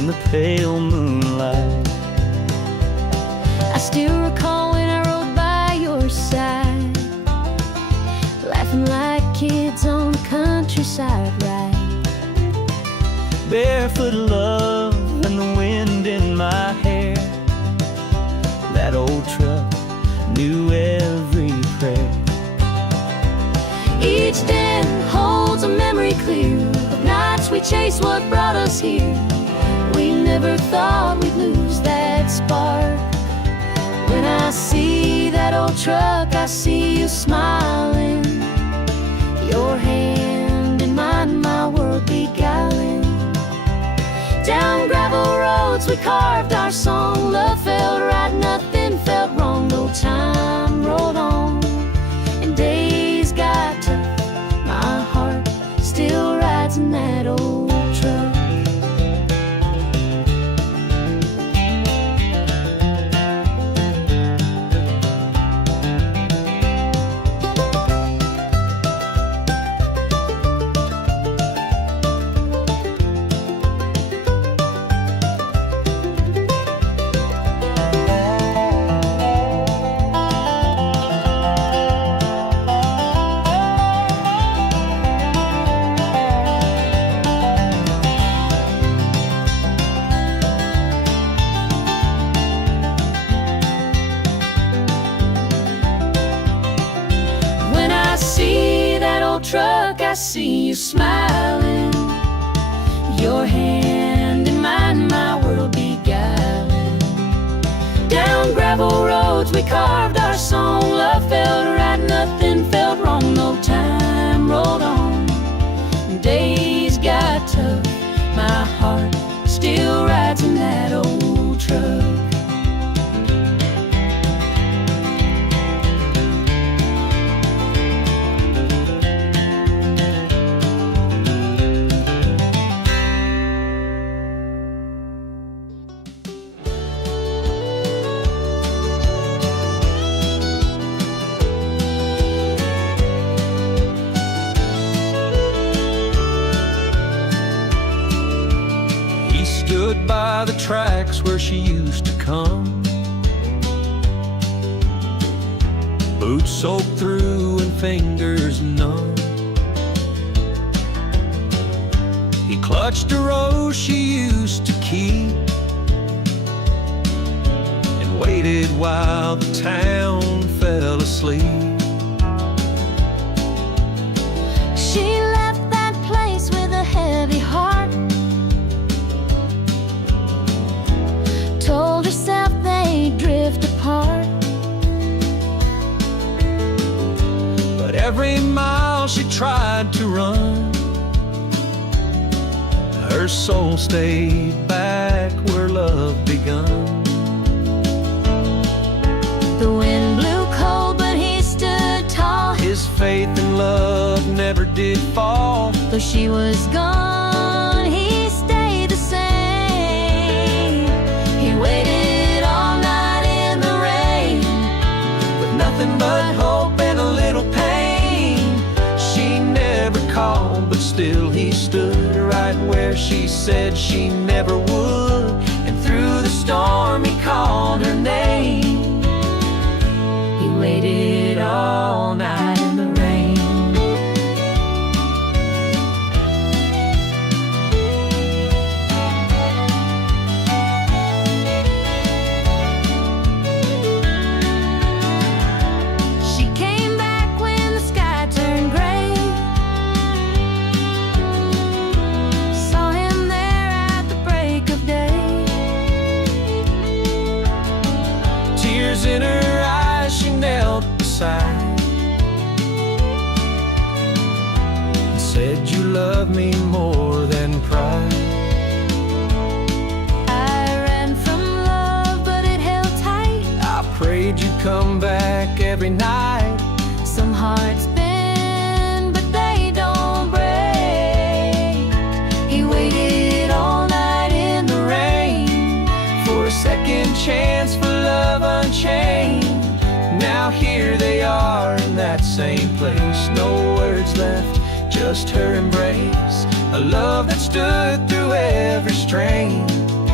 in the pale moonlight. I still recall when I rode by your side, laughing like kids on the countryside ride. Barefoot love and the wind in my hair. That old truck knew every prayer. Each den holds a memory clear of nights we chased what brought us here. We never thought we'd lose that spark. When I see that old truck, I see you smiling, your hand in mine, my world beguiling. Down gravel roads we carved our song. Love felt right, nothing felt wrong. No time rolled on and days got tough. My heart still rides in that old truck. Truck, I see you smiling, your hand in mine, my world beguiling. Down gravel roads we carved our song. Love felt right, nothing felt wrong. No time rolled on and days got tough. My heart still rides in that old truck. Stood by the tracks where she used to come, boots soaked through and fingers numb. He clutched a rose she used to keep and waited while the town fell asleep. She left that place with a heavy heart, told herself they'd drift apart. But every mile she tried to run, her soul stayed back where love begun. The wind blew cold, but he stood tall. His faith in love never did fall. Though she was gone, he stayed the same. He waited all night in the rain, With nothing but hope and a little pain. She never called, but still he stood right where she said she never would. And through the storm he called her name. he waited all night in the rain. She came back when the sky turned gray, saw him there at the break of day. Tears in her eyes, she knelt beside and said, "You love me more than pride." I ran from love, but it held tight. I prayed you'd come back every night. Some hearts bend, but they don't break. He waited all night in the rain For a second chance, for love unchained. Now here they are in that same place. No words left, just her embrace. A love that stood through every strain.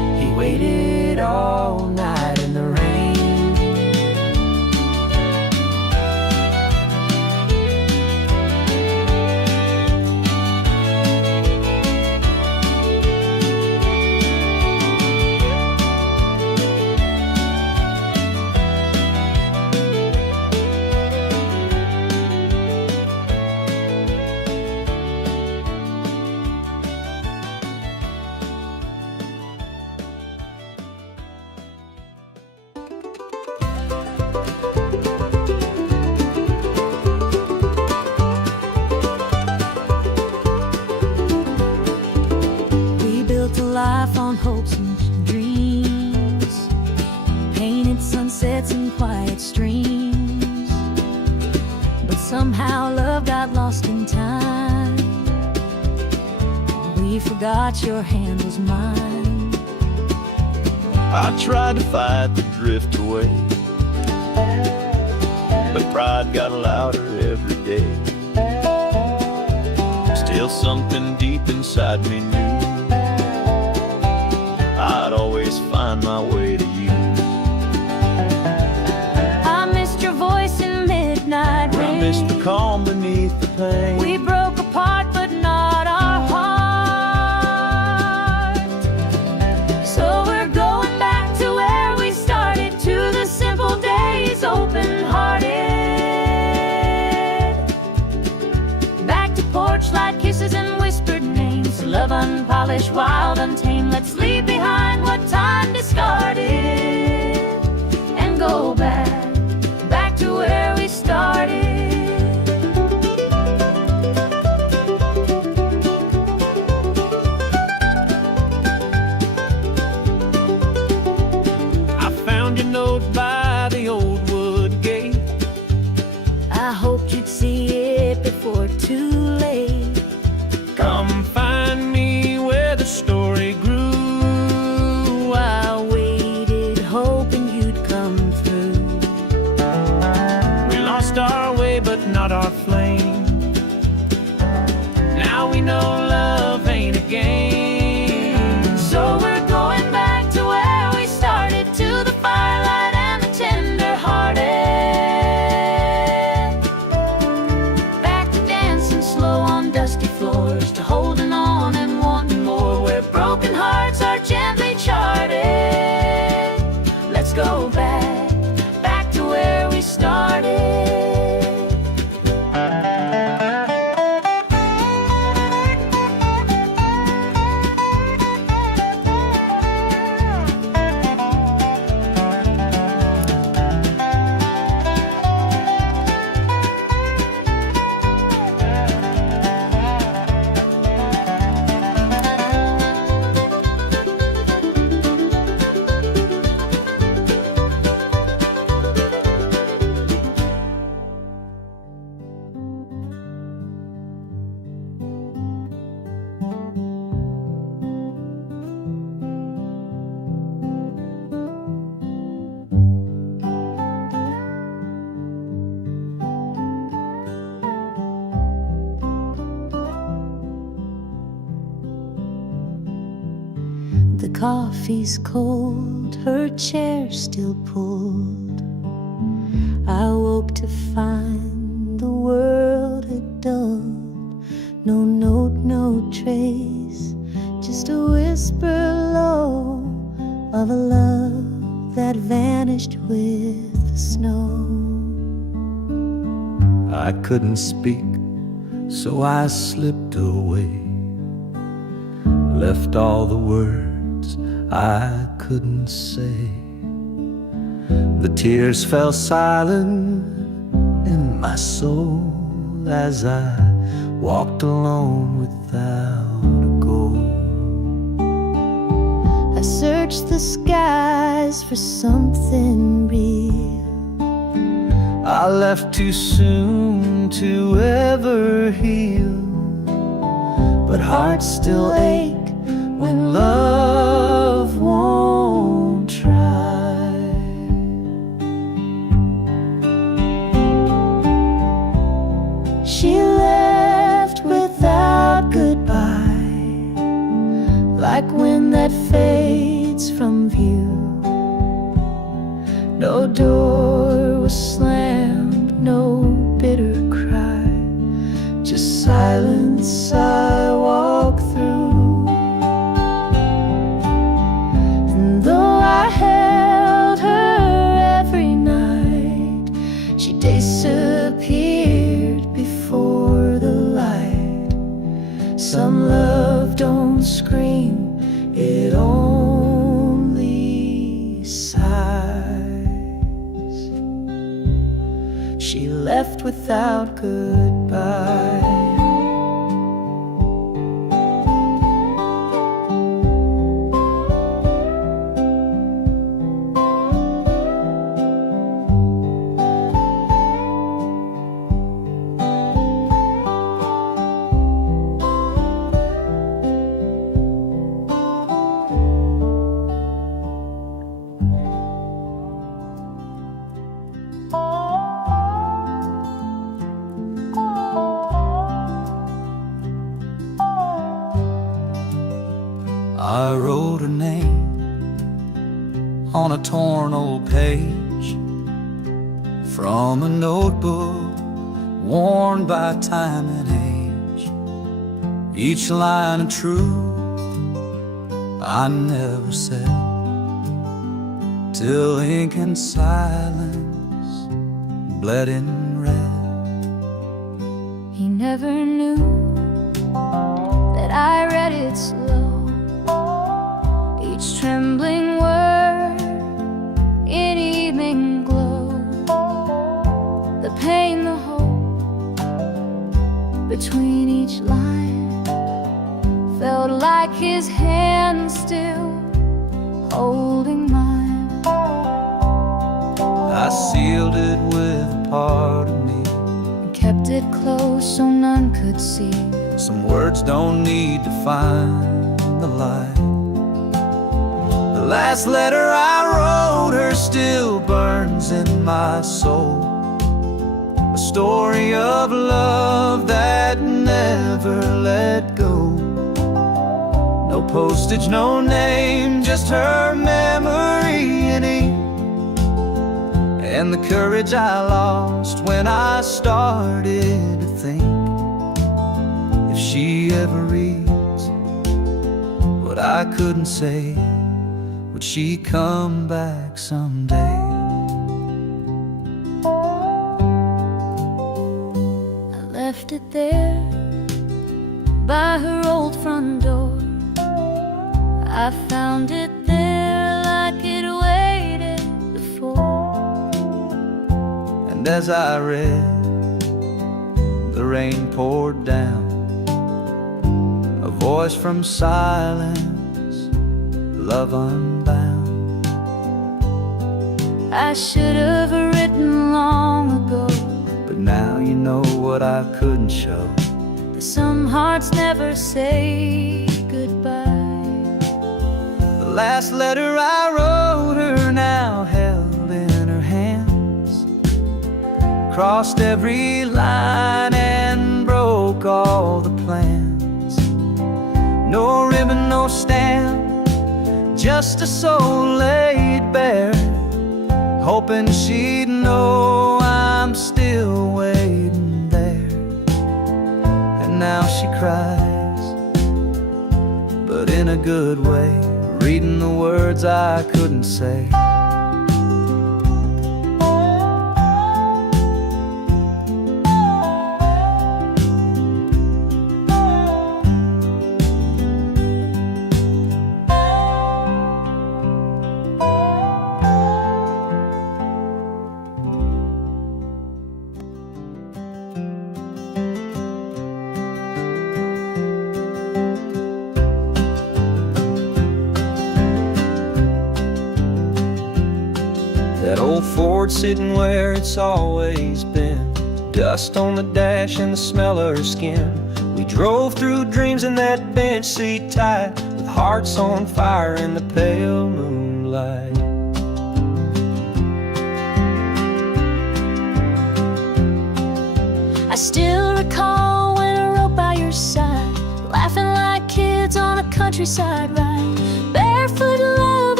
waited all night in the rain. Life on hopes and dreams, painted sunsets and quiet streams, but somehow love got lost in time. We forgot your hand was mine. I tried to fight the drift away, but pride got louder every day. Still something deep inside me knew I'd always find my way to you. I missed your voice in midnight rain. I missed the calm beneath the pain. We broke apart, but not our heart. So we're going back to where we started, to the simple days, open-hearted. Back to porch light kisses and whispered names, love unpolished, wild, untamed. Let's leave behind what time discarded and go back to where we started. I found your note by the old wood gate. I hoped you'd see it before too late. Come find me where the story grew. I waited, hoping you'd come through. We lost our way, but not our flame. Now we know love ain't a game. So we're going back to where we started, to the firelight and the tender-hearted. Back to dancing slow on dusty floors, to holding on and wanting more, where broken hearts are gently charted. Let's go back to where we started. The coffee's cold, her chair still pulled. I woke to find the world had dulled. No note, no trace, just a whisper low of a love that vanished with the snow. I couldn't speak, so I slipped away, left all the words I couldn't say. The tears fell silent in my soul as I walked alone without a goal. I searched the skies for something real. I left too soon to ever heal, but hearts still ache when love won't try. She left without goodbye, like wind that fades streets from view. No door was slammed, no bitter cry, just silence I walk through. And though I held her every night, she disappeared before the light. Some love don't scream, it only sighs. She left without goodbye. I wrote her name on a torn old page from a notebook worn by time and age. Each line of truth I never said, till ink and silence bled in red. He never knew that I read it slow, each trembling word in evening glow. The pain, the hope between each line felt like his hand still holding mine. I sealed it with a part of me And kept it close so none could see. Some words don't need to find the light. The last letter I wrote her still burns in my soul, a story of love that never let go. No postage, no name, just her memory in ink, and the courage I lost when I started to think, if she ever reads what I couldn't say, would she come back someday? I left it there by her old front door. I found it there like it waited before. And as I read, the rain poured down, a voice from silence, love unbound. I should have written long ago, but now you know what I couldn't show. that some hearts never say goodbye. The last letter I wrote her now held in her hands, crossed every line and broke all the plans. No ribbon, no stamp, just a soul laid bare, hoping she'd know I'm still waiting there. And now she cries, but in a good way, reading the words I couldn't say. That old Ford sitting where it's always been, dust on the dash and the smell of her skin. We drove through dreams in that bench seat tight, with hearts on fire in the pale moonlight. I still recall when I rode by your side, laughing like kids on a countryside ride, barefoot love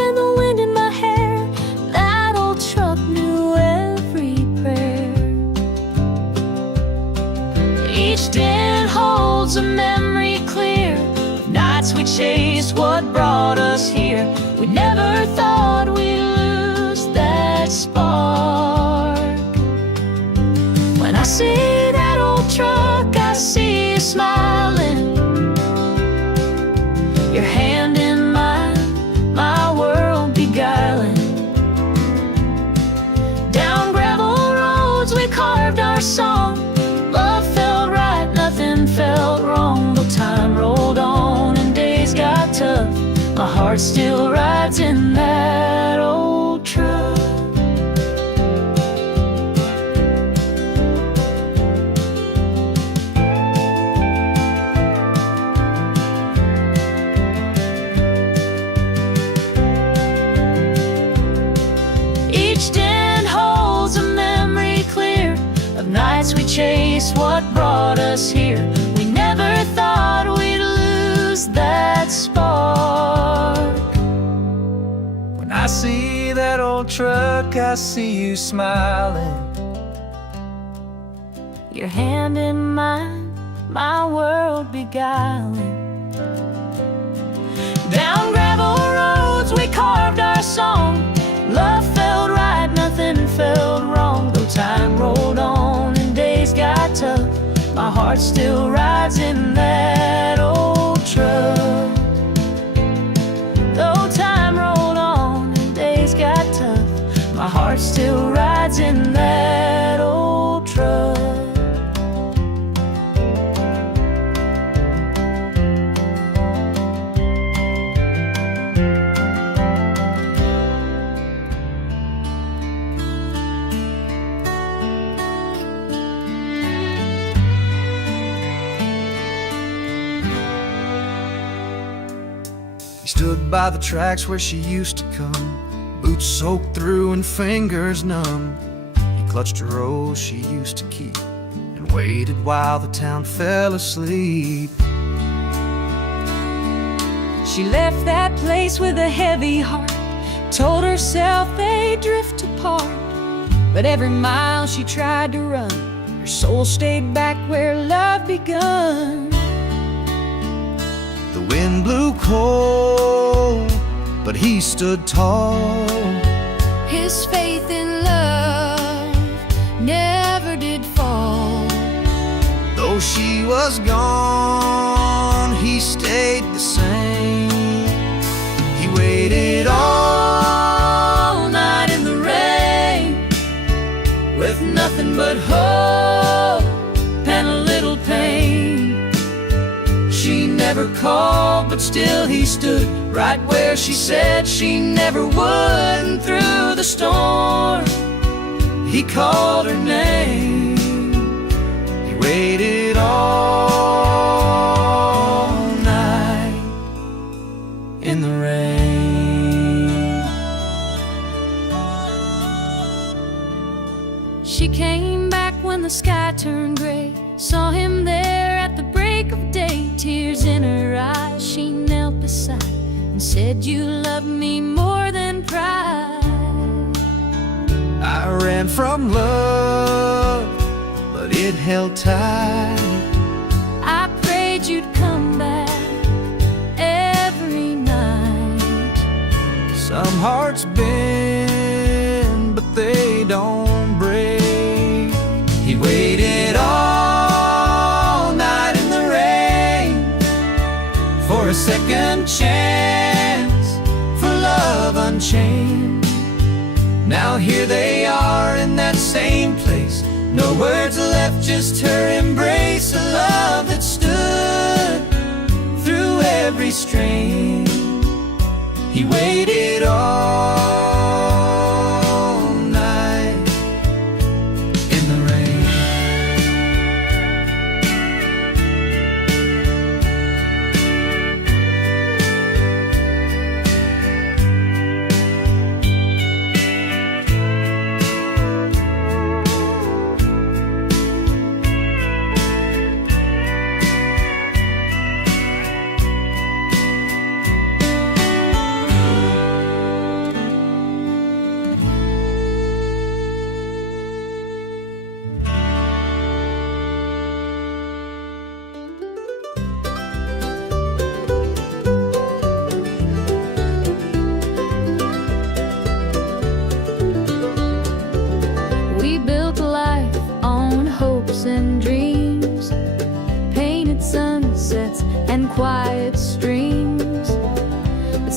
nights we chased what brought us here. We never thought we'd lose that spark. When I see that old truck, I see you smiling, your hand in mine, my world beguiling. Down gravel roads we carved our song. Love felt right, nothing felt wrong. Though time rolled on and days got tough, my heart still rides in that old truck. Each den holds a memory clear of nights we chased what brought us here. We never thought we'd lose that spark. When I see that old truck, I see you smiling, Your hand in mine, my world beguiling. Down gravel roads we carved our song. Love felt right, nothing felt wrong. Though time rolled on and days got tough, my heart still rides in that old truck. Though time rolled on and days got tough, my heart still rides in that old truck. He stood by the tracks where she used to come, boots soaked through and fingers numb. He clutched a rose she used to keep and waited while the town fell asleep. She left that place with a heavy heart, told herself they'd drift apart. But every mile she tried to run, her soul stayed back where love begun. The wind blew cold, but he stood tall. His faith in love never did fall. Though she was gone, he stayed the same. He waited all night in the rain, with nothing but hope and a little pain. She never called, but still he stood right where she said she never would. And through the storm, he called her name. He waited all night in the rain. She came back when the sky turned gray, saw him there at the break of day. Tears in her eyes, she knelt beside and said, "You love me more than pride." I ran from love, but it held tight. I prayed you'd come back every night. Some hearts bend, but they don't break. He waited all night in the rain for a second chance, for love unchained. Now here they are in that same place, no words left, just her embrace. A love that stood through every strain. He waited all night in the rain.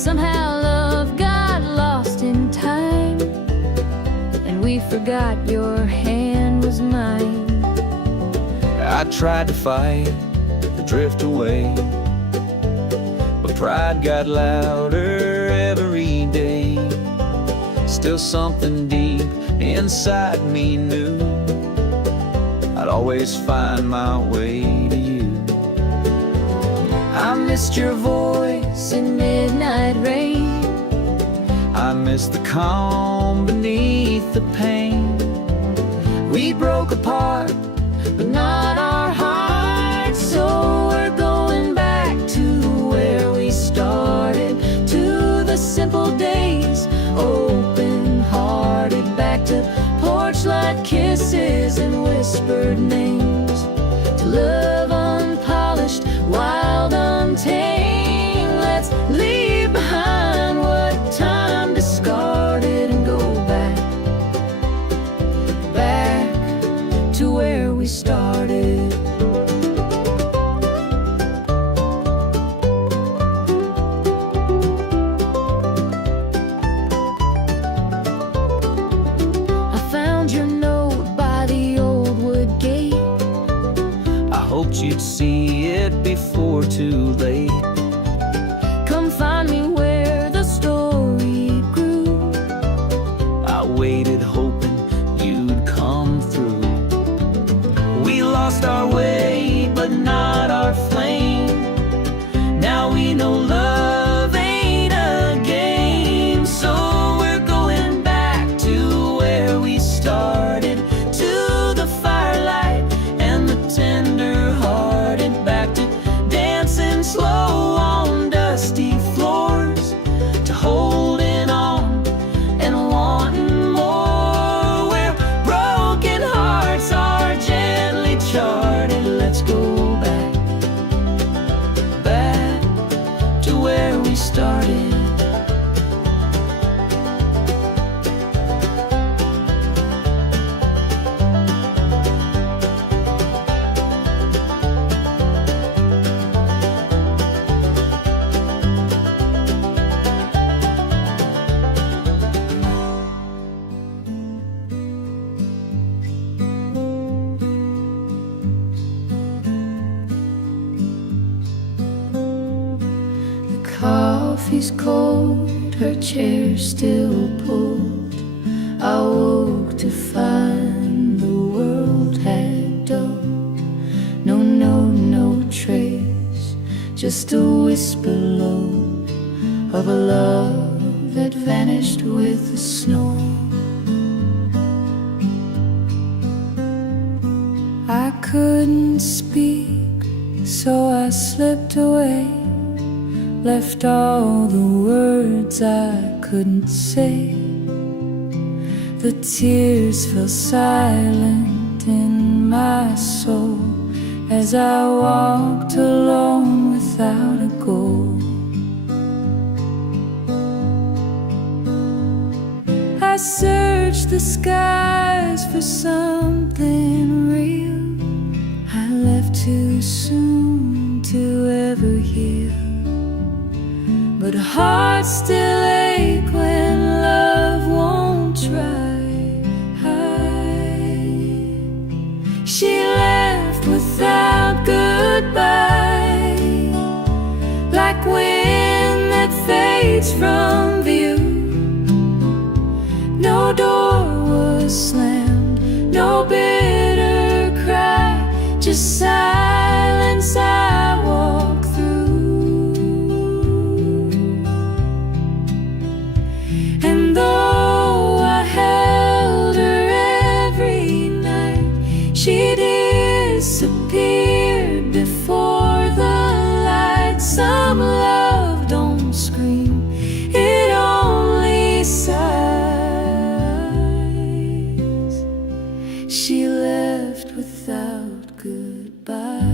Somehow love got lost in time, and we forgot your hand was mine. I tried to fight the drift away, but pride got louder every day. Still something deep inside me knew I'd always find my way to you. I missed your voice in midnight rain. I missed the calm beneath the pain. We broke apart, but not our hearts. So we're going back to where we started, to the simple days, open-hearted. Back to porch light kisses and whispered names, to love unpolished, wild, untamed. Let's leave behind what time discarded and go back, back to where we started. I found your note by the old wood gate. I hoped you'd see it before too late. Come find me where the story grew. I waited hoping you'd come through. We lost our way, but not our flame. Now we know love ain't a game. So we're going back to where we started, to the firelight and the tender-hearted. Back to dancing slow on dusty floors, to holding on and wanting more, where broken hearts are gently charted. Let's go back, back to where we started. Coffee's cold, her chair still pulled. I woke to find the world had dulled. No note, no trace, just a whisper low of a love that vanished with the snow. I couldn't speak, so I slipped away, left all the words I couldn't say. The tears fell silent in my soul as I walked alone without a goal. I searched the skies for something real. I left too soon to ever heal, but hearts still ache when love won't try. She left without goodbye, like wind that fades from view. No door was slammed, no bitter cry, just silence I walk through. And though I held her every night, she disappeared before the light. Some love don't scream, it only sighs. She left without goodbye.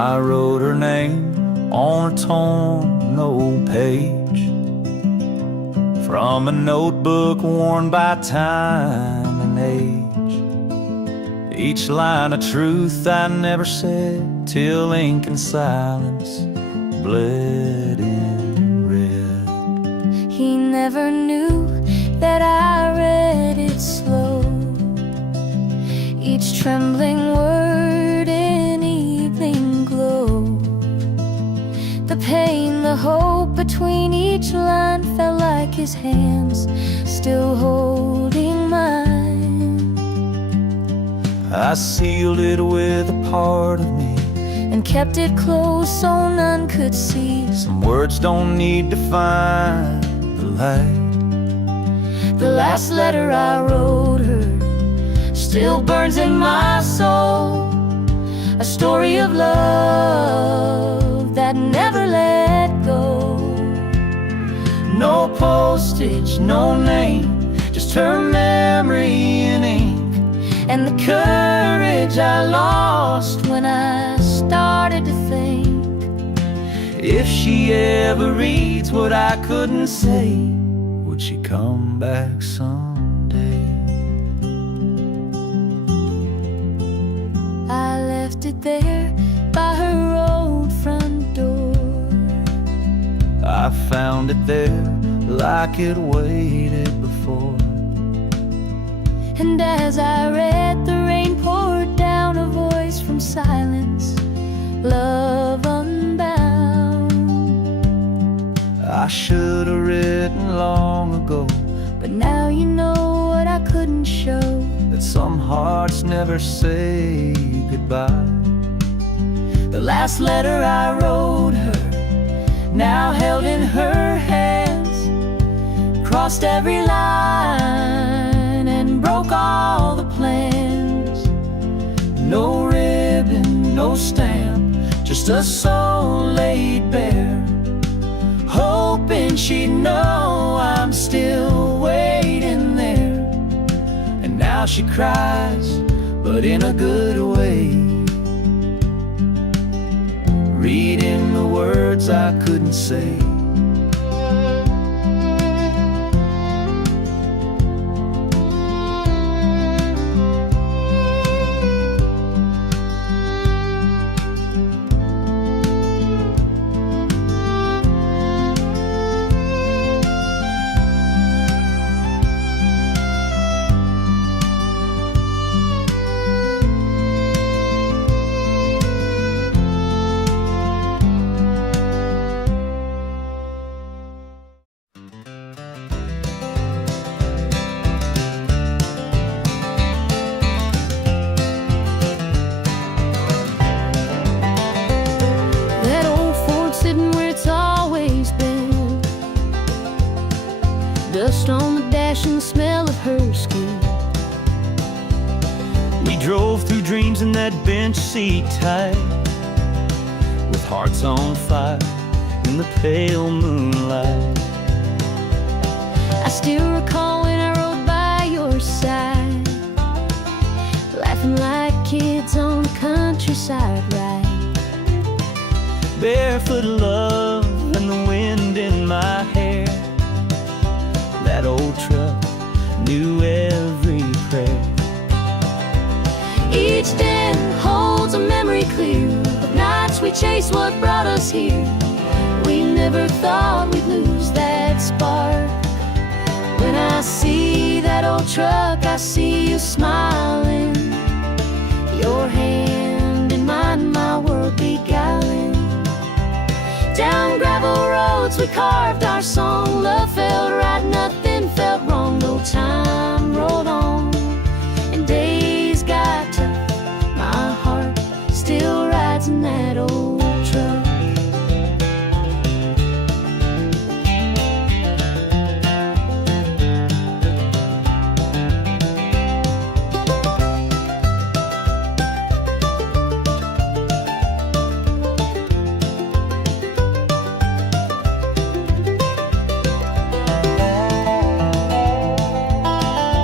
I wrote her name on a torn old page from a notebook worn by time and age. Each line a truth I never said till ink and silence bled in red. He never knew that I read it slow, each trembling word in evening glow. The pain, the hope between each line felt like his hands still holding mine. I sealed it with a part of me and kept it close so none could see. Some words don't need to find the light. The last letter I wrote her still burns in my soul, a story of love that never let go. No postage, no name, just her memory in ink, and the courage I lost when I started to think, if she ever reads what I couldn't say, would she come back someday? I left it there by her old front door. I found it there like it waited before. And as I read, the rain poured down, a voice from silence, love unbound. I should have written long ago, but now you know what I couldn't show, that some hearts never say goodbye. The last letter I wrote her, now held in her hands, crossed every line and broke all the plans. No ribbon, no stamp, just a soul laid bare, hoping she'd know I'm still waiting there. And now she cries, but in a good way, reading the words I couldn't say. Dust on the dash and the smell of her skin. We drove through dreams in that bench seat tight, with hearts on fire in the pale moonlight. I still recall when I rode by your side, laughing like kids on the countryside ride. Barefoot love and the wind in my hair. That old truck knew every prayer. Each den holds a memory clear of nights we chased what brought us here. We never thought we'd lose that spark. When I see that old truck, I see you smiling, your hand in mine, my world beguiling. Down gravel roads we carved our song. Love felt right, nothing felt wrong. No time rolled on and days got tough. My heart still rides in that old truck.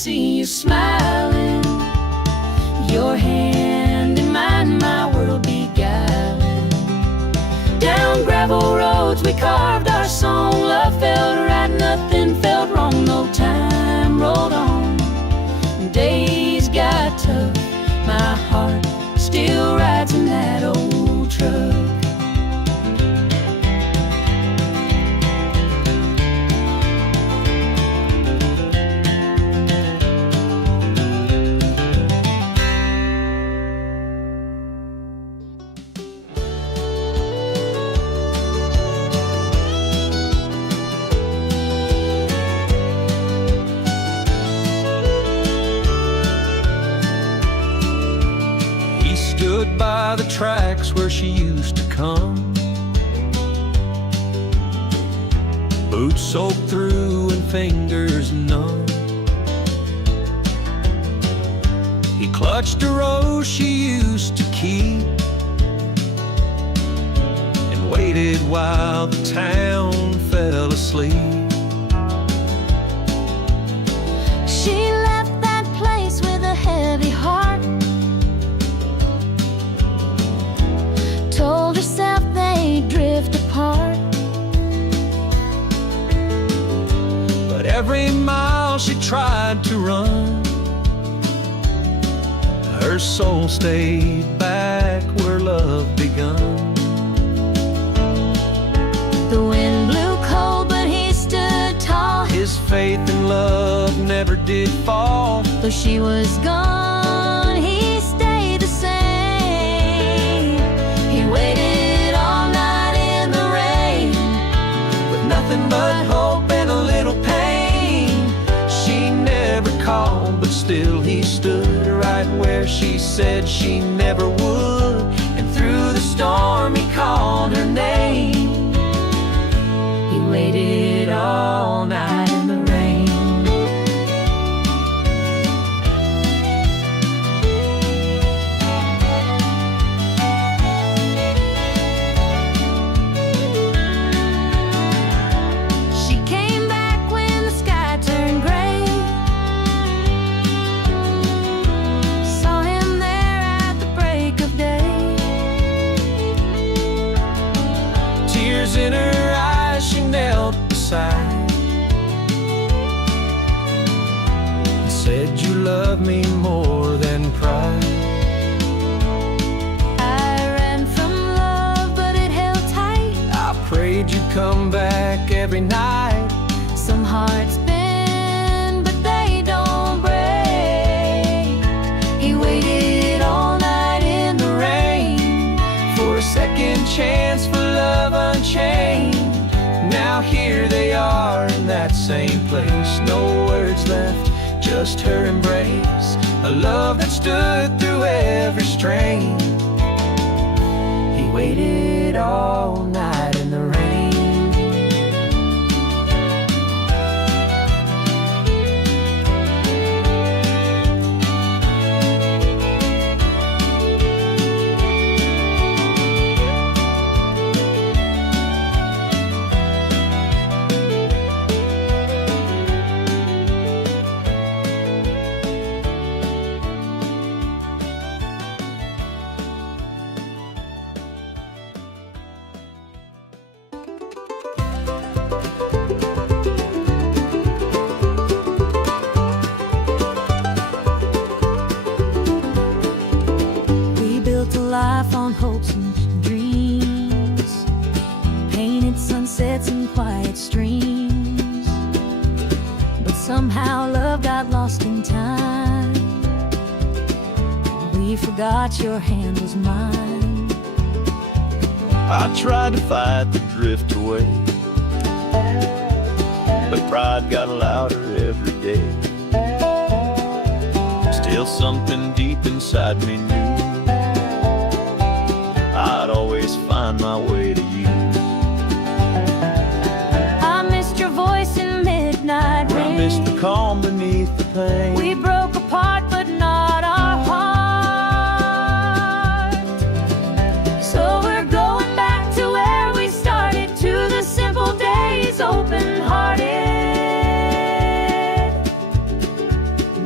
see you smiling, your hand in mine, my world beguiling. Down gravel roads we carved our song, love felt right, nothing felt wrong, no time rolled on. Days got tough, my heart still rides in that old truck. Stood by the tracks where she used to come, boots soaked through and fingers numb. He clutched a rose she used to keep and waited while the town fell asleep. She left that place with a heavy heart, told herself they'd drift apart. But every mile she tried to run, her soul stayed back where love begun. The wind blew cold, but he stood tall. His faith in love never did fall. Though she was gone, he stayed the same. He waited all night in the rain, With nothing but hope and a little pain. She never called, but still he stood right where she said she never would. And through the storm he called her name. he waited all night in the rain. She came back when the sky turned gray, saw him there at the break of day. Tears in her eyes, she knelt beside and said, "You love me more than pride." I ran from love, but it held tight. I prayed you'd come back every night. Some hearts bend, but they don't break. He waited all night in the rain For a second chance for love unchained. Now here they are in that same place. No words left, just her embrace. A love that stood through every strain. He waited all night in the rain. We built a life on hopes and dreams, painted sunsets and quiet streams. But somehow love got lost in time. We forgot your hand was mine. I tried to fight the drift away, but pride got louder every day. Still something deep inside me knew I'd always find my way to you. I missed your voice in midnight I rain. missed the calm beneath the pain. We broke apart, but not our heart. So we're going back to where we started, to the simple days, open-hearted.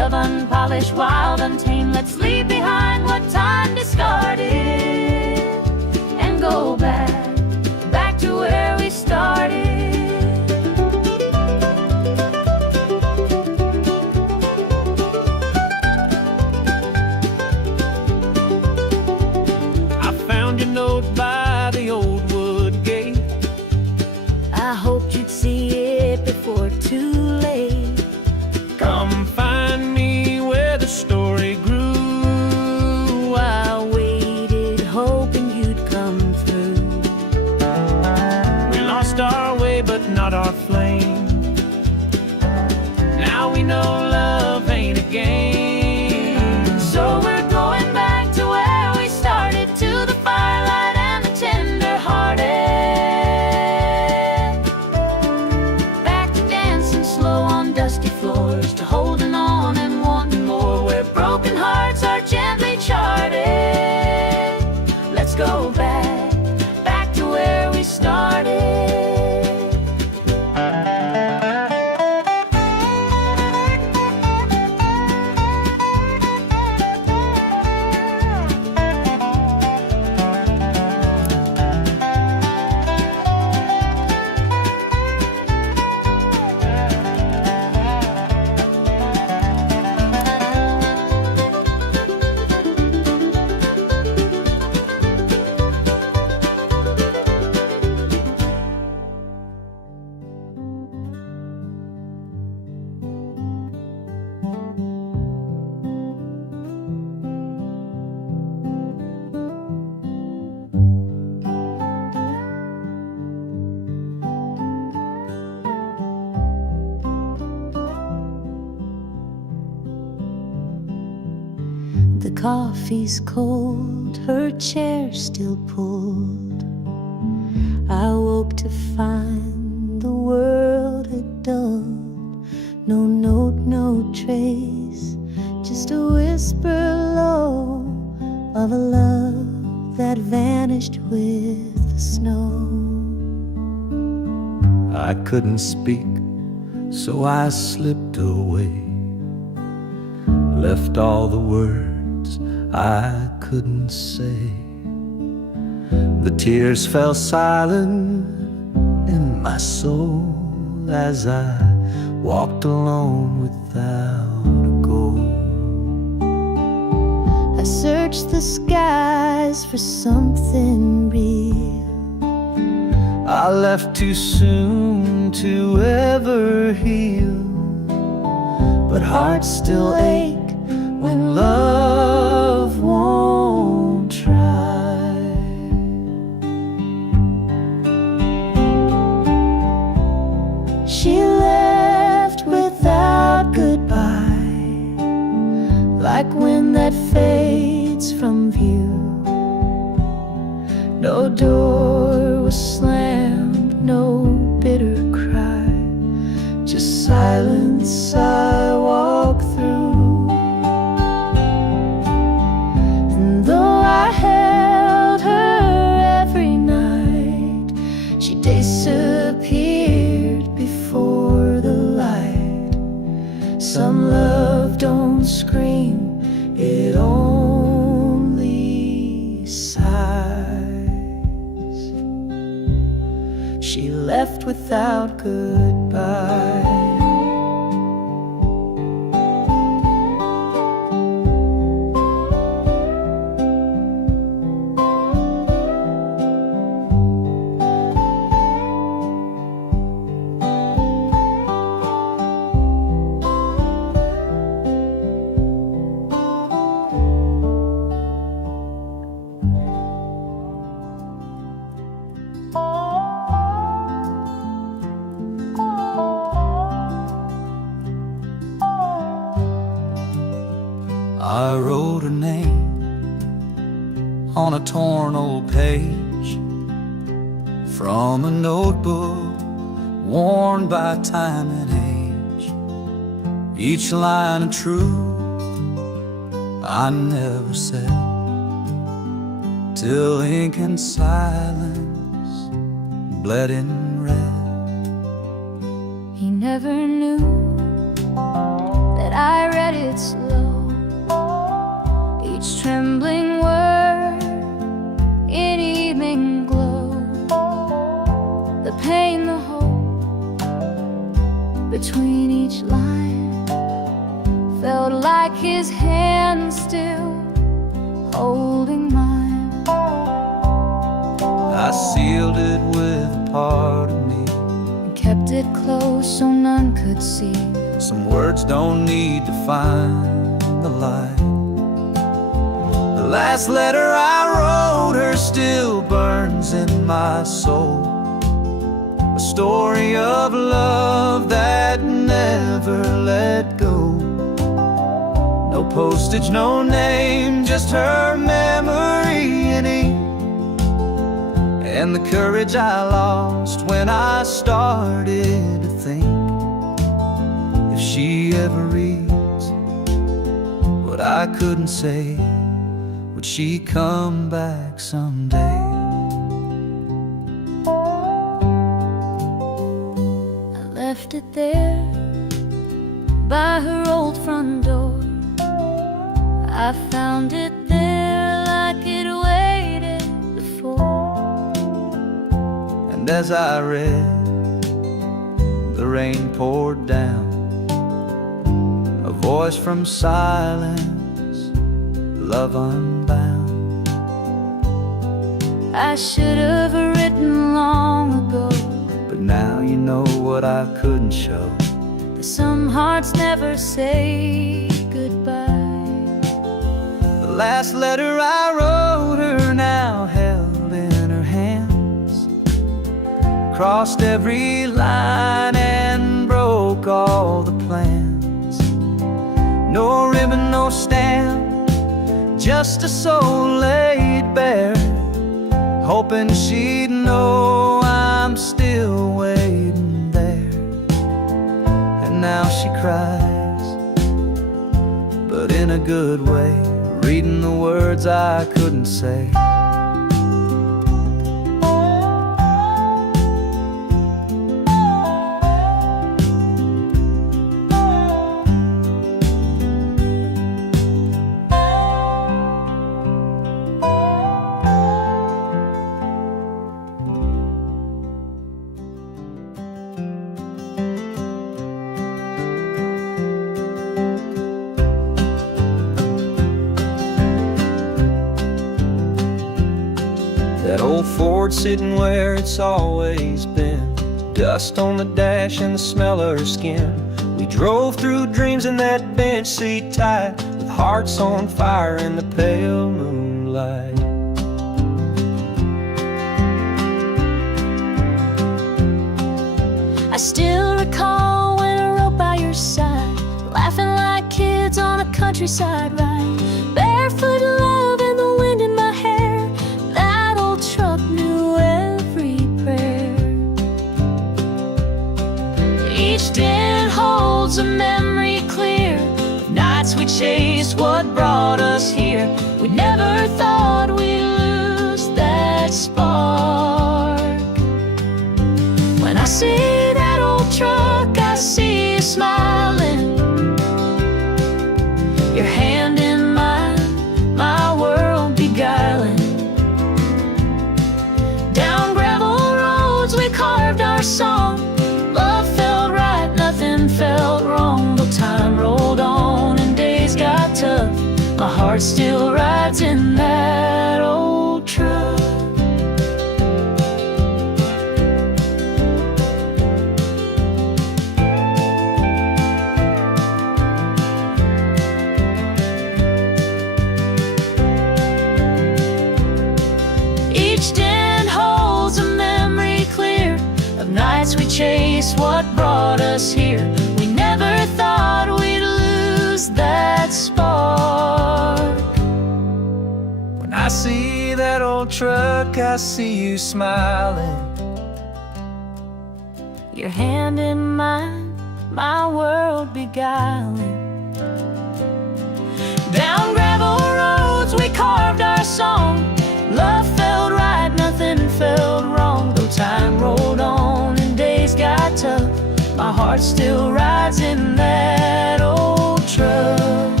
unpolished, wild, untamed. Let's leave behind what time discarded and go back to where we started. I found your note by the old wood gate. I hoped you'd see it before too late. Come find me where the story grew. I waited, hoping you'd come through. We lost our way, but not our flame. Now we know love ain't a game. So we're going back to where we started, to the firelight and the tender-hearted. Back to dancing slow on dusty floors, to holding on and wanting more, where broken hearts are gently charted. Let's go back to where we started. The coffee's cold, her chair still pulled. I woke to find the world had dulled. No note, no trace, just a whisper low of a love that vanished with the snow. I couldn't speak, so I slipped away, left all the words I couldn't say. The tears fell silent in my soul as I walked alone without a goal. I searched the skies for something real. I left too soon to ever heal, but hearts still ache when love won't try. She left without goodbye, like wind that fades from view. No door was slammed, no bitter cry, just silence I walk through. And though I held her every night, she disappeared before the light. Some love don't scream, it only sighs. She left without goodbye. I wrote her name on a torn old page from a notebook worn by time and age. Each line of truth I never said, till ink and silence bled in red. He never knew that I read it it slow, each trembling word in evening glow. The pain, the hope between each line felt like his hand still holding mine. I sealed it with a part of me, And kept it close so none could see. some words don't need to find the light. The last letter I wrote her still burns in my soul, a story of love that never let go. No postage, no name, just her memory in ink, and the courage I lost when I started to think, if she ever reads what I couldn't say, would she come back someday? I left it there by her old front door. I found it there like it waited before. And as I read, the rain poured down, a voice from silence, love unbound. I should have written long ago, But now you know what I couldn't show. that some hearts never say goodbye. The last letter I wrote her now held in her hands, crossed every line and broke all the plans. No ribbon, no stamp, just a soul laid bare, hoping she'd know I'm still waiting there. And now she cries, but in a good way, reading the words I couldn't say. That old Ford sitting where it's always been, dust on the dash and the smell of her skin. We drove through dreams in that bench seat tight, with hearts on fire in the pale moonlight. I still recall when I rode by your side, laughing like kids on a countryside ride, barefoot love and the wind in my hair. That old truck knew every prayer. Each dent holds a memory clear of nights we chased what brought us here. We never thought we'd lose that spark. When I see that old truck, I see you smiling, your hand in mine, my world beguiling. Down gravel roads we carved our song, love felt right, nothing felt wrong. But time rolled on and days got tough, my heart still rides in that old truck. Each dent holds a memory clear of nights we chased what brought us here. We never thought we'd lose that spark. When I see that old truck, I see you smiling, Your hand in mine, my world beguiling. Down gravel roads we carved our song, love felt right, nothing felt wrong. Though time rolled on and days got tough, my heart still rides in that old truck.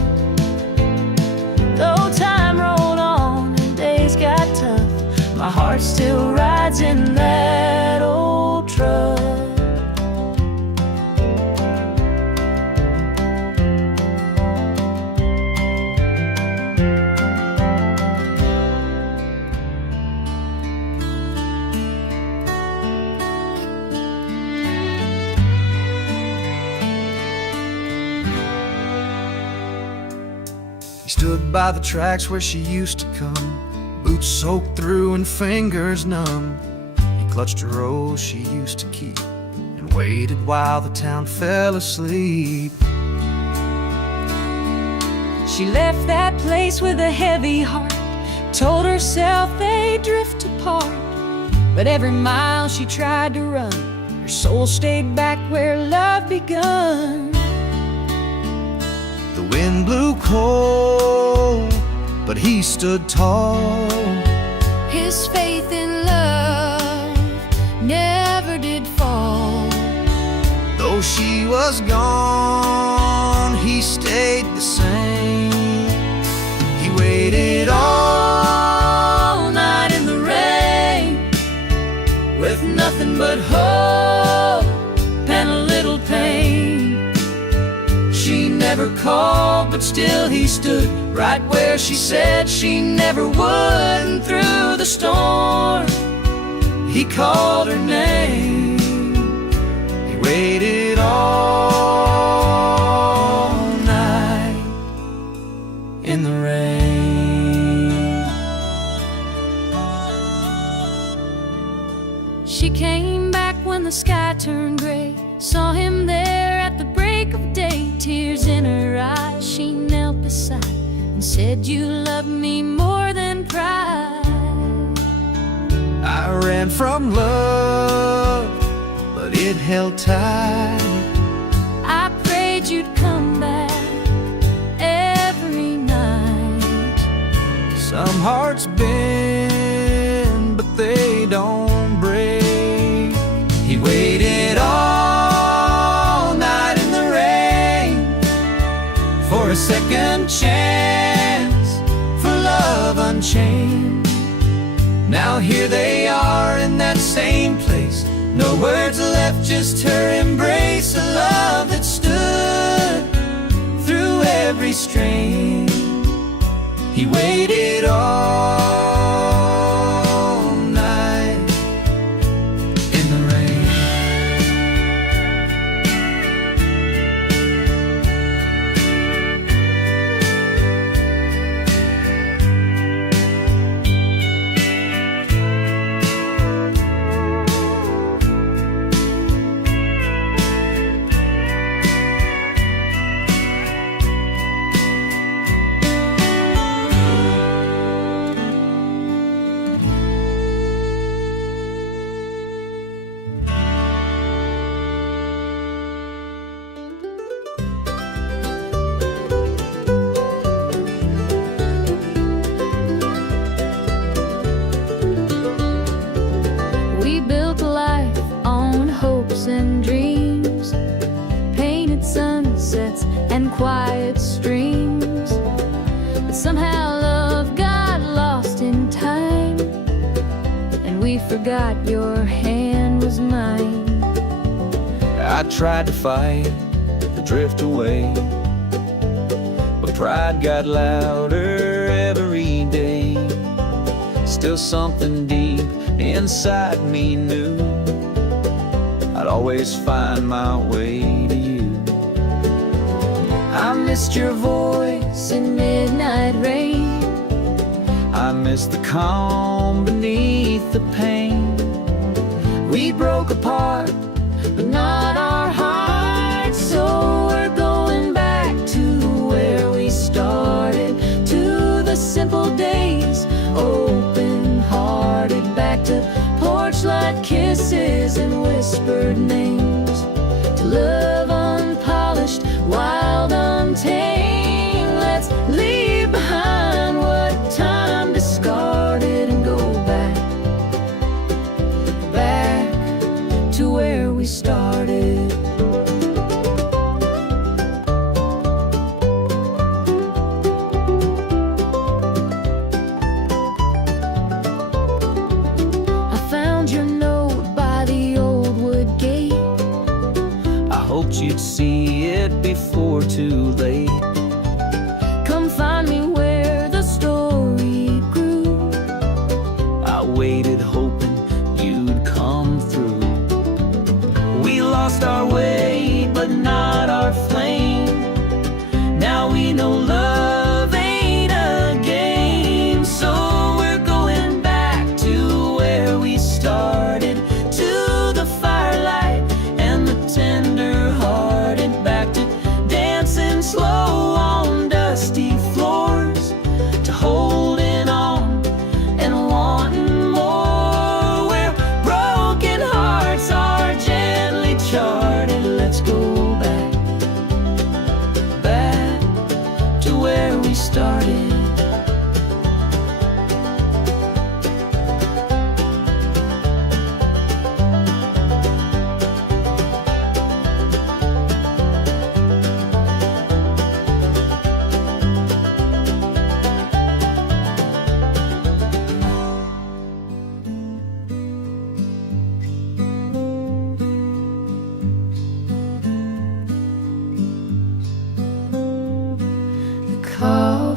stood by the tracks where she used to come, boots soaked through and fingers numb. He clutched a rose she used to keep and waited while the town fell asleep. She left that place with a heavy heart, told herself they'd drift apart. But every mile she tried to run, her soul stayed back where love begun. The wind blew cold, but he stood tall. His faith in love never did fall. Though she was gone, he stayed the same. He waited all night in the rain, with nothing but hope and a little pain. She never called, but still he stood right where she said she never would. And through the storm, he called her name. He waited all night in the rain. She came back when the sky turned gray, saw him there at the break of day. Tears in her eyes, she knelt beside and said, "You love me more than pride." I ran from love, but it held tight. I prayed you'd come back every night. Some hearts bend, but they don't break. He waited all night in the rain for a second chance, for love unchained. Now here they are in that same place, no words left, just her embrace. A love that stood through every strain. He waited all night in the rain. We built a life on hopes and dreams, painted sunsets and quiet streams. But somehow love got lost in time, and we forgot your hand was mine. I tried to fight the drift away, but pride got louder every day. Still something deep inside me knew I'd always find my way to you. I missed your voice in midnight rain. I missed the calm beneath the pain. We broke apart, but not our hearts. So we're going back to where we started, to the simple days, open-hearted, back to porch light kisses and whispered names, to love unpolished, wild, untamed. Let's leave behind what time discarded and go back, back to where we started. I found your note by the old wood gate. I hoped you'd see it before too late. Come find me where the story grew. I waited hoping you'd come through. We lost our way, but not our flame. Now we know love ain't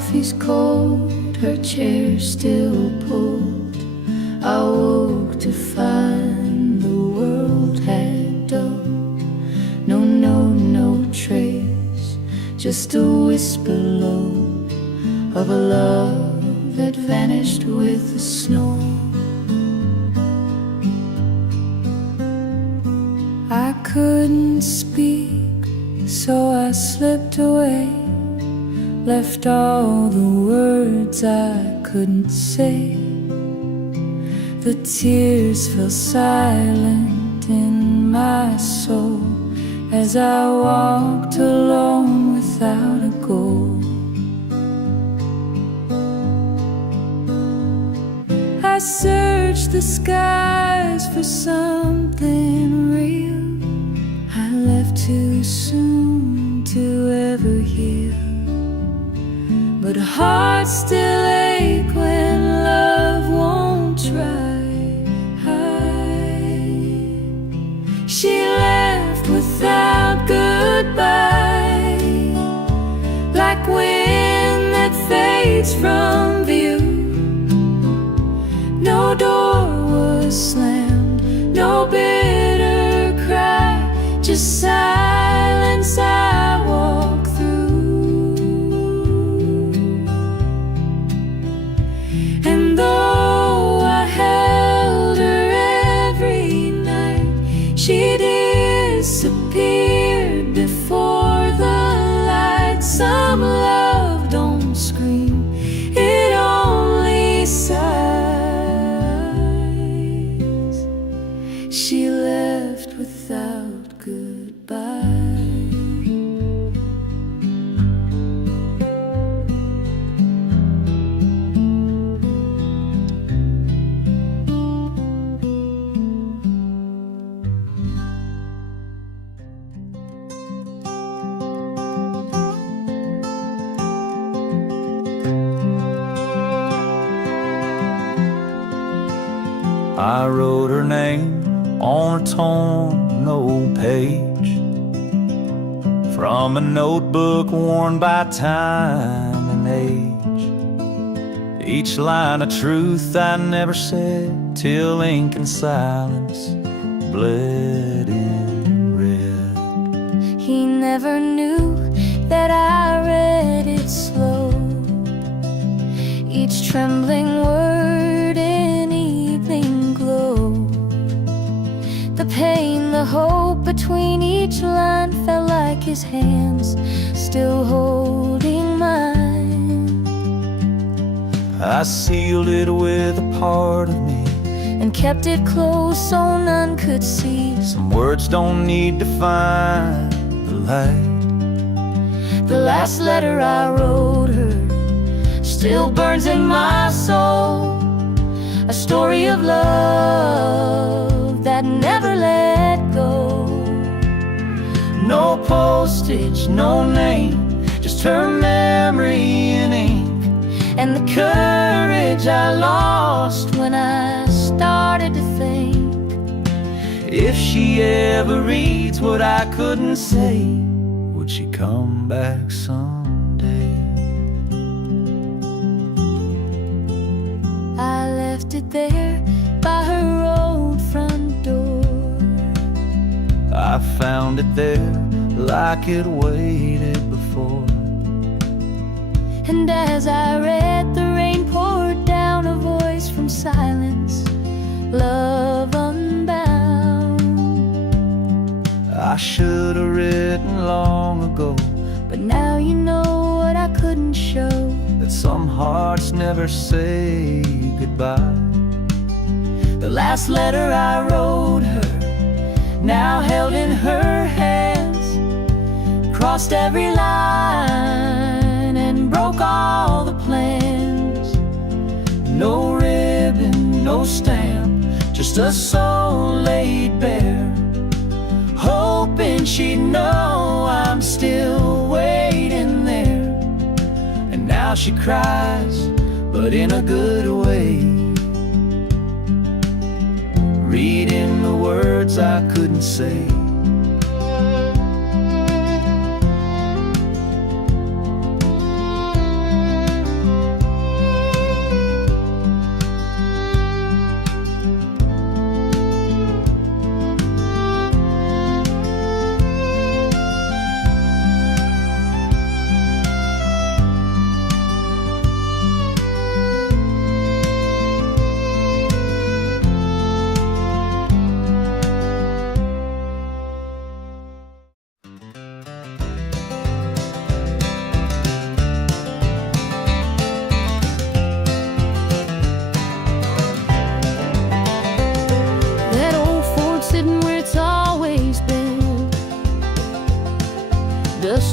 coffee's cold, her chair still pulled. I woke to find the world had dulled. No trace, just a whisper low of a love that vanished with the snow. I couldn't speak, so I slipped away, left all the words I couldn't say. The tears fell silent in my soul as I walked alone without a goal. I searched the skies for something real. I left too soon to ever heal, but hearts still ache when love won't try. She left without goodbye, like wind that fades from view. No door was slammed, no bitter cry, just silence I walk through. And though I held her every night, she disappeared before the light. Some love don't scream, it only sighs. She left without goodbye. I wrote her name on a torn old page from a notebook worn by time and age. Each line a truth I never said till ink and silence bled in red. He never knew that I read it slow, each trembling word in evening glow. The pain, the hope between each line felt like his hands still holding mine. I sealed it with a part of me and kept it close so none could see. Some words don't need to find the light. The last letter I wrote her still burns in my soul, a story of love that never let go. No postage, no name, just her memory in ink, and the courage I lost when I started to think, if she ever reads what I couldn't say, would she come back someday? I left it there by her old front door. I found it there like it waited before. And as I read, the rain poured down, a voice from silence, love unbound. I should have written long ago, but now you know what I couldn't show, that some hearts never say goodbye. The last letter I wrote her, now held in her hands, crossed every line and broke all the plans. No ribbon, no stamp, just a soul laid bare, hoping she'd know I'm still waiting there. And now she cries, but in a good way, reading the words I couldn't say.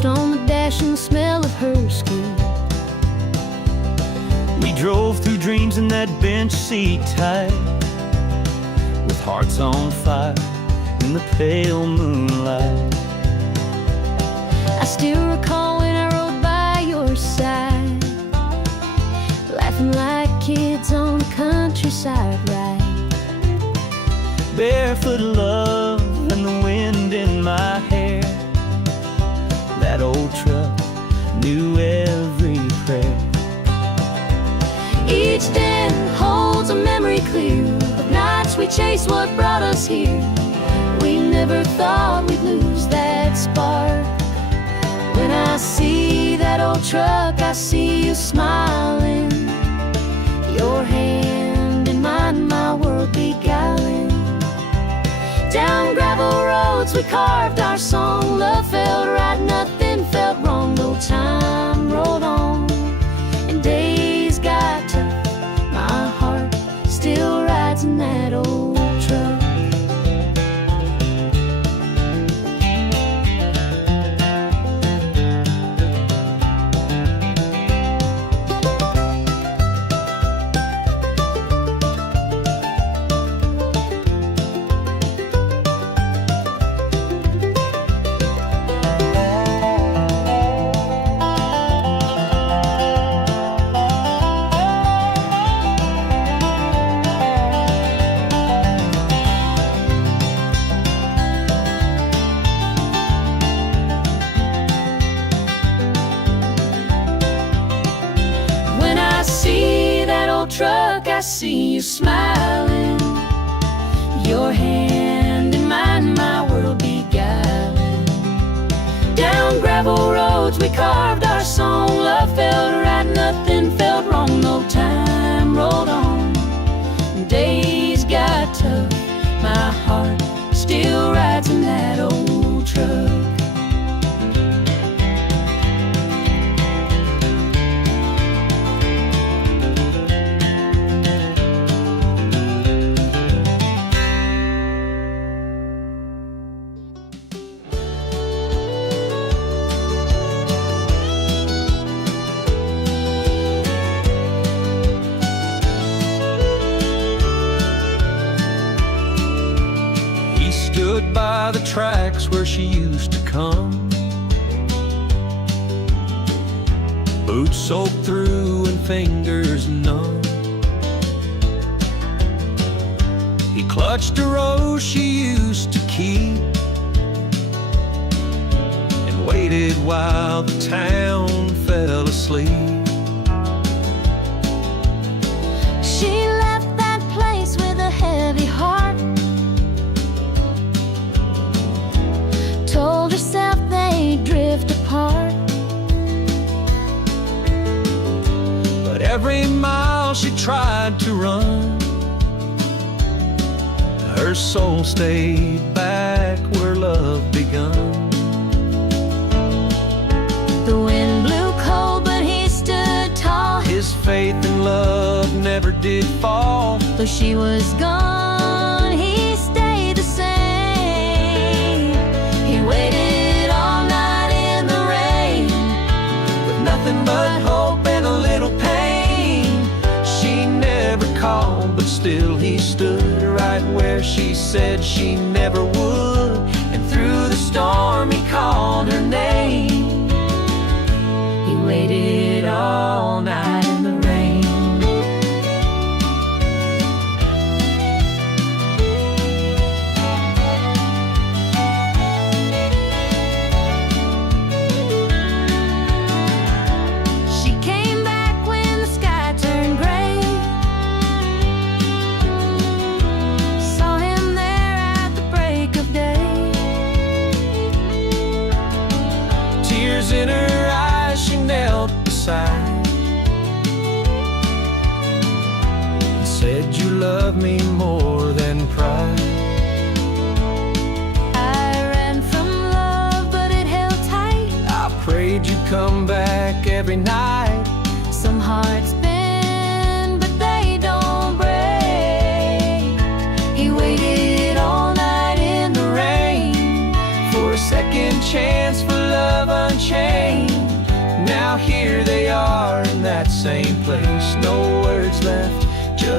on the dash and the smell of her skin. We drove through dreams in that bench seat tight, with hearts on fire in the pale moonlight. I still recall when I rode by your side, laughing like kids on the countryside ride. Barefoot love and the wind in my hair. That old truck knew every prayer. Each day holds a memory clear of nights we chased what brought us here. We never thought we'd lose that spark. When I see that old truck, I see you smiling, your hand in mine, my world beguiling. Down gravel roads we carved our song. Love felt right, nothing felt wrong. No time rolled on and days got tough. My heart still rides in that old truck. Truck, I see you smiling, your hand in mine, my world beguiling. Down gravel roads we carved our song. Love felt right, nothing felt wrong. No time rolled on, days got tough. My heart still rides in that old truck. Stood by the tracks where she used to come, boots soaked through and fingers numb. He clutched a rose she used to keep and waited while the town fell asleep. She left that place with a heavy heart, told herself they'd drift apart. But every mile she tried to run, her soul stayed back where love begun. The wind blew cold, but he stood tall. His faith in love never did fall. Though she was gone, he stayed the same. He waited all night in the rain, With nothing but hope and a little pain. She never called, but still he stood right where she said she never would. And through the storm he called her name. he waited All night in the rain. She came back when the sky turned gray, saw him there at the break of day. Tears in her eyes, she knelt beside and said, "You love me more than pride." I ran from love, but it held tight. I prayed you'd come back every night. Some hearts bend, but they don't break. He waited all night in the rain For a second chance, for love unchanged.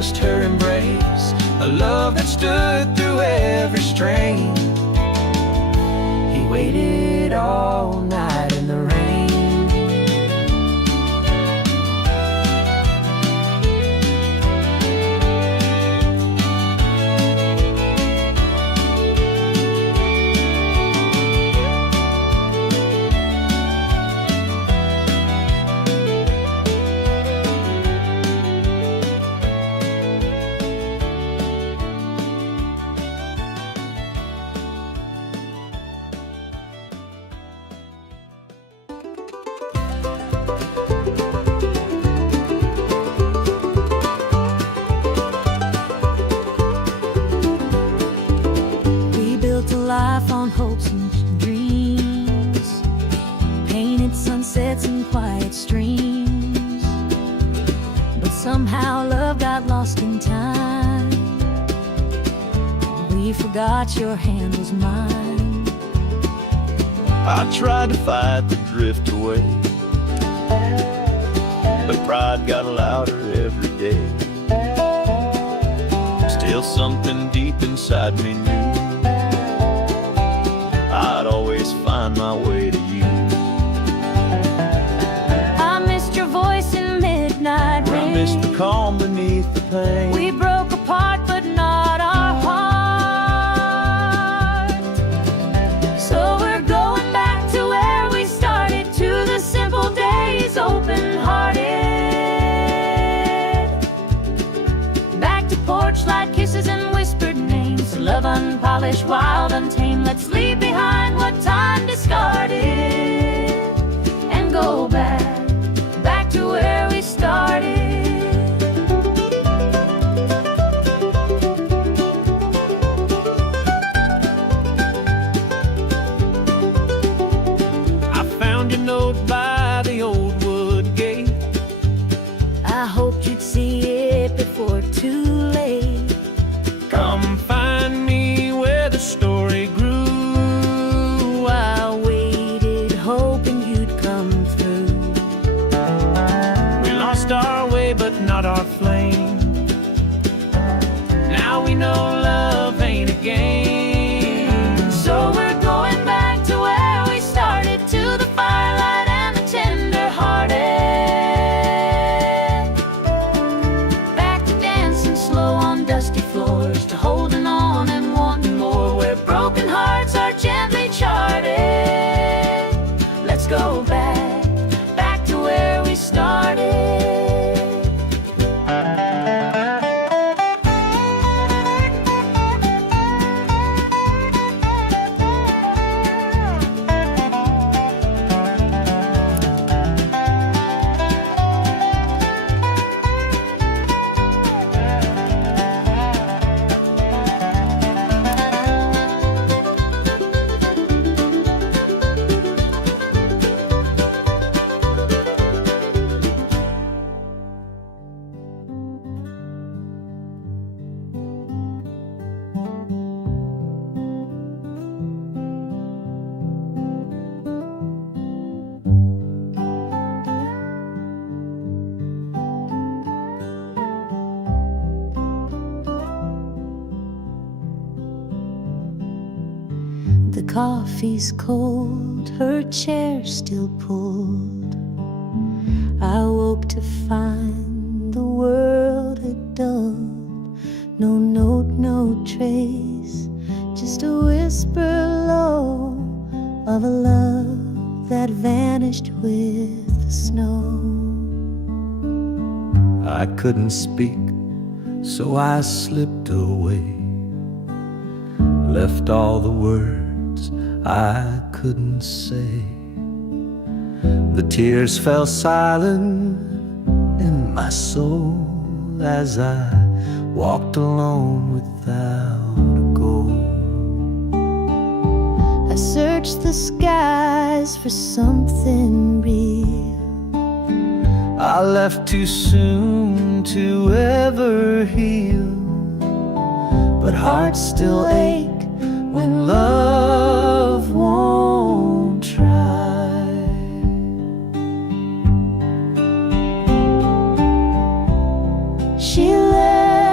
just her embrace, a love that stood through every strain. He waited all night in the rain. Life on hopes and dreams, painted sunsets and quiet streams, but somehow love got lost in time. We forgot your hand was mine. I tried to fight the drift away, but pride got louder every day. Still something deep inside me knew I'd always find my way to you. I missed your voice in midnight rain. I missed the calm beneath the pain. We broke apart but not our heart. So we're going back to where we started, to the simple days, open-hearted. Back to porch light kisses and whispered names, love unpolished, wild, untamed. Let's leave behind what time discarded and go back to where we started. I found your note by the old wood gate. I hoped you'd see it before too late. Come find me where the story grew. I waited, hoping you'd come through. We lost our way, but not our flame. Now we know love ain't a game. So we're going back to where we started, to the firelight and the tender-hearted. Back to dancing slow on dusty floors, to holding on and wanting more, where broken hearts are gently charted. Let's go back to where we started. The coffee's cold, her chair still pulled. I woke to find the world had dulled. No note, no trace, just a whisper low of a love that vanished with the snow. I couldn't speak, so I slipped away, left all the words I couldn't say. The tears fell silent in my soul as I walked alone without a goal. I searched the skies for something real. I left too soon to ever heal, but hearts still ache when love won't try. She left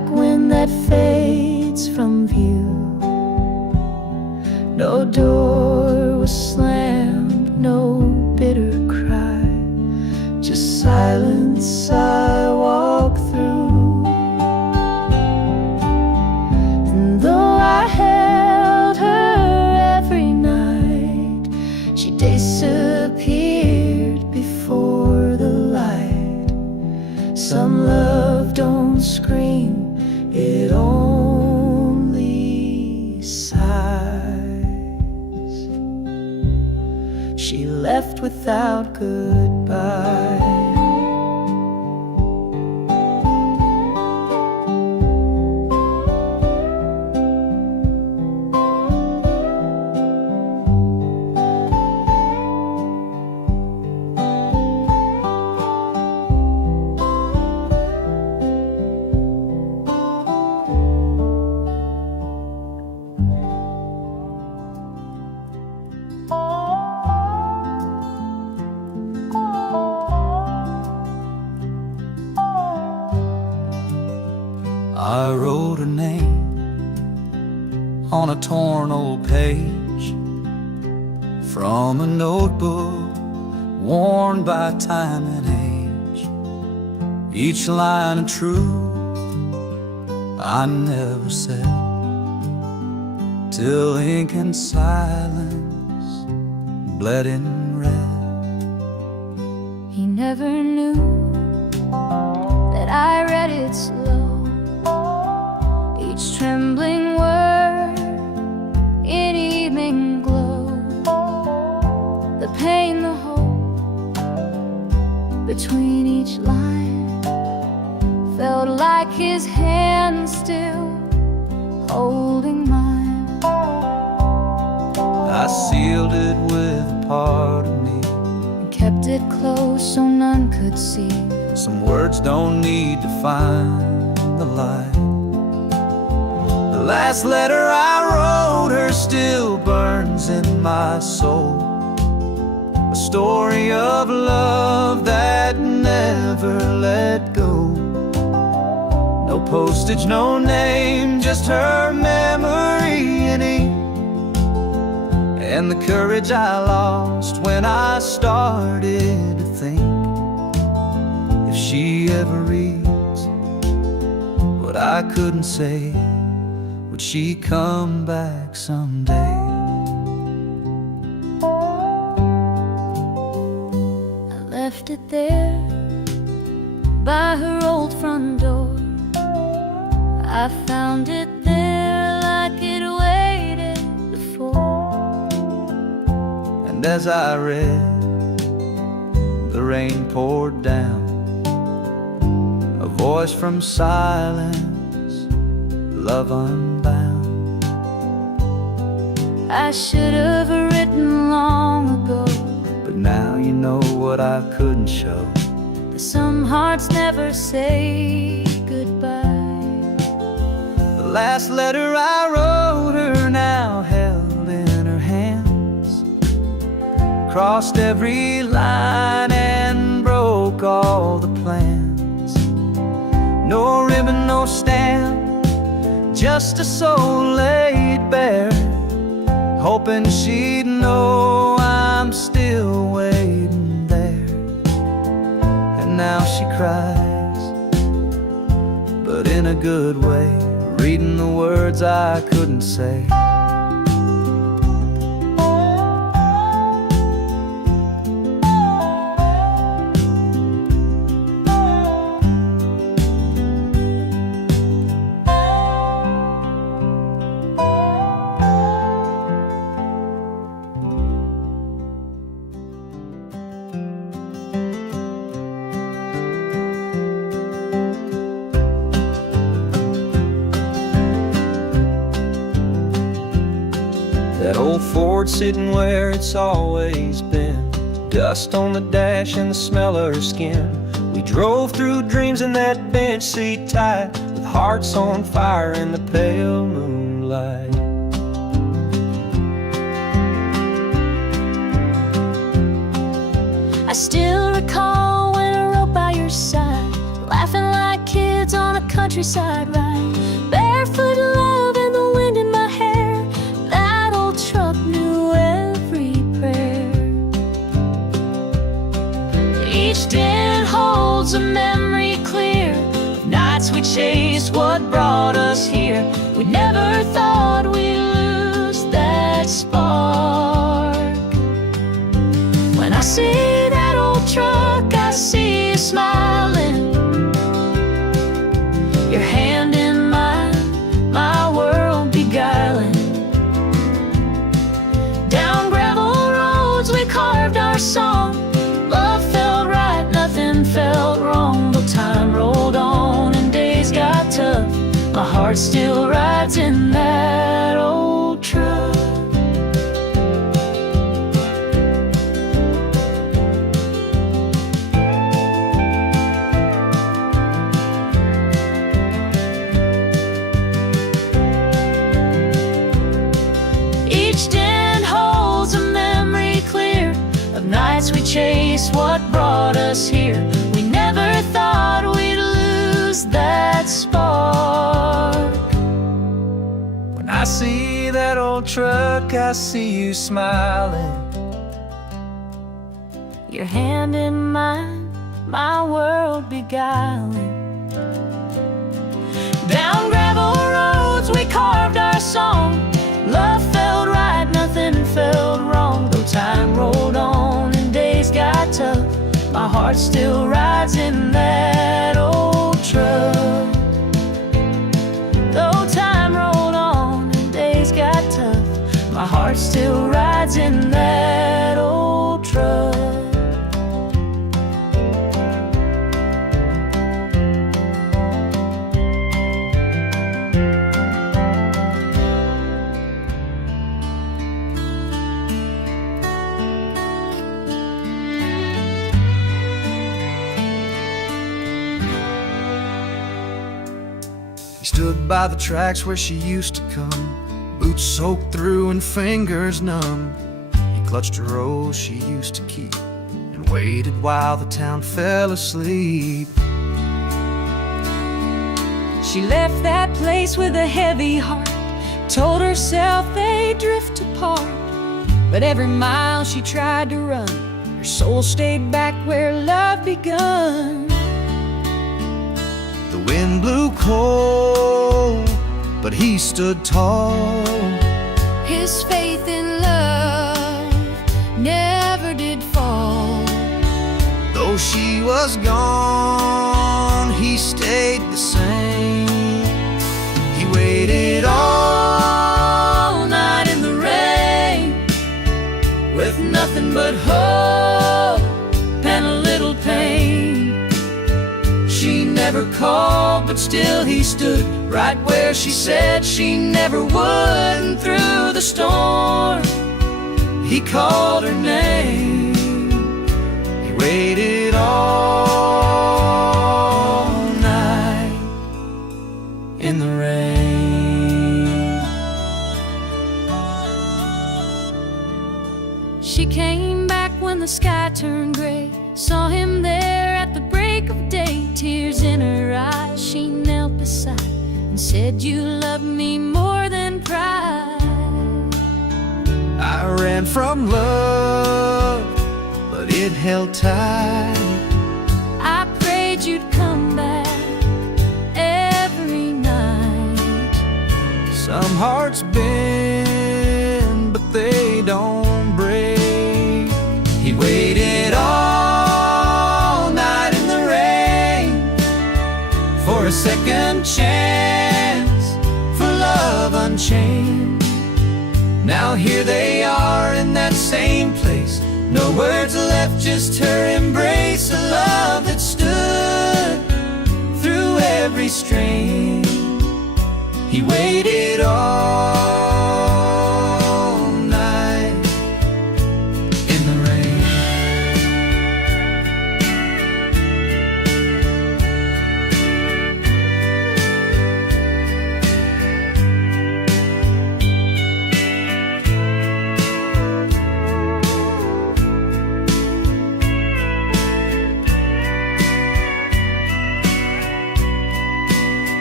like wind that fades from view. No door was slammed, no bitter cry, just silence I walk through. And though I held her every night, she disappeared before the light. Some love don't scream, it only sighs. She left without goodbye. I wrote her name on a torn old page from a notebook worn by time and age. Each line of truth I never said, till ink and silence bled in red. He never knew that I read it slow, each trembling word in evening glow. The pain, the hope between each line felt like his hand still holding mine. I sealed it with a part of me, And kept it close so none could see. some words don't need to find the light. The last letter I wrote her still burns in my soul, a story of love that never let go. No postage, no name, just her memory in ink, and the courage I lost when I started to think, if she ever reads what I couldn't say, would she come back someday? I left it there by her old front door. I found it there like it waited before. And as I read, the rain poured down, a voice from silence, love unbound. I should have written long ago, But now you know what I couldn't show. that some hearts never say goodbye. The last letter I wrote her now held in her hands, crossed every line and broke all the plans. No ribbon, no stamp, just a soul laid bare, hoping she'd know I'm still waiting there. And now she cries, but in a good way, reading the words I couldn't say. That old Ford sitting where it's always been, dust on the dash and the smell of her skin. We drove through dreams in that bench seat tight, with hearts on fire in the pale moonlight. I still recall when I rode by your side, laughing like kids on a countryside ride, barefoot love and the wind in my hair. That old truck knew every prayer. Each den holds a memory clear of nights we chased what brought us here. We never thought we'd lose that spark. When I see that old truck, I see you smiling, your hand in mine, my world beguiling. Down gravel roads we carved our song. Love felt right, nothing felt wrong. But time rolled on and days got tough. My heart still rides in that old truck. Each den holds a memory clear of nights we chased what brought us here. We never thought we'd lose that spark. When I see that old truck, I see you smiling, Your hand in mine, my world beguiling. Down gravel roads we carved our song. Love felt right, nothing felt wrong. Though time rolled on and days got tough, my heart still rides in that old truck. Though time rolled on and days got tough, my heart still rides in that old truck. He stood by the tracks where she used to come, boots soaked through and fingers numb. He clutched a rose she used to keep and waited while the town fell asleep. She left that place with a heavy heart, told herself they'd drift apart. But every mile she tried to run, her soul stayed back where love begun. The wind blew cold, but he stood tall. His faith in love never did fall. Though she was gone, he stayed the same. He waited all night in the rain, with nothing but hope and a little pain. She never called, but still he stood right where she said she never would. And through the storm, he called her name. He waited all night in the rain. She came back when the sky turned gray, saw him there at the break of day. Tears in her eyes, she knelt beside and said, "You love me more than pride." I ran from love, but it held tight. I prayed you'd come back every night. Some hearts bend, but they don't break. He waited all night in the rain for a second chance, for love unchained. Now here they are in that same place, no words left, just her embrace. A love that stood through every strain. He waited all night in the rain.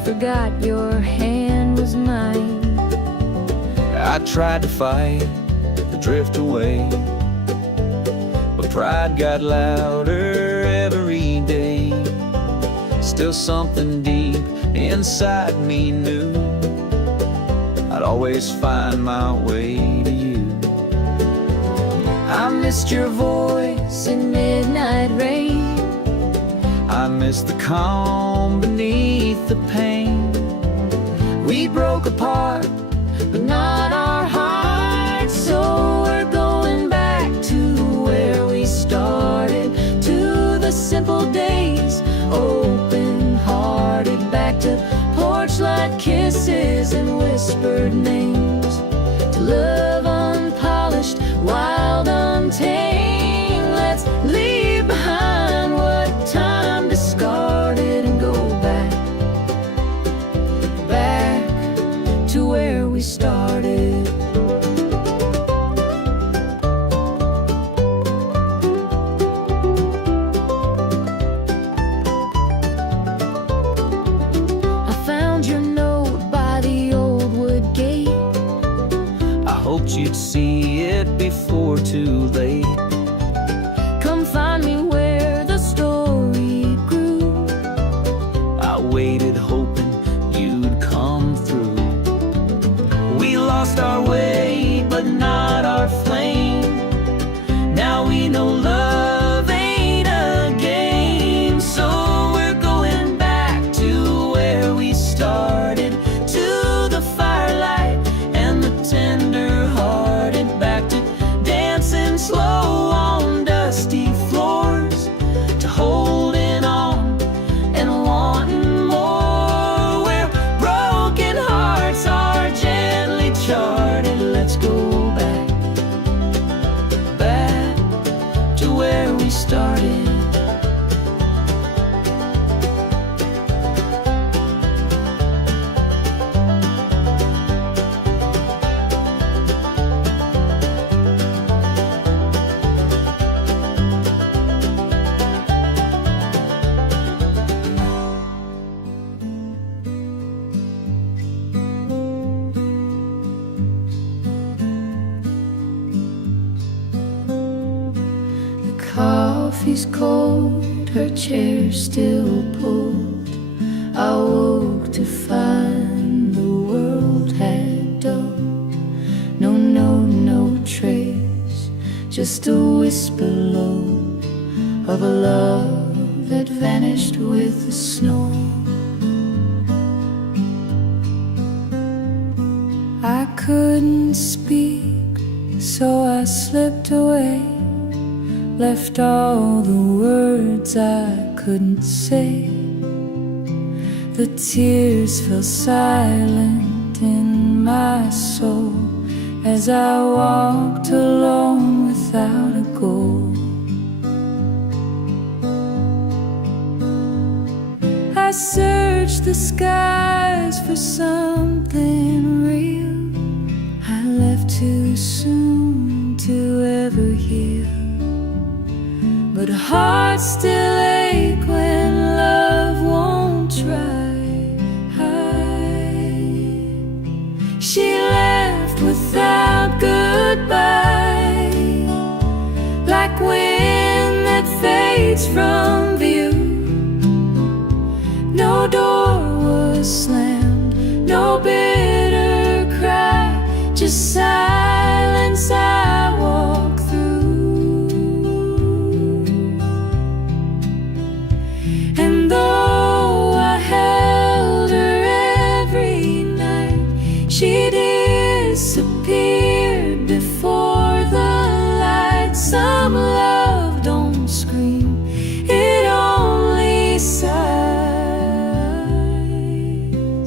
forgot your hand was mine. I tried to fight the drift away, but pride got louder every day. Still something deep inside me knew I'd always find my way to you. I missed your voice in midnight rain. I missed the calm beneath the pain. We broke apart, but not our hearts. So we're going back to where we started, to the simple days, open-hearted. Back to porch light kisses and whispered names, to love unpolished, wild, untamed. Let's leave behind what time discarded and go back to where we started. I found your note by the old wood gate. I hoped you'd see it before too late. Come find me where the story grew. I waited hoping you'd come through. We lost our way, but not our flame. Now we know love ain't a game. So we're going back to where we started, to the firelight and the tender-hearted. Back to dancing slow on dusty floors, to holding on and wanting more. Where broken hearts are gently charted. Let's go back to where we started. Coffee's cold, her chair still pulled. I woke to find the world had dulled. No note, no trace, just a whisper low of a love that vanished with the snow. I couldn't speak, so I slipped away, left all the words I couldn't say. The tears fell silent in my soul as I walked alone without a goal. I searched the skies for something real. I left too soon to ever heal, but hearts still ache when love won't try. She left without goodbye, like wind that fades from view. No door was slammed, no bitter cry, just silence I walk through. And though I held her every night, she disappeared before the light. Some love don't scream, it only sighs.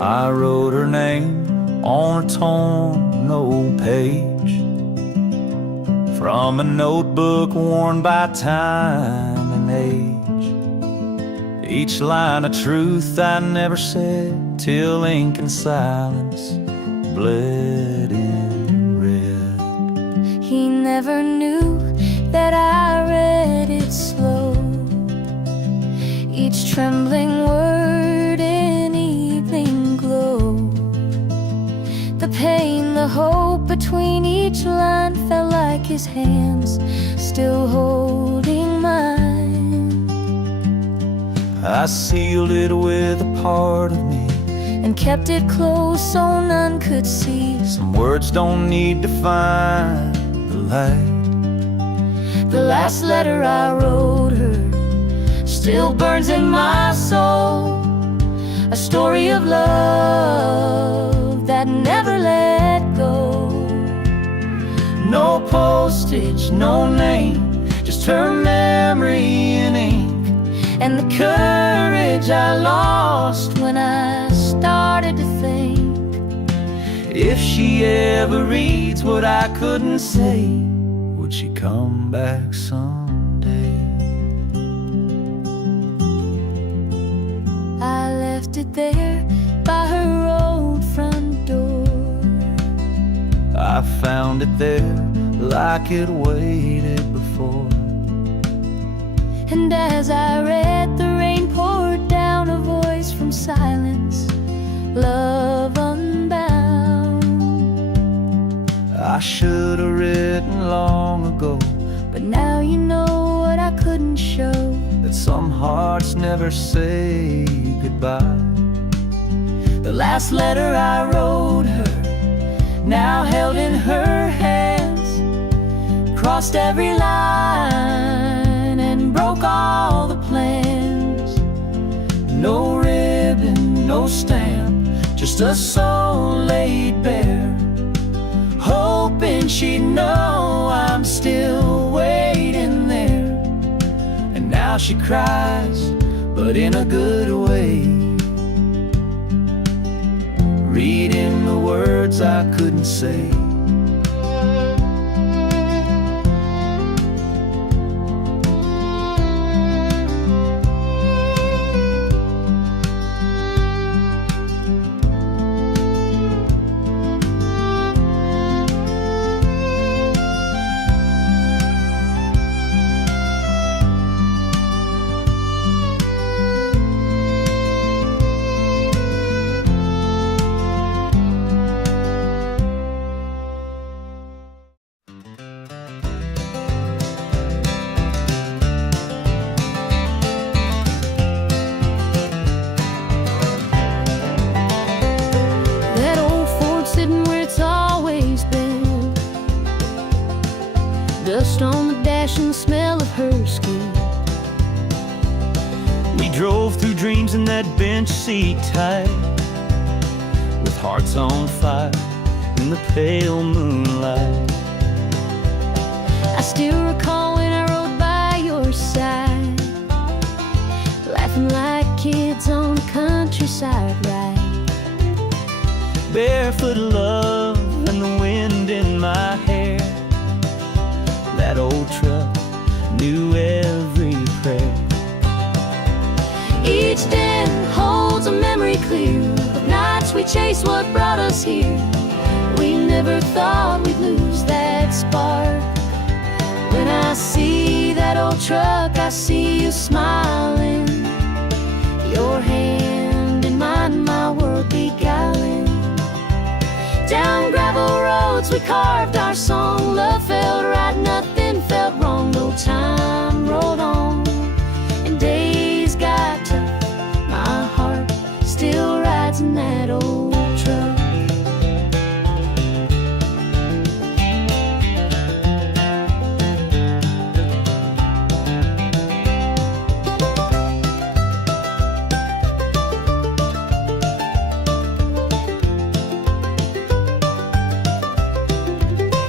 I wrote her name on a torn old page from a notebook worn by time and age. Each line of truth I never said till ink and silence bled in red. He never knew that I read it slow, each trembling word in evening glow. The pain, the hope between each line felt like his hands still holding mine. I sealed it with a part of me and kept it close so none could see. Some words don't need to find the light. The last letter I wrote her still burns in my soul, a story of love that never let go. No postage, no name, just her memory in ink, and the courage I lost when I started to think, if she ever reads what I couldn't say, would she come back someday? I left it there by her old front door. I found it there like it waited before. And as I read, the rain poured down, a voice from silence, love unbound. I should have written long ago, but now you know what I couldn't show, that some hearts never say goodbye. the last letter I wrote her, now held in her hands, crossed every line and broke all the plans. No ribbon, no stamp, just a soul laid bare, hoping she'd know I'm still waiting there. And now she cries, but in a good way, reading the words I couldn't say. Dust on the dash and the smell of her skin. We drove through dreams in that bench seat tight, with hearts on fire in the pale moonlight. I still recall when I rode by your side, laughing like kids on the countryside ride. Barefoot love and the wind in my hair. That old truck knew every prayer. Each den holds a memory clear of nights we chased what brought us here. We never thought we'd lose that spark. When I see that old truck, I see you smiling, your hand in mine, my world beguiling. Down gravel roads we carved our song. Love felt right, nothing felt wrong. No time rolled on and days got tough. My heart still rides in that old truck.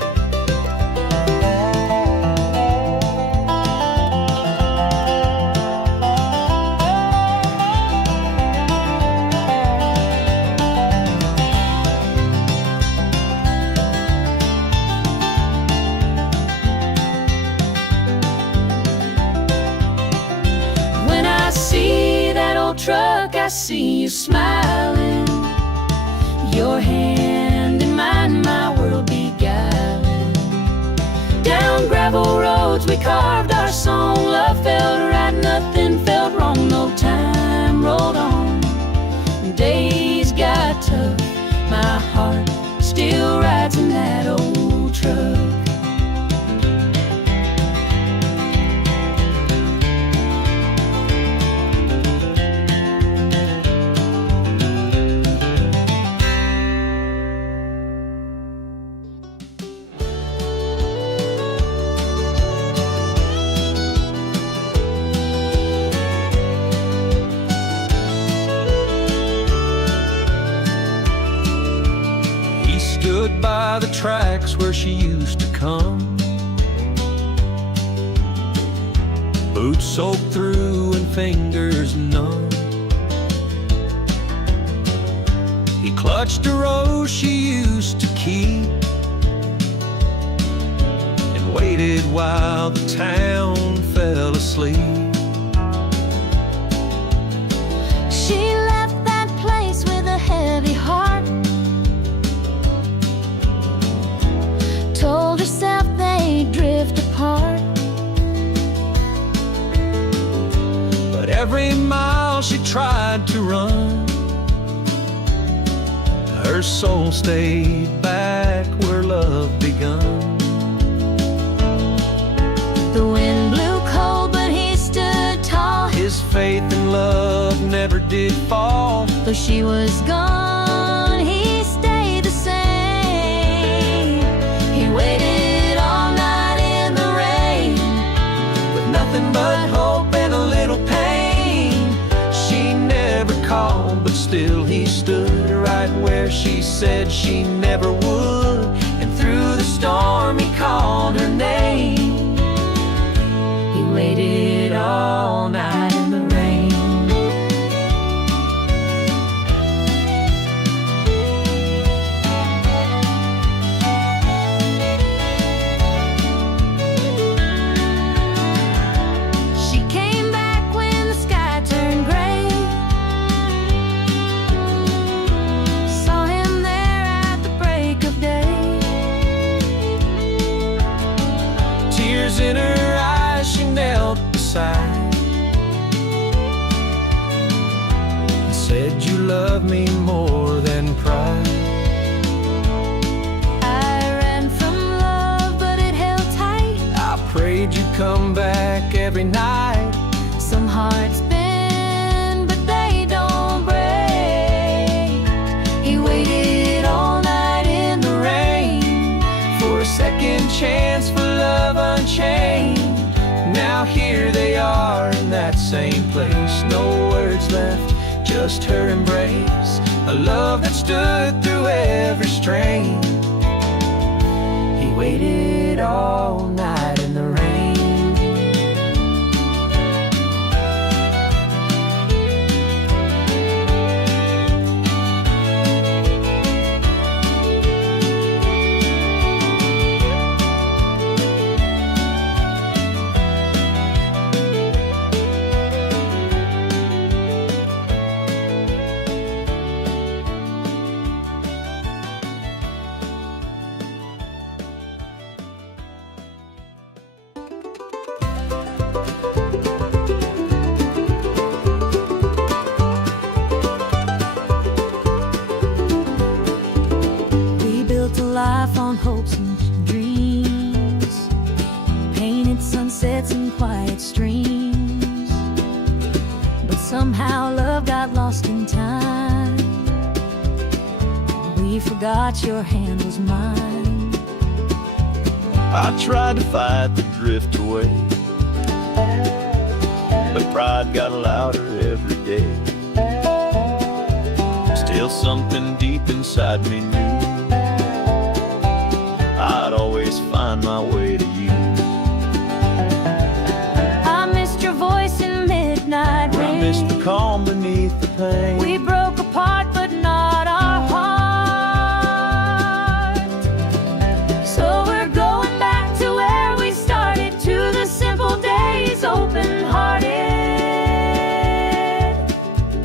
truck, I see you smiling, your hand in mine, my world beguiling. Down gravel roads we carved our song, love felt right, nothing felt wrong, no time rolled on. Days got tough, my heart still rides in that old truck. Stood by the tracks where she used to come, boots soaked through and fingers numb. He clutched a rose she used to keep and waited while the town fell asleep. She left that place with a heavy heart, told herself they'd drift apart. But every mile she tried to run, her soul stayed back where love begun. The wind blew cold, but he stood tall. His faith in love never did fall. Though she was gone, he stayed the same. He waited all night in the rain, with nothing but hope and a little pain. She never called, but still he stood right where she said she never would. And through the storm he called her name. he waited all night in the rain. She came back when the sky turned gray, saw him there at the break of day. Tears in her eyes, she knelt beside and said, "You love me more than pride." I ran from love, but it held tight. I prayed you'd come back every night. Some hearts bend, but they don't break. He waited all night in the rain For a second chance for love unchained. Now here they are in that same place. No words left, just her embrace. A love that stood through every strain. He waited all night in the rain. We built a life on hopes and dreams, painted sunsets and quiet streams. But somehow love got lost in time. We forgot your hand was mine. I tried to fight the drift away, but pride got louder every day. Still something deep inside me knew I'd always find my way to you. I missed your voice in midnight I rain. missed the calm beneath the pain. We broke apart, but not our heart. So we're going back to where we started, to the simple days, open-hearted.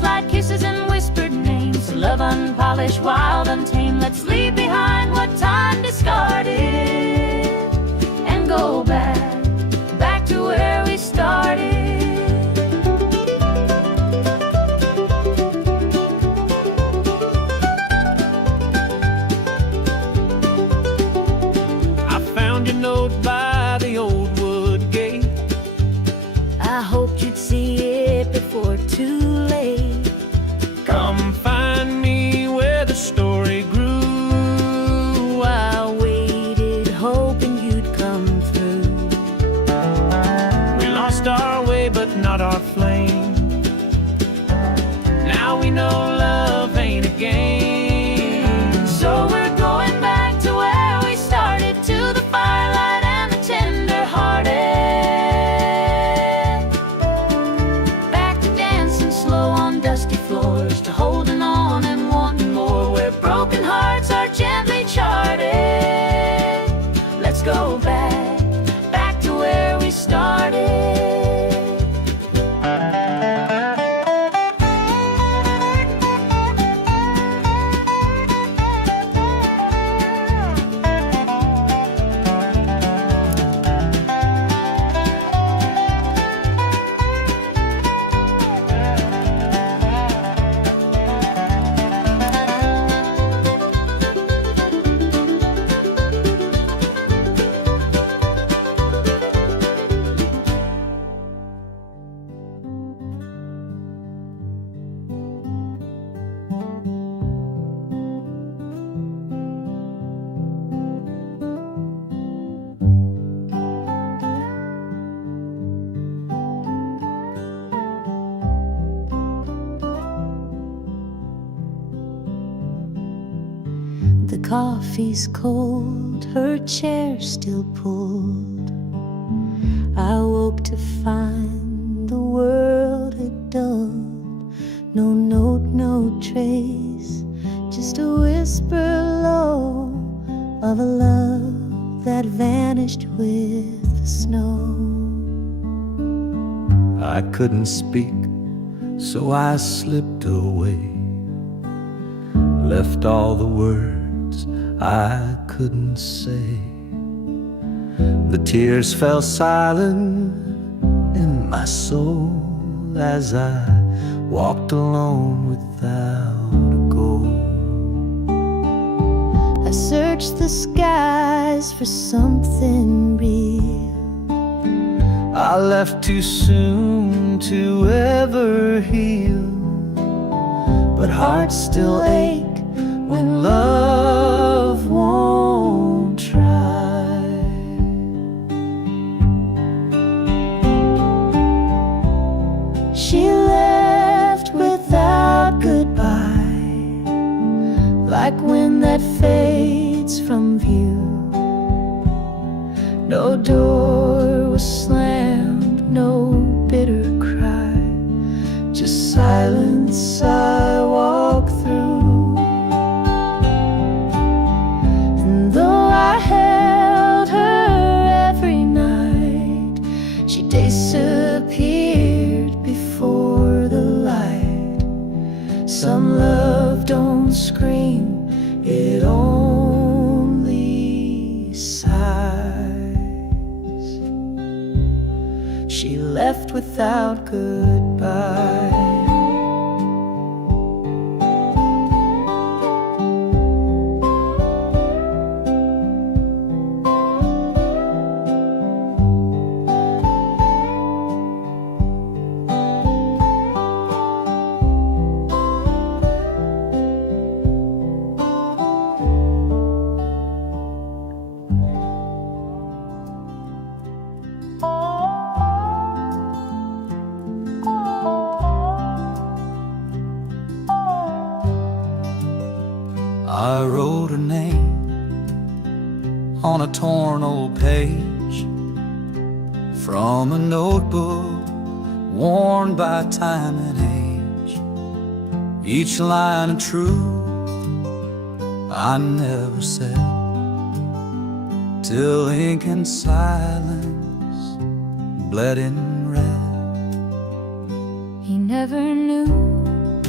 torchlight kisses and whispered names. Love unpolished, wild, untamed. Let's leave behind what time discarded and go back to where we started. I found your note by the old wood gate. I hoped you'd see it before too late. Come find me where the story grew. I waited, hoping you'd come through. We lost our way, but not our flame. Now we know love ain't a game. So we're going back to where we started, to the firelight and the tender-hearted. Back to dancing slow on dusty floors, to holding on and wanting more, where broken hearts are gently charted. Let's go back to where we started. The coffee's cold, her chair still pulled. I woke to find the world had dulled. No note, no trace, just a whisper low of a love that vanished with the snow. I couldn't speak, so I slipped away, left all the words I couldn't say. The tears fell silent in my soul as I walked alone without a goal. I searched the skies for something real. I left too soon to ever heal, but hearts still ache when love won't try. She left without goodbye, like wind that fades from view. No door was slammed, no bitter cry, just silence I walk through. And though I held her every night, she disappeared before the light. Some love don't scream, it only sighs. She left without goodbye. I wrote her name on a torn old page from a notebook worn by time and age. Each line of truth I never said, till ink and silence bled in red. He never knew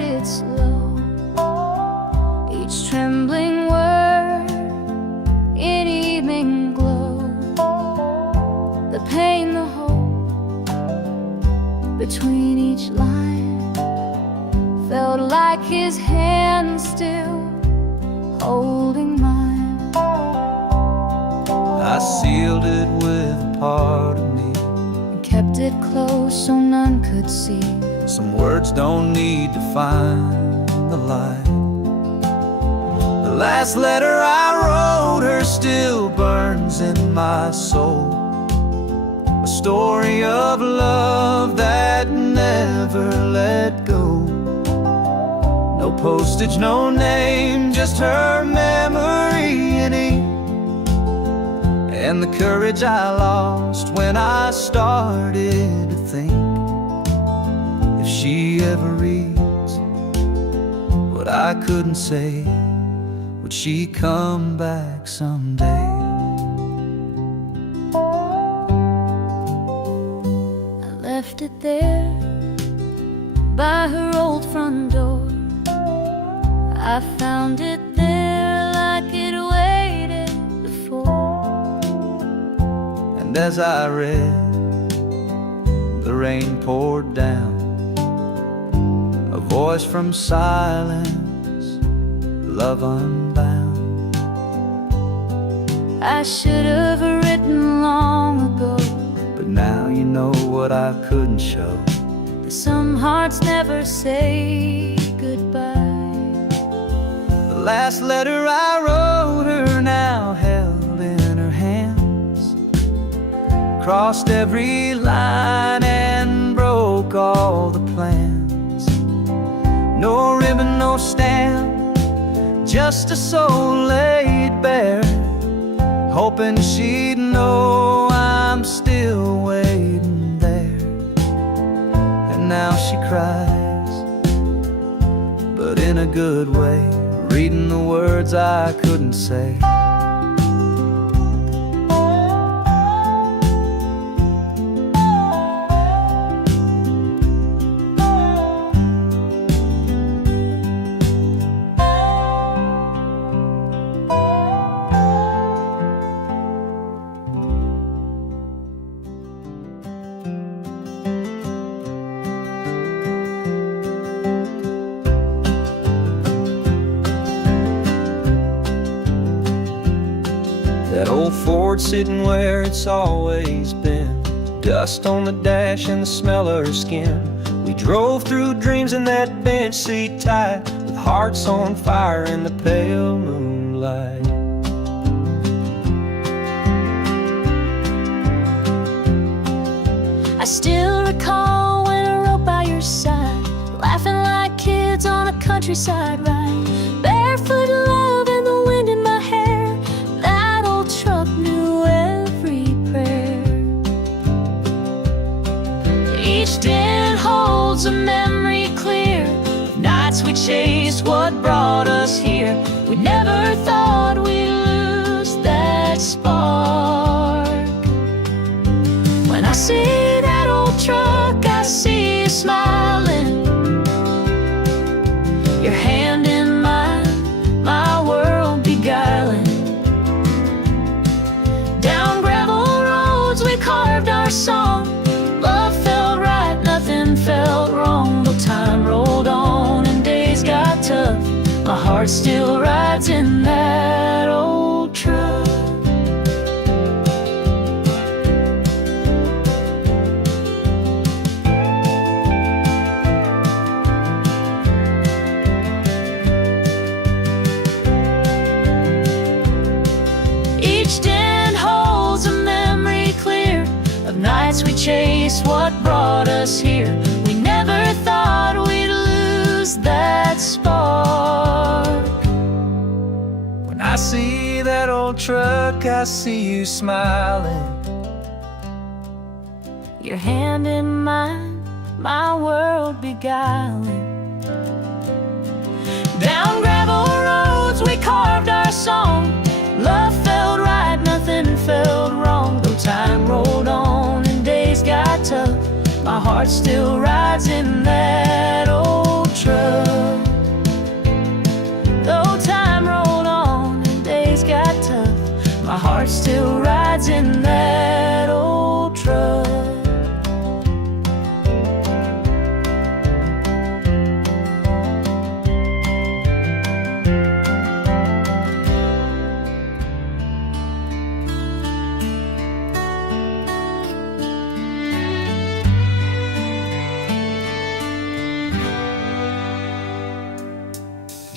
write it slow, each trembling word in evening glow. The pain, the hope between each line felt like his hand still holding mine. I sealed it with a part of me, And kept it close so none could see. some words don't need to find the light. The last letter I wrote her still burns in my soul, a story of love that never let go. No postage, no name, just her memory in ink, and the courage I lost when I started to think, if she ever reads what I couldn't say, would she come back someday? I left it there by her old front door. I found it there like it waited before. And as I read, the rain poured down, a voice from silence, love unbound. I should have written long ago, But now you know what I couldn't show. that some hearts never say goodbye. The last letter I wrote her now held in her hands, crossed every line and broke all the plans. No ribbon, no stamp, just a soul laid bare, hoping she'd know I'm still waiting there. And now she cries, but in a good way, reading the words I couldn't say. That old Ford sitting where it's always been, dust on the dash and the smell of her skin. We drove through dreams in that bench seat tight, with hearts on fire in the pale moonlight. I still recall when I rode by your side, laughing like kids on a countryside ride. Barefoot love and the wind in my hair, that old truck knew every prayer. Each dent holds a memory clear of nights we chased what brought us here. We never thought we'd lose that spark. When I see that old truck, I see you smiling, your hand in mine, my world beguiling. Down gravel roads we carved our song, love felt right, nothing felt wrong. Though time rolled on and days got tough, my heart still rides in that old truck. We chased what brought us here. We never thought we'd lose that spark. When I see that old truck, I see you smiling, your hand in mine, my world beguiling. Down gravel roads we carved our song, love felt right, nothing felt wrong. Though time rolled on and days got tough, my heart still rides in that old truck.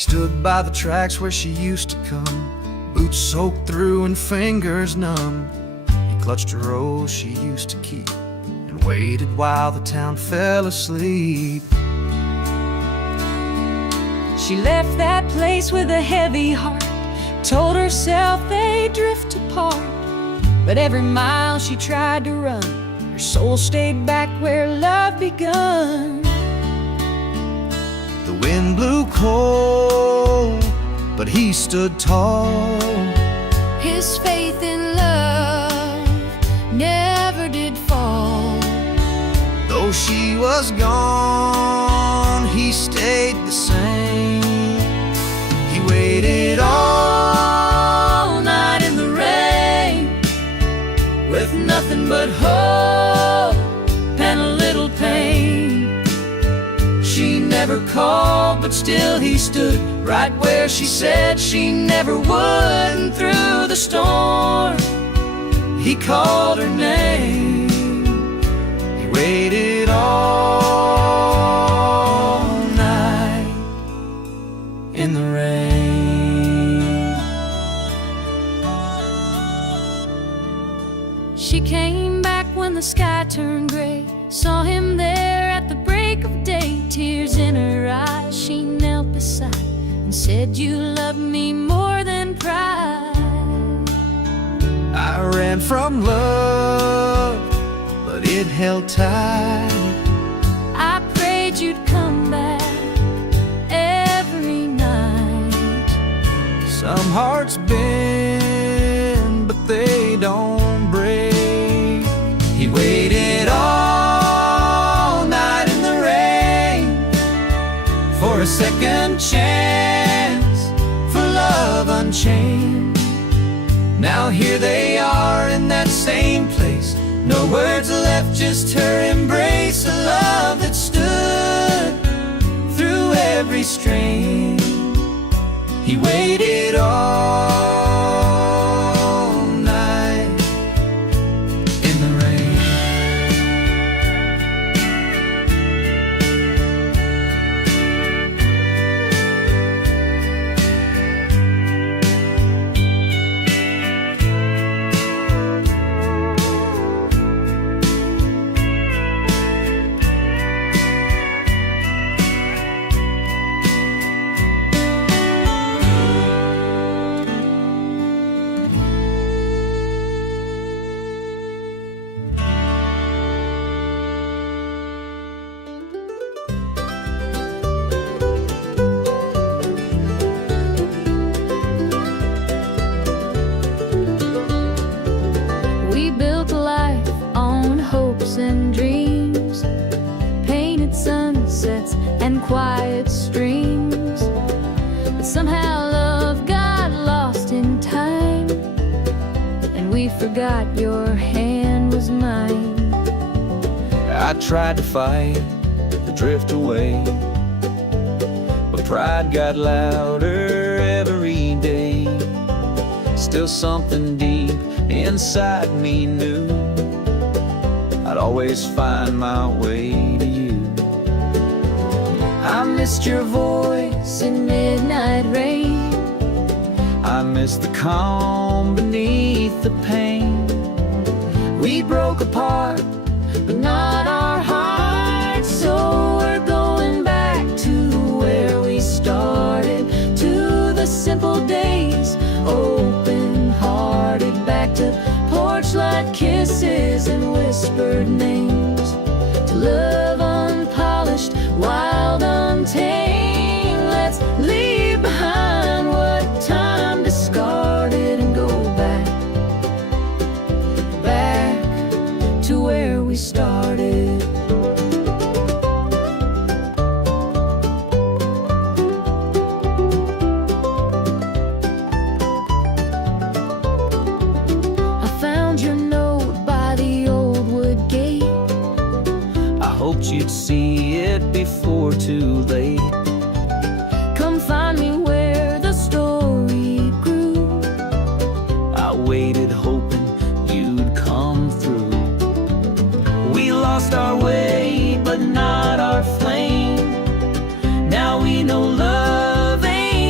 stood by the tracks where she used to come, boots soaked through and fingers numb. He clutched a rose she used to keep and waited while the town fell asleep. She left that place with a heavy heart, told herself they'd drift apart. But every mile she tried to run, her soul stayed back where love begun. The wind blew cold, but he stood tall. His faith in love never did fall. Though she was gone, he stayed the same. He waited all night in the rain, with nothing but hope and a little pain. She never called, but still he stood right where she said she never would. And through the storm, he called her name. He waited all night in the rain. She came back when the sky turned gray, saw him there at the break of day. Tears in her eyes, she knelt beside and said, "You love me more than pride." I ran from love, but it held tight. I prayed you'd come back every night. Some hearts bend, but they don't break. He waited all night in the rain for a second chance, for love unchained. Now here they are in that same place, no words left, just her embrace. A love that stood through every strain. He waited all night in the rain. We built a life on hopes and dreams, painted sunsets and quiet streams. But somehow love got lost in time, and we forgot your hand was mine. I tried to fight the drift away, but pride got louder every day. Still something deep inside me knew I'd always find my way to you. I missed your voice In midnight rain, I missed the calm beneath the pain. We broke apart, but not our hearts. So we're going back to where we started, to the simple days, open-hearted, back to porch-light kisses and whispered names, to love unpolished, wild, untamed. Let's leave behind what time discarded and go back, back to where we started. I found your note by the old wood gate. I hoped you'd see it before too late. Come find me where the story grew. I waited hoping you'd come through. We lost our way, but not our flame. Now we know love ain't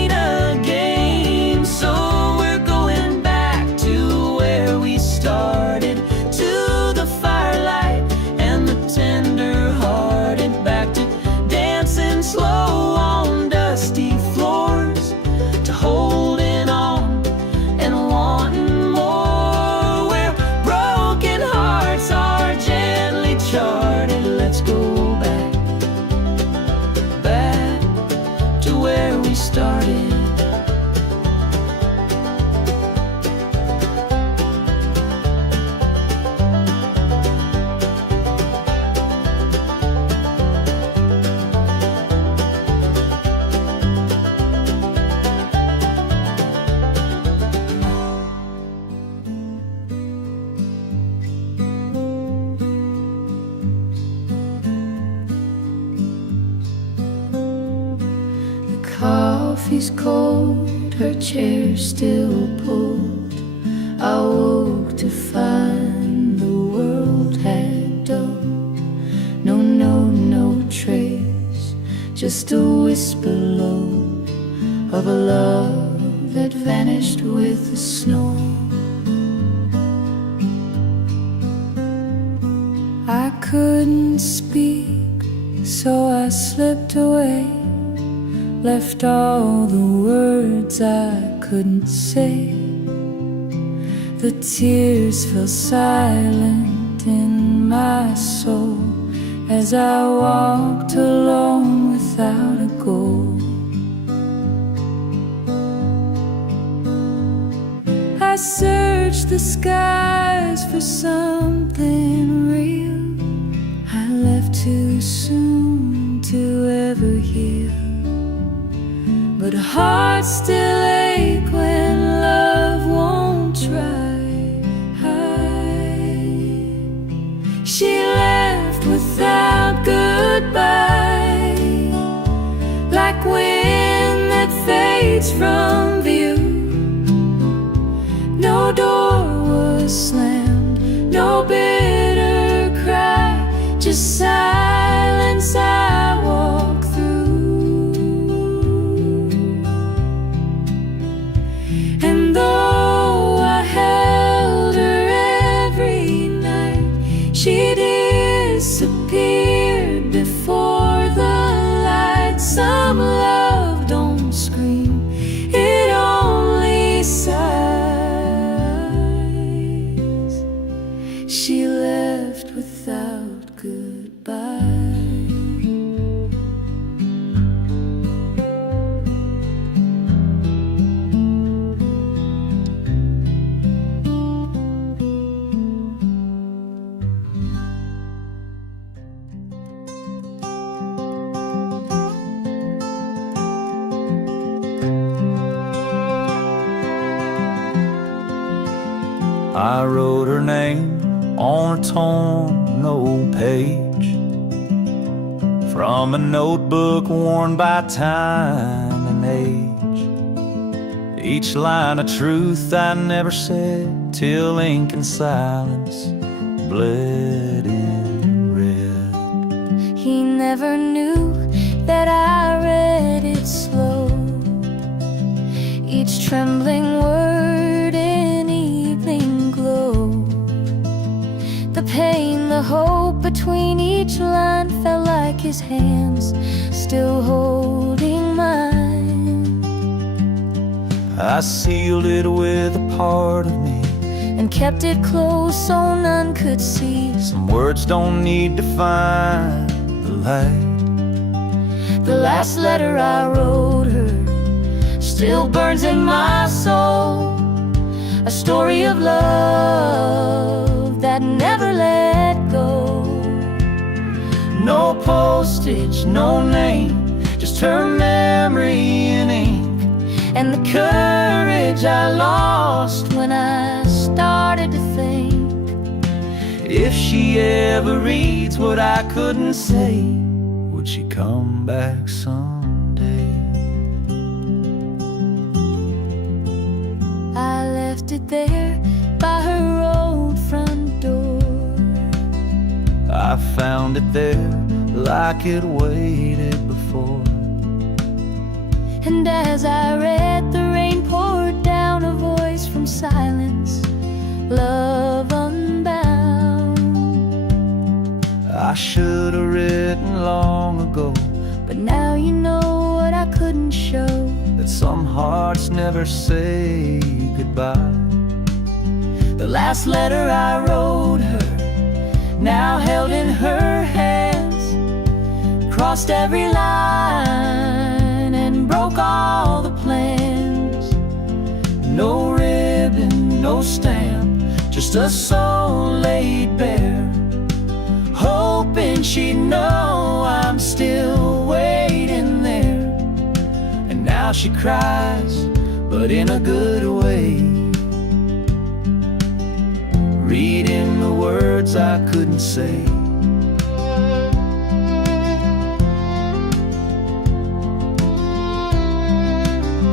coffee's cold, her chair still pulled. I woke to find the world had dulled. No trace, just a whisper low of a love that vanished with the snow. I couldn't speak, so I slipped away, left all the words I couldn't say. The tears fell silent in my soul as I walked alone without a goal. I searched the skies for something real. I left too soon to ever heal, but hearts still ache when love won't try. She left without goodbye, like wind that fades from view. No door was slammed, no bitter cry, just silence I walk through. And though I held her every night, she disappeared before the light. Some love don't scream, it only sighs. She left without goodbye. I wrote her name on a torn old page from a notebook worn by time and age. Each line of truth I never said till ink and silence bled in red. He never knew that I read it slow, each trembling word in evening glow. The pain, the hope between each line felt like his hands still holding mine. I sealed it with a part of me and kept it close so none could see. Some words don't need to find the light. The last letter I wrote her still burns in my soul, a story of love that never let go. No postage, no name, just her memory in ink, and the courage I lost when I started to think. If she ever reads what I couldn't say, would she come back someday? I left it there by her old front door. I found it there like it waited before. And as I read, the rain poured down, a voice from silence, love unbound. I should have written long ago, but now you know what I couldn't show, that some hearts never say goodbye. the last letter I wrote her, now held in her hands, crossed every line and broke all the plans. No ribbon, no stamp, just a soul laid bare, hoping she'd know I'm still waiting there. And now she cries, but in a good way, reading the words I couldn't say.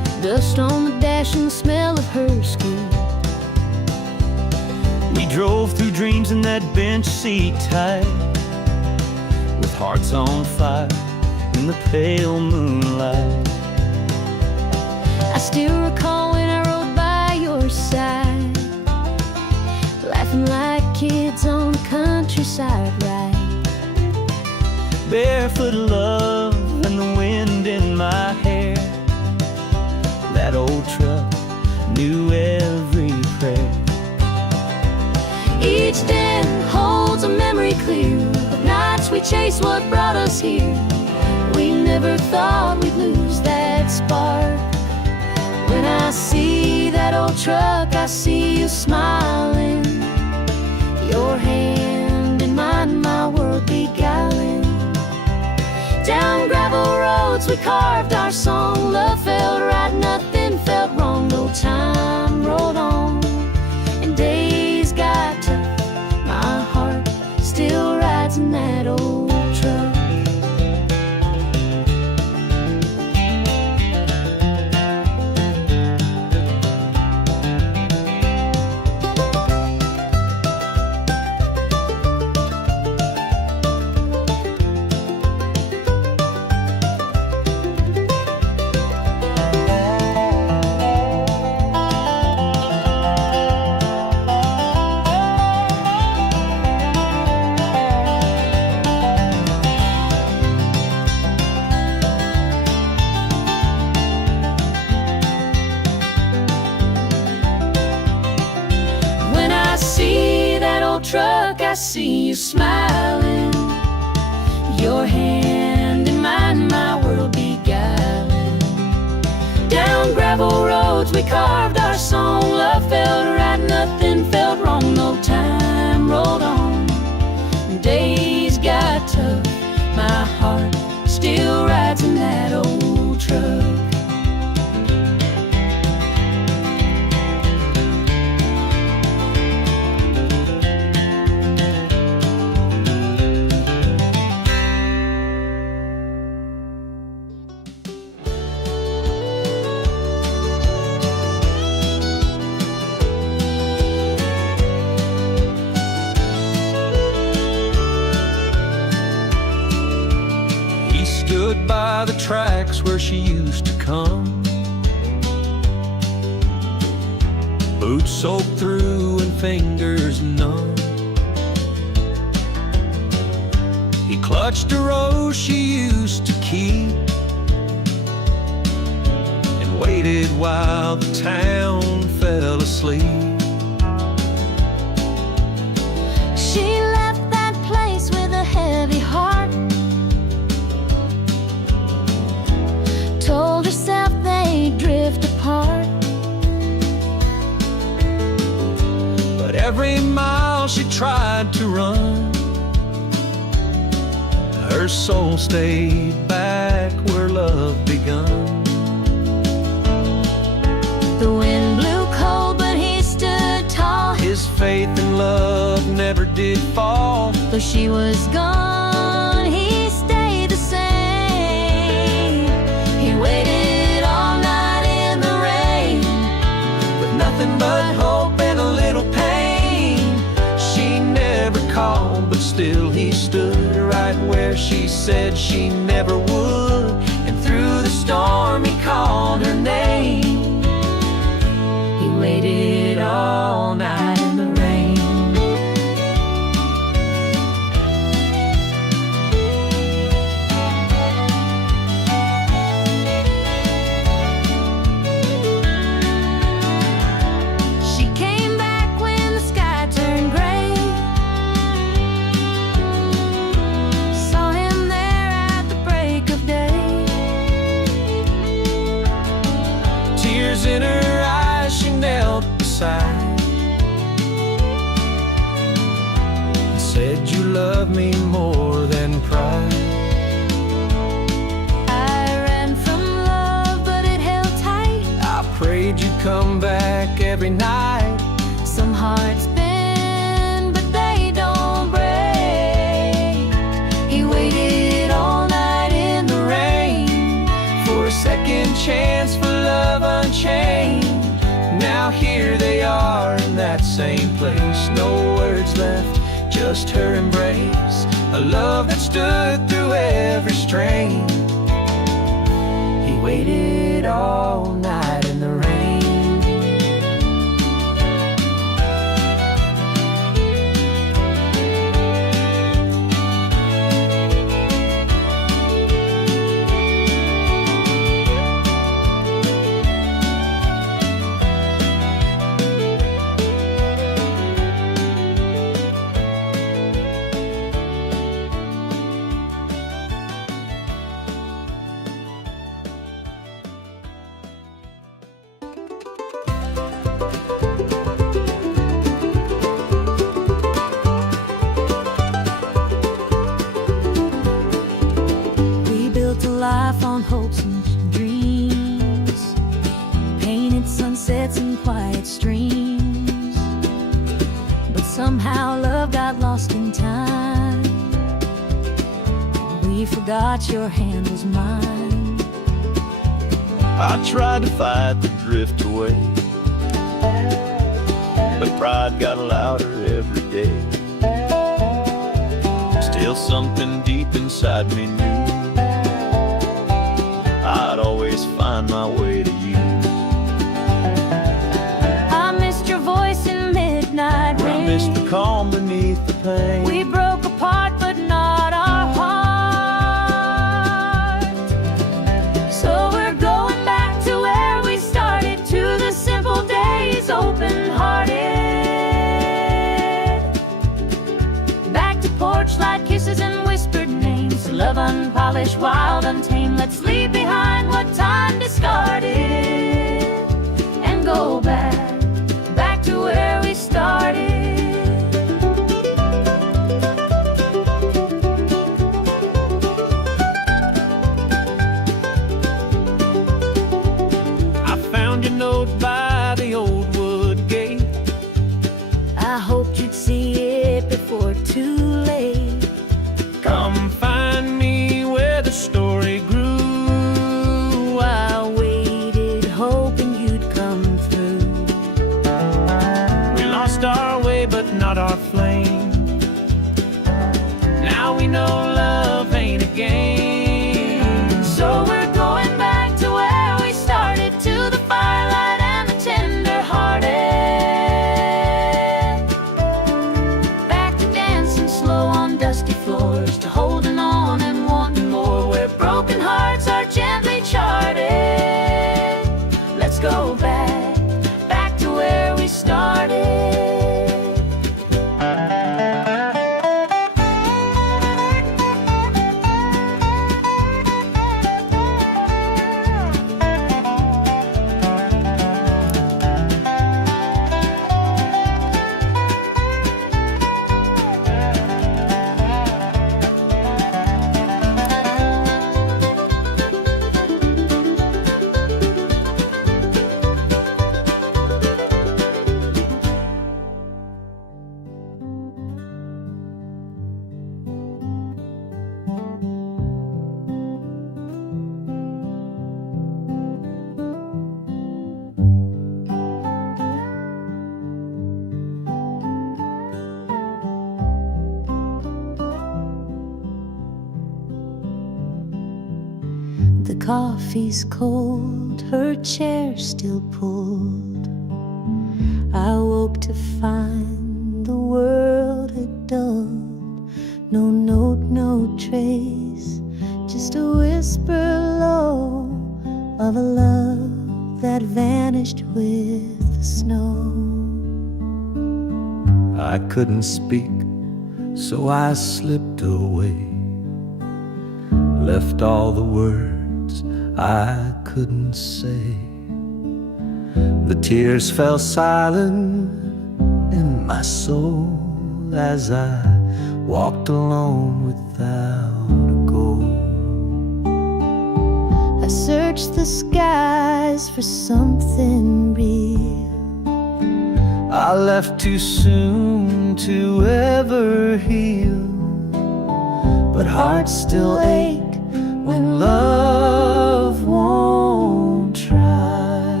dust on the dash and the smell of her skin. We drove through dreams in that bench seat tight, with hearts on fire in the pale moonlight. I still recall when I rode by your side, laughing like kids on a countryside ride. Barefoot love and the wind in my hair. That old truck knew every prayer. Each day holds a memory clear of nights we chased what brought us here. We never thought we'd lose that spark. When I see that old truck, I see you smiling, your hand in mine, my world beguiling. Down gravel roads we carved our song. Love felt right, nothing felt wrong. No time rolled on and days got tough. My heart still rides in that old truck. Truck, I see you smiling, your hand in mine, my world beguiling. Down gravel roads we carved our song. Love felt right, nothing felt wrong. No time rolled on, days got tough. My heart still rides in that old truck. Stood by the tracks where she used to come, boots soaked through and fingers numb. He clutched a rose she used to keep and waited while the town fell asleep. She left that place with a heavy heart, told herself they'd drift apart. But every mile she tried to run, her soul stayed back where love begun. The wind blew cold, but he stood tall. His faith in love never did fall. Though she was gone, he stayed the same. He waited all night in the rain, With nothing but hope and a little pain. She never called, but still he stood right where she said she never would. And through the storm he called her name. he waited all night in the rain. She came back when the sky turned gray, saw him there at the break of day. Tears in her eyes, she knelt beside and said, "You love me more than pride." I ran from love, but it held tight. I prayed you'd come back every night. Some hearts bend, but they don't break. He waited all night in the rain For a second chance for love love unchained. Now here they are in that same place. No words left, just her embrace. A love that stood through every strain. He waited all night in the rain. Life on hopes and dreams, painted sunsets and quiet streams. But somehow love got lost in time. We forgot your hand was mine. I tried to fight the drift away, but pride got louder every day. Still something deep inside me knew I'd always find my way to you. I missed your voice in midnight rain. I missed the calm beneath the pain. We broke apart but not our heart. So we're going back to where we started, to the simple days, open-hearted. Back to porch light kisses and whispered names. Love unpolished, wild, untamed. Let's leave behind what time discarded and go back to where we started. I found your note by the old wood gate. I hoped you'd see it before too late. Come find me where the story grew. I waited, hoping you'd come through. We lost our way, but not our flame. Now we know love ain't a game. So we're going back to where we started, to the firelight and the tender-hearted. Back to dancing slow on dusty floors, to holding on and wanting more, where broken hearts are gently charted. Let's go back to where we started. The coffee's cold, her chair still pulled. I woke to find the world had dulled. No note, no trace, just a whisper low of a love that vanished with the snow. I couldn't speak, so I slipped away, left all the words I couldn't say. The tears fell silent in my soul as I walked alone without a goal. I searched the skies for something real. I left too soon to ever heal, but hearts still ache when love won't try.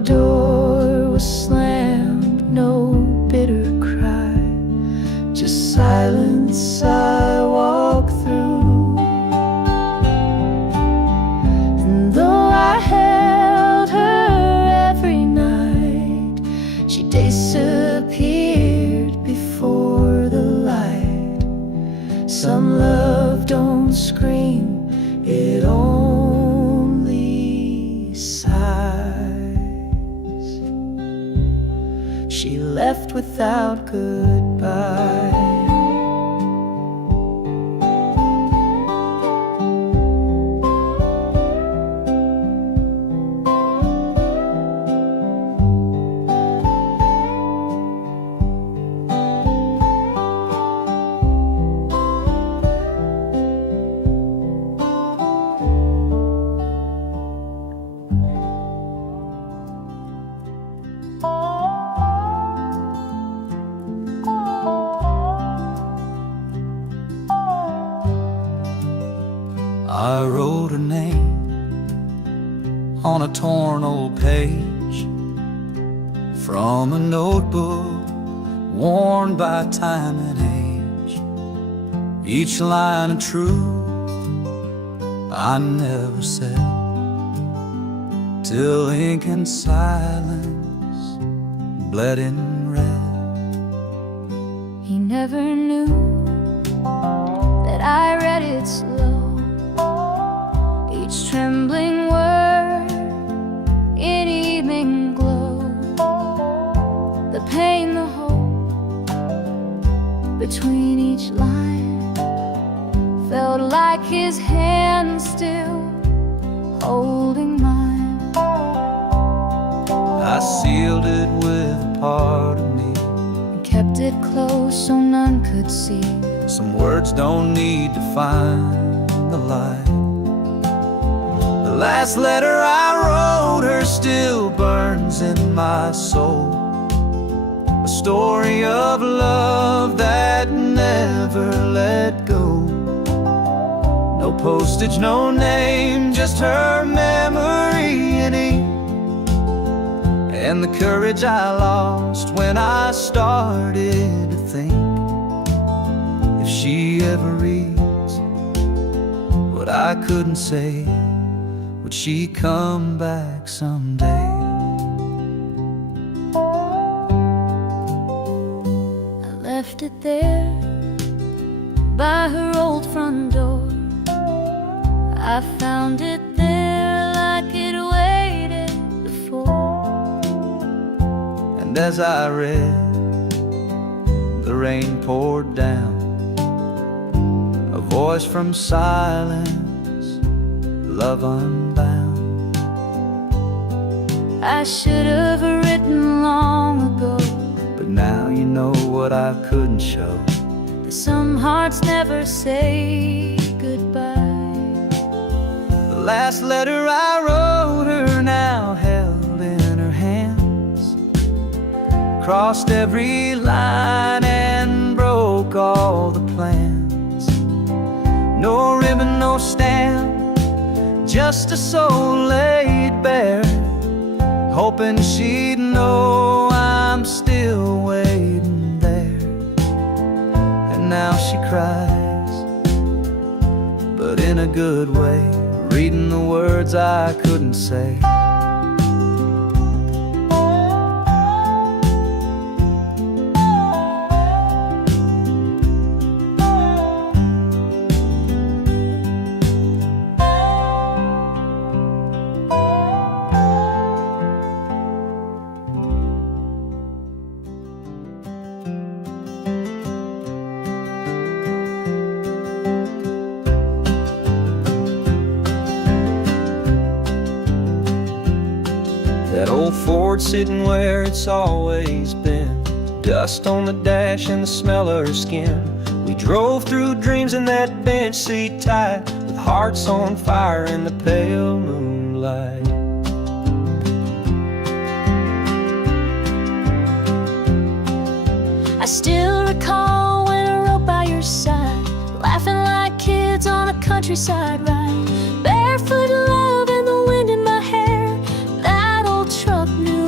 door was slammed, no bitter cry, just silence I walk through. And though I held her every night, she disappeared before the light. Some love don't scream, it only sighs. She left without goodbye. I wrote her name on a torn old page from a notebook worn by time and age. Each line of truth I never said, till ink and silence bled in red. He never knew that I read it slow, each trembling word in evening glow. The pain, the hope between each line felt like his hand still holding mine. I sealed it with a part of me, And kept it close so none could see. some words don't need to find the light. The last letter I wrote her still burns in my soul, a story of love that never let go. No postage, no name, just her memory in ink, and the courage I lost when I started to think, if she ever reads what I couldn't say, would she come back someday? I left it there by her old front door. I found it there like it waited before. And as I read, the rain poured down, a voice from silence, love unbound. I should have written long ago, But now you know what I couldn't show. that some hearts never say goodbye. The last letter I wrote her now held in her hands, crossed every line and broke all the plans. No ribbon, no stamp, just a soul laid bare, hoping she'd know I'm still waiting there. And now she cries, but in a good way, reading the words I couldn't say. That old Ford sitting where it's always been, dust on the dash and the smell of her skin. We drove through dreams in that bench seat tight, with hearts on fire in the pale moonlight. I still recall when I rode by your side, laughing like kids on a countryside ride. Barefoot love and the wind in my hair, that old truck knew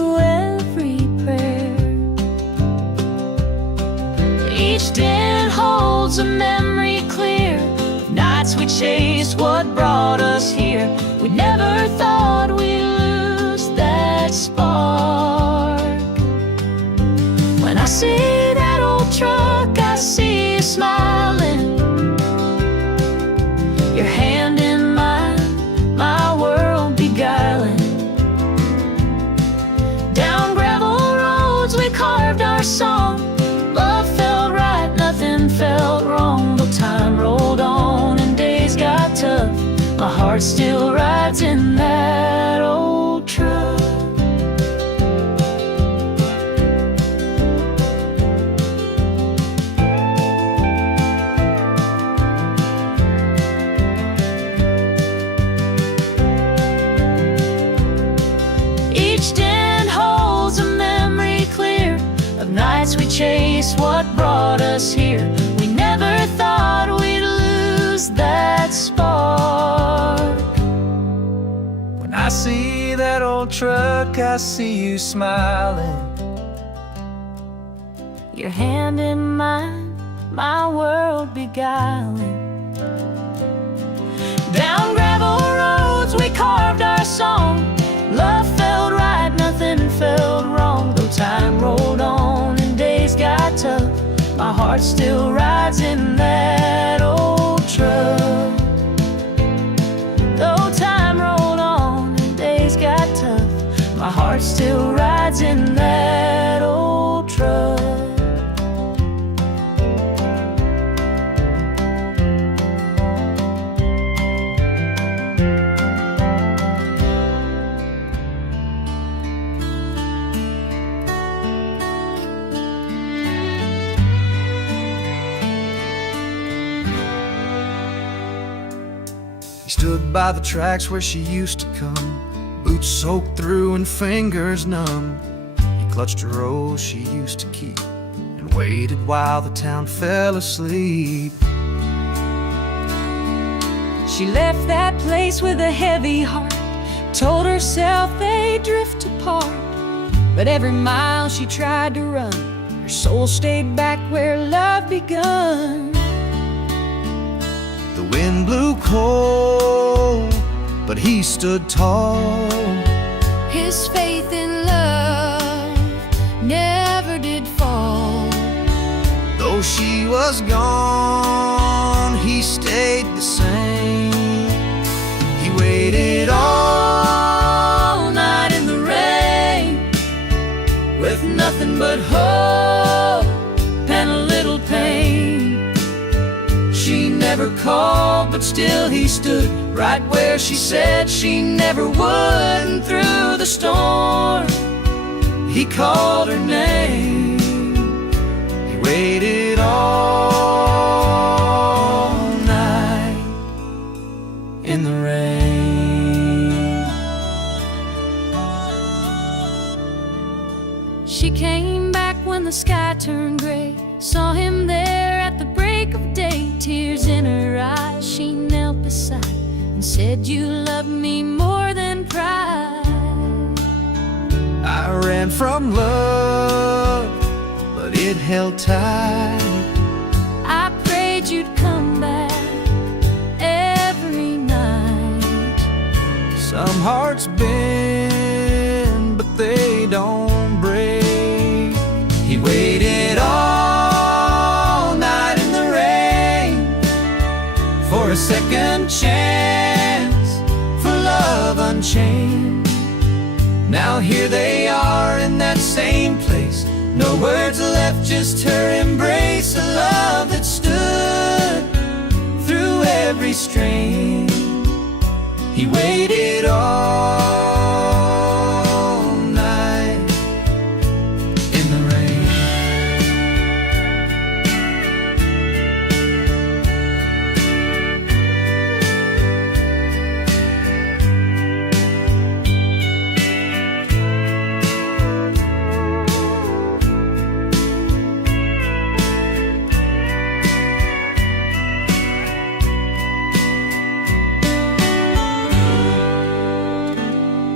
chased what brought us here. We never thought we'd lose that spark. When I see that old truck, I see you smiling, your hand in mine, my world beguiling. Down gravel roads we carved our song. Love felt right, nothing felt wrong. Though time rolled on and days got tough, my heart still rides in that old truck. Each den holds a memory clear of nights we chased what brought us here. We never thought we'd lose that spark. When I see that old truck, I see you smiling, Your hand in mine, my world beguiling. Down gravel roads we carved our song. Love felt right, nothing felt wrong. Though time rolled on and days got tough, my heart still rides in that old truck. Though time rolled on and days got tough, my heart still rides in that old truck. He stood by the tracks where she used to come, boots soaked through and fingers numb. He clutched a rose she used to keep and waited while the town fell asleep. She left that place with a heavy heart, told herself they'd drift apart. But every mile she tried to run, her soul stayed back where love begun. The wind blew cold, but he stood tall. His faith in love never did fall. Though she was gone, he stayed the same. He waited all night in the rain, With nothing but hope and a little pain. she never called, but still he stood right where she said she never would. And through the storm, he called her name. He waited all night in the rain. She came back when the sky turned gray, saw him there at the break of day. Tears in her eyes, she knelt beside and said, "You love me more than pride." I ran from love, but it held tight. I prayed you'd come back every night. Some hearts bend, but they don't break. He waited all night in the rain for a second chance, for love unchained. Now here they are in that same place, no words left, just her embrace. A love that stood through every strain. He waited all night in the rain.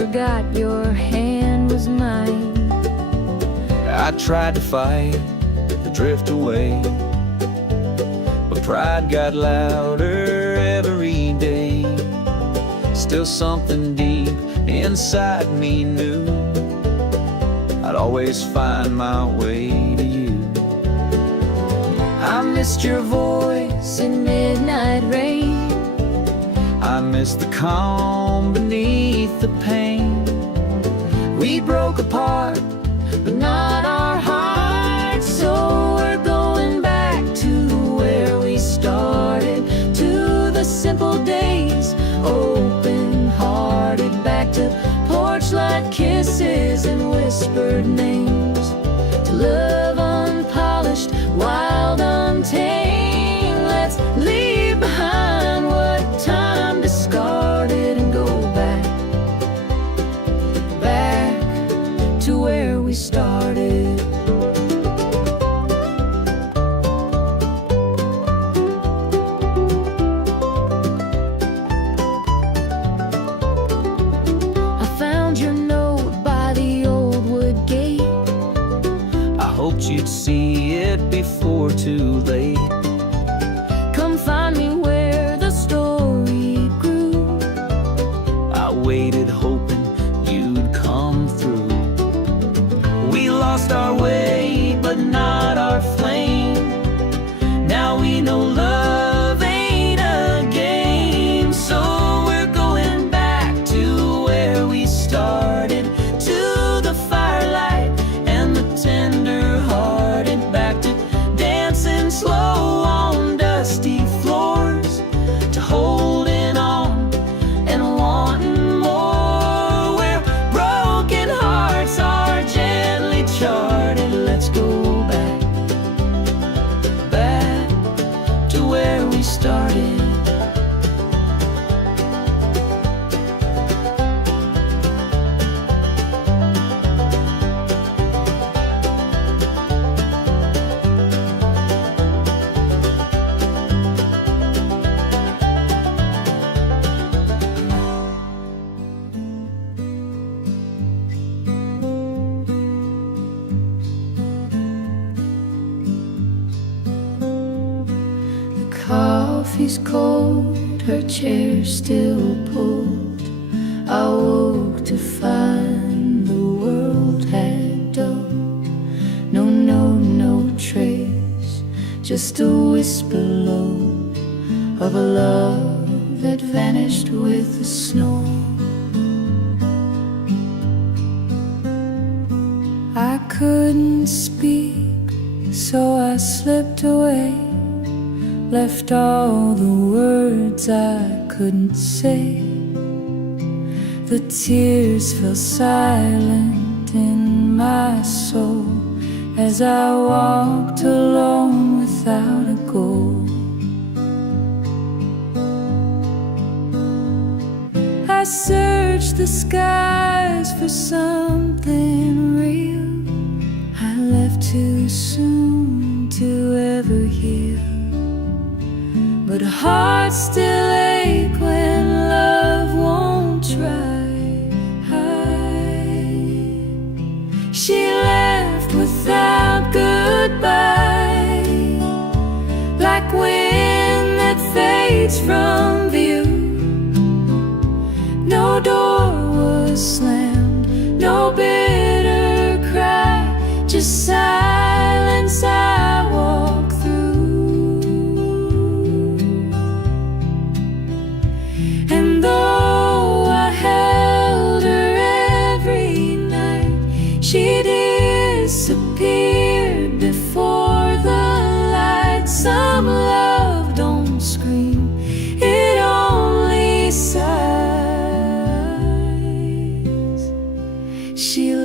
forgot your hand was mine. I tried to fight, to drift away, but pride got louder every day. Still something deep inside me knew I'd always find my way to you. I missed your voice in midnight rain. I miss the calm beneath the pain. We broke apart, but not our hearts. So we're going back to where we started, to the simple days, open-hearted, back to porch light kisses and whispered names, to love unpolished, wild, untamed. Let's leave behind what time discarded and go back to where we started. I found your note by the old wood gate. I hoped you'd see it before too late. Come find me where the story grew. I waited hoping you'd come through. We lost our way, but not our flame. Now we know love ain't a game. So we're going back to where we started, to the firelight and the tender-hearted, back to dancing slow on dusty floors, to holding on and wanting more, where broken hearts are gently charted. Let's go back to where we started. Coffee's cold, her chair still pulled. I woke to find the world had dulled. No note, no trace, just a whisper low of a love that vanished with the snow. I couldn't speak, so I slipped away, left all the words I couldn't say. The tears fell silent in my soul as I walked alone without a goal. I searched the skies for something real. I left too soon to ever heal, but hearts still ache when love won't try. She left without goodbye, like wind that fades from view. No door was slammed, no bitter cry, just silence I walk through. And though I held her every night, she disappeared before the light. Some love don't scream, it only sighs. She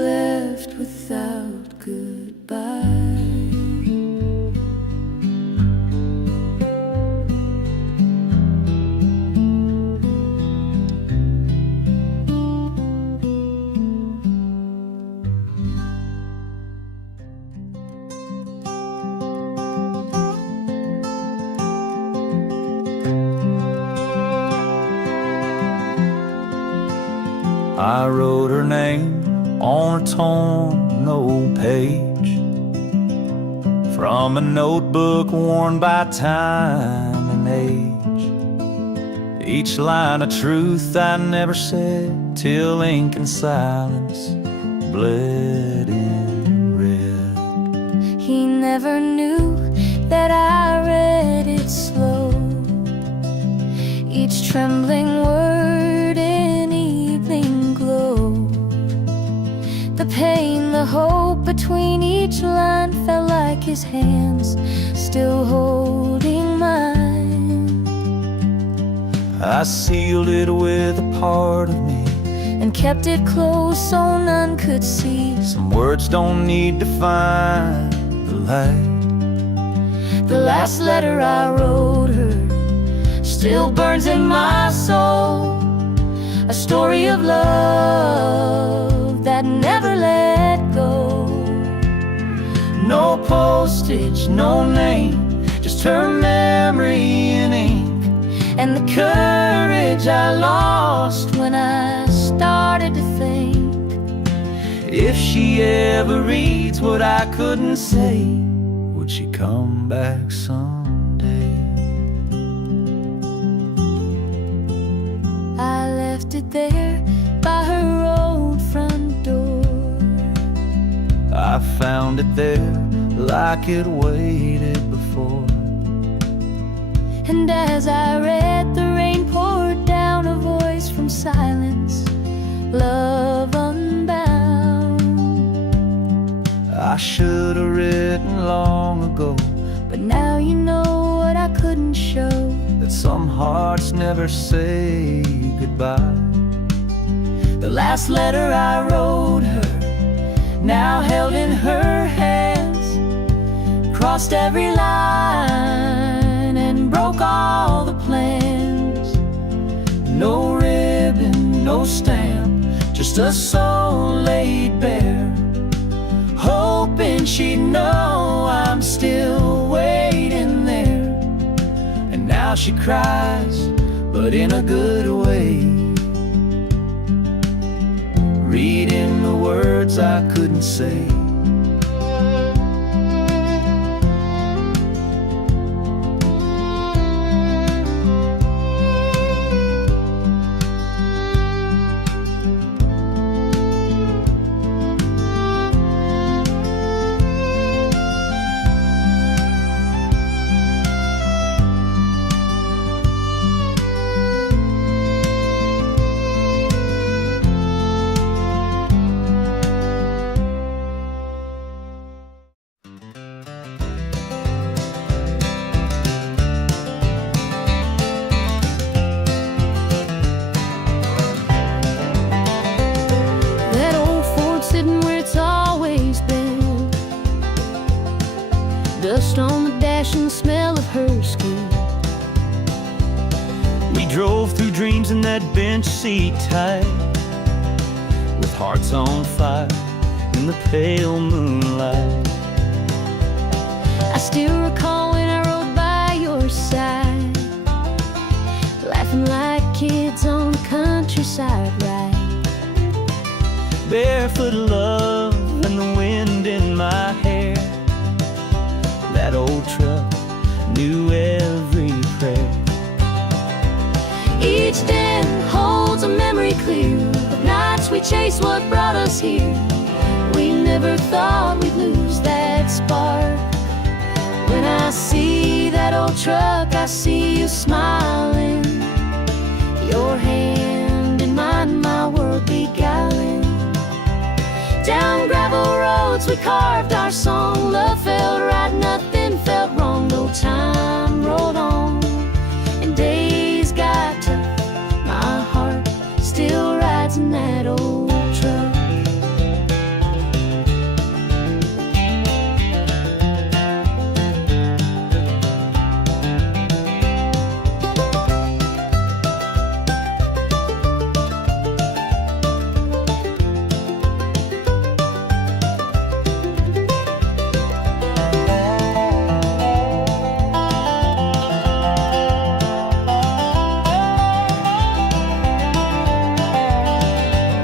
I wrote her name on a torn old page from a notebook worn by time and age. Each line of truth I never said till ink and silence bled in red. He never knew that I read it slow, each trembling word in evening glow. The pain, the hope between each line felt like his hands still holding mine. I sealed it with a part of me and kept it close so none could see. Some words don't need to find the light. The last letter I wrote her still burns in my soul, a story of love that never let go. No postage, no name, just her memory in ink, and the courage I lost when I started to think. If she ever reads what I couldn't say, would she come back someday? I left it there by her old front door. I found it there like it waited before. And as I read, the rain poured down, a voice from silence, love unbound. I should have written long ago, but now you know what I couldn't show, that some hearts never say goodbye. the last letter I wrote her, now held in her hands, crossed every line and broke all the plans. No ribbon, no stamp, just a soul laid bare, hoping she'd know I'm still waiting there. And now she cries, but in a good way, reading the words I couldn't say. Dust on the dash and the smell of her skin. We drove through dreams in that bench seat tight, with hearts on fire in the pale moonlight. I still recall when I rode by your side, laughing like kids on the countryside ride. Barefoot love and the wind in my hair. That old truck knew every prayer. Each den holds a memory clear of nights we chased what brought us here. We never thought we'd lose that spark. When I see that old truck, I see you smiling, your hand in mine, my world beguiling. Down gravel roads we carved our song. Love felt right, nothing felt wrong. No time rolled on and days got tough. My heart still rides in that old truck.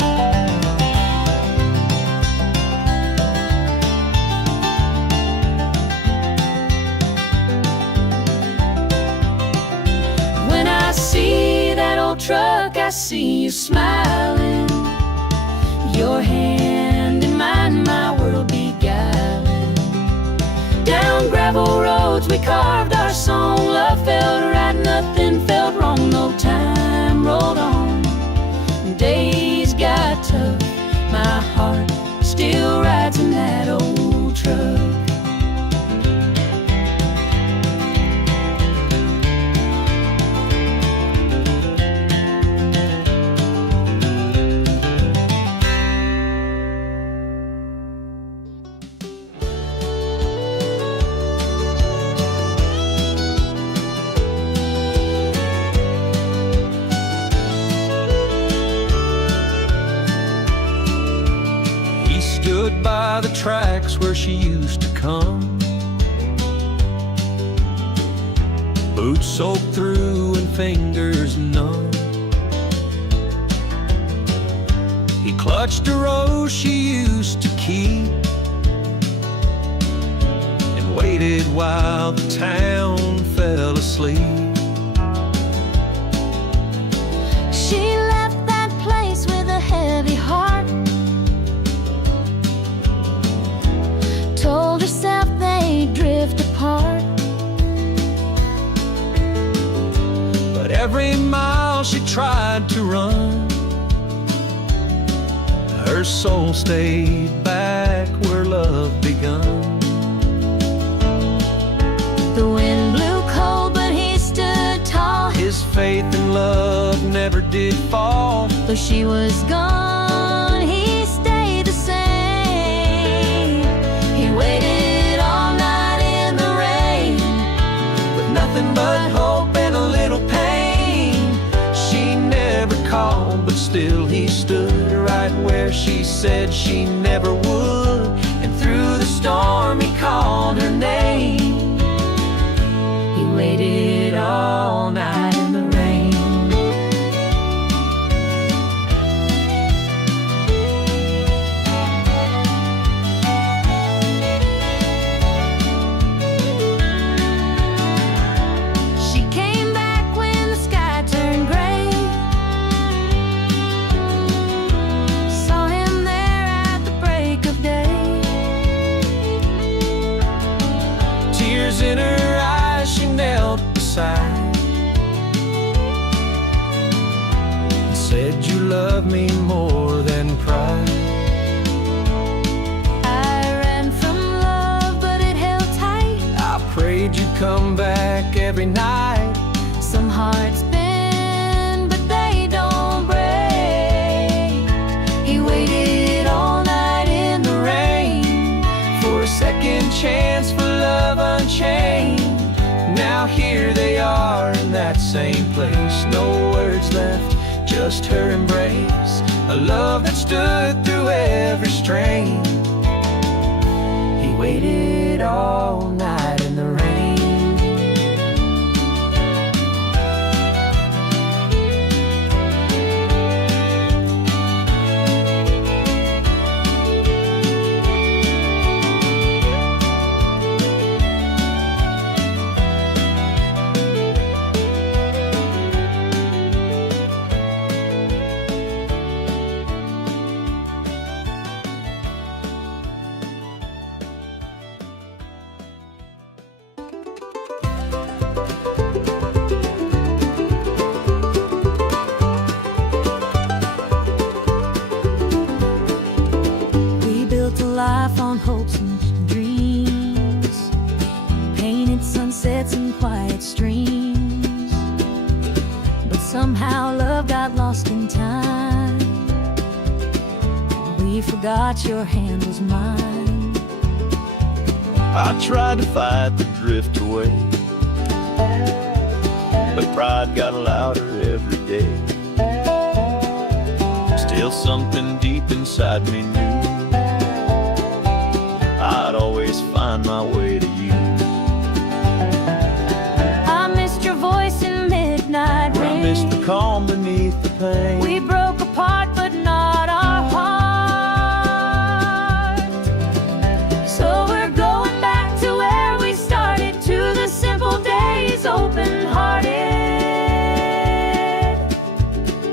truck, I see you smiling. Your hand in mine, my world beguiling. Down gravel roads we carved our song. Love felt right, nothing felt wrong. No time rolled on. Days got tough. My heart still rides in that old truck. Stood by the tracks where she used to come, boots soaked through and fingers numb. He clutched a rose she used to keep and waited while the town fell asleep. She left that place with a heavy heart. Told herself they'd drift apart. But every mile she tried to run, her soul stayed back where love begun. The wind blew cold, but he stood tall. His faith in love never did fall. Though she was gone, he stayed the same. He waited all night in the rain, with nothing but hope and a little pain. She never called, but still he stood right where she said she never would. And through the storm he called her name. He waited all night in the rain. In her eyes she knelt beside and said, "You love me more than pride." I ran from love, but it held tight. I prayed you'd come back every night. Some hearts bend, but they don't break. He waited all night in the rain for a second chance for love unchained. Now here they are in that same place. No words left, just her embrace. A love that stood through every strain. He waited all night in the rain. Life on hopes and dreams, painted sunsets and quiet streams. But somehow love got lost in time. We forgot your hand was mine. I tried to fight the drift away, but pride got louder every day. Still something deep inside me knew I'd always find my way to you. I missed your voice in midnight rain. I missed the calm beneath the pain. We broke apart, but not our heart. So we're going back to where we started, to the simple days, open-hearted.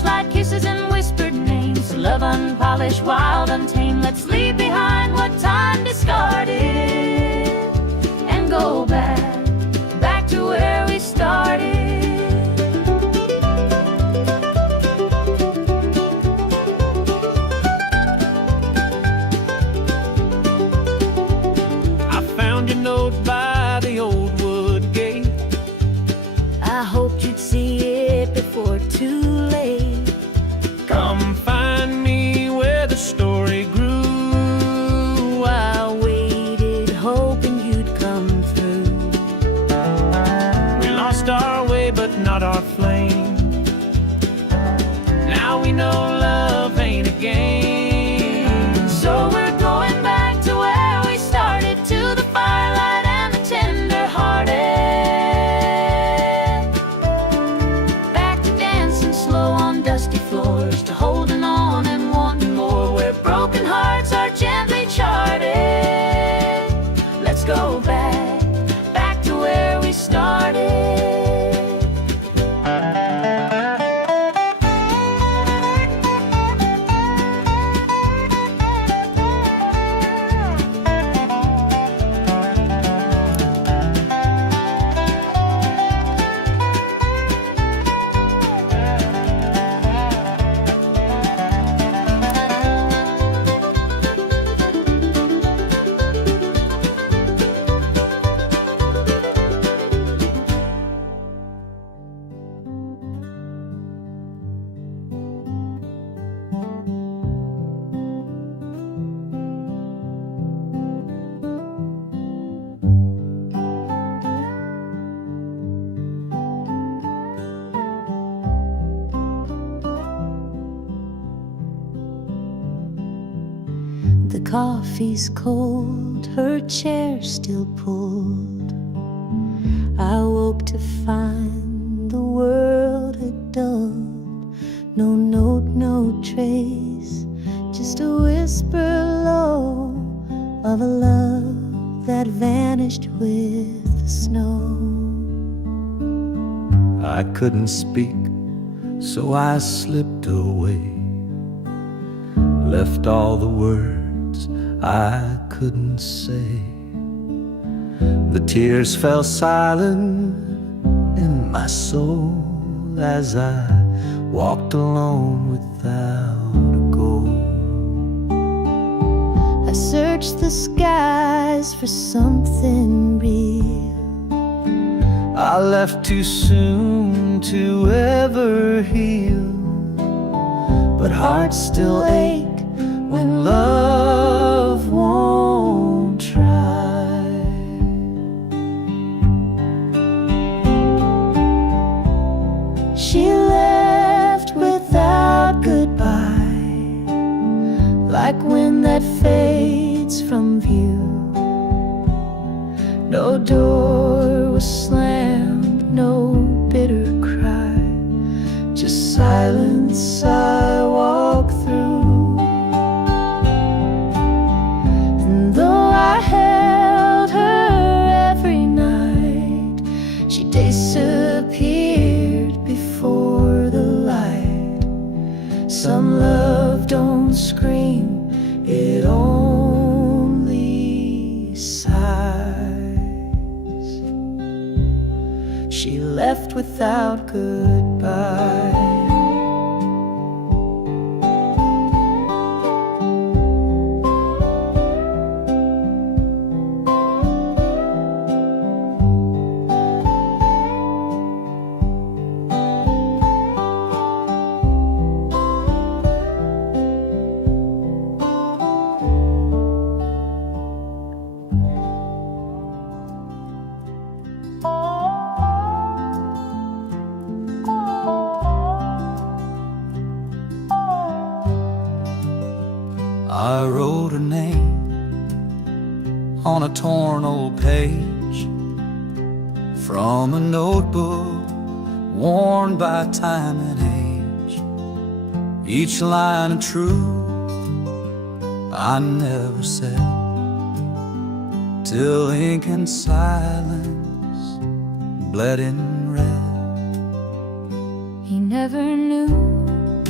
torchlight kisses and whispered names. Love unpolished, wild, untamed. Let's leave behind what time discarded and go back to where we started. I found your note by the old wood gate. I hoped you'd see it before too late. Come find me where the story grew. I waited, hoping you'd come through. We lost our way, but not our flame. Now we know love ain't a game. So we're going back to where we started, to the firelight and the tender-hearted. Back to dancing slow on dusty floors, to holding on and wanting more, where broken hearts are gently charted. Let's go back to where we started. The coffee's cold, her chair still pulled. I woke to find the world had dulled. No note, no trace, just a whisper low of a love that vanished with the snow. I couldn't speak, so I slipped away, left all the words I couldn't say. The tears fell silent in my soul as I walked alone without a goal. I searched the skies for something real. I left too soon to ever heal, but hearts still ache when love won't try. She left without goodbye, like wind that fades from view. No door was slammed, no bitter cry, just silence I walk through. And though I held her every night, she disappeared before the light. Some love don't scream, it only sighs. She left without goodbye. I wrote her name on a torn old page from a notebook worn by time and age. Each line a truth I never said, till ink and silence bled in red. He never knew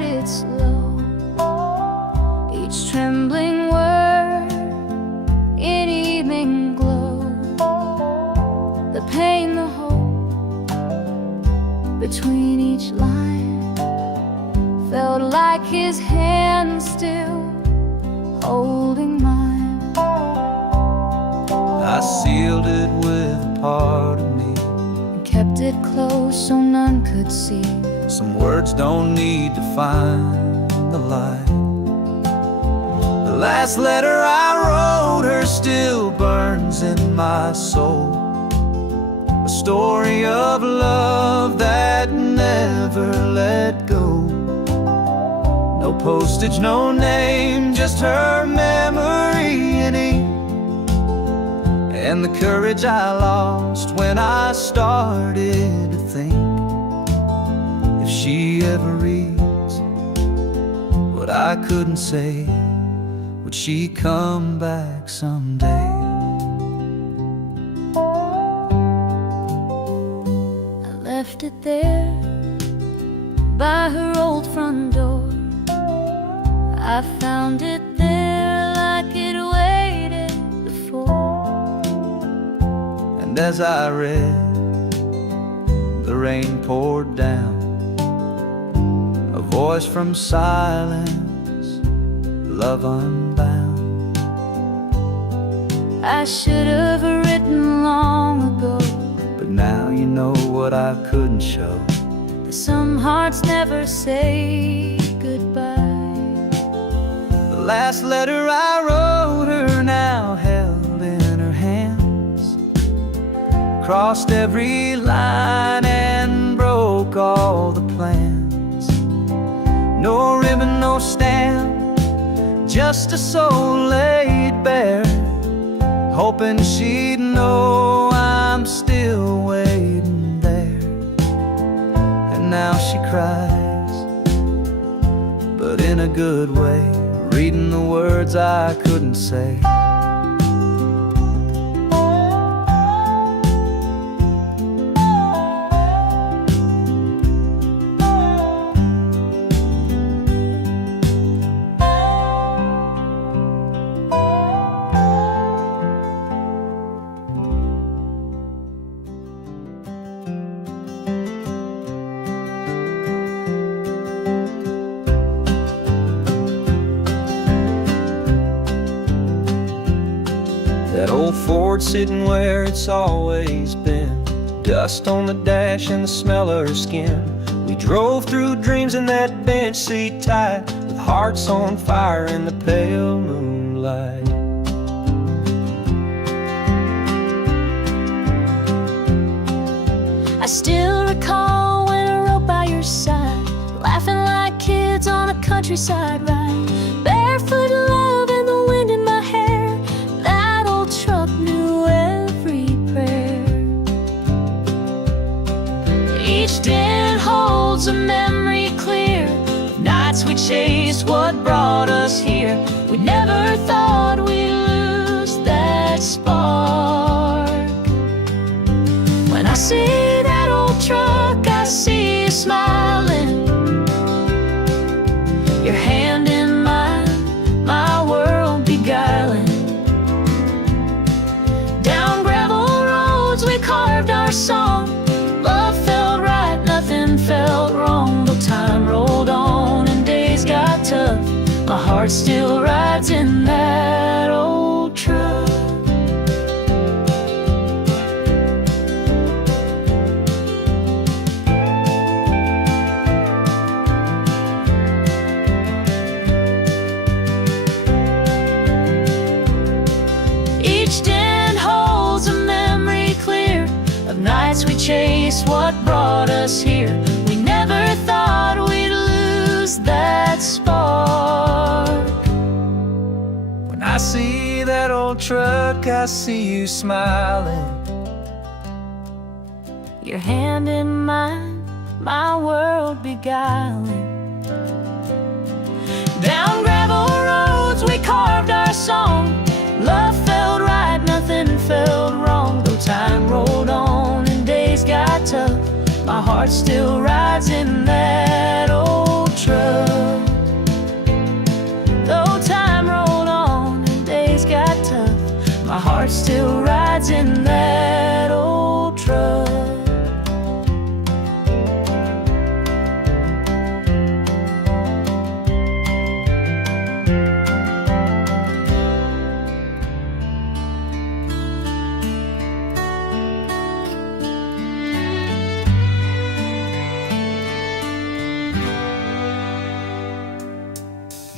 write it slow, each trembling word in evening glow. The pain, the hope between each line felt like his hand still holding mine. I sealed it with a part of me, And kept it close so none could see. some words don't need to find the light. The last letter I wrote her still burns in my soul, a story of love that never let go. No postage, no name, just her memory in ink, and the courage I lost when I started to think, if she ever reads what I couldn't say, would she come back someday? I left it there by her old front door. I found it there like it waited before. And as I read, the rain poured down, a voice from silence, love unbound. I should have written long ago, But now you know what I couldn't show. that some hearts never say goodbye. The last letter I wrote her now held in her hands, crossed every line and broke all the plans. No ribbon, no stamp, just a soul laid bare, hoping she'd know I'm still waiting there. And now she cries, but in a good way, reading the words I couldn't say. That old Ford sitting where it's always been, dust on the dash and the smell of her skin. We drove through dreams in that bench seat tight, with hearts on fire in the pale moonlight. I still recall when I rode by your side, laughing like kids on a countryside ride, barefoot love and the wind in my hair. That old truck knew every prayer. Each den holds a memory clear of nights we chased what brought us here. We never thought we'd lose that spark. When I see that old truck, I see you smiling, your hand in mine, my world beguiling. Down gravel roads we carved our song, love felt right, nothing felt wrong. Though time rolled on and days got tough, my heart still rides in that old truck. Each den holds a memory clear of nights we chased what brought us here. We never thought we'd lose that spark. When I see that old truck, I see you smiling, Your hand in mine, my world beguiling. Down gravel roads we carved our song, love felt right, nothing felt wrong. Though time rolled on and days got tough, my heart still rides in that old truck.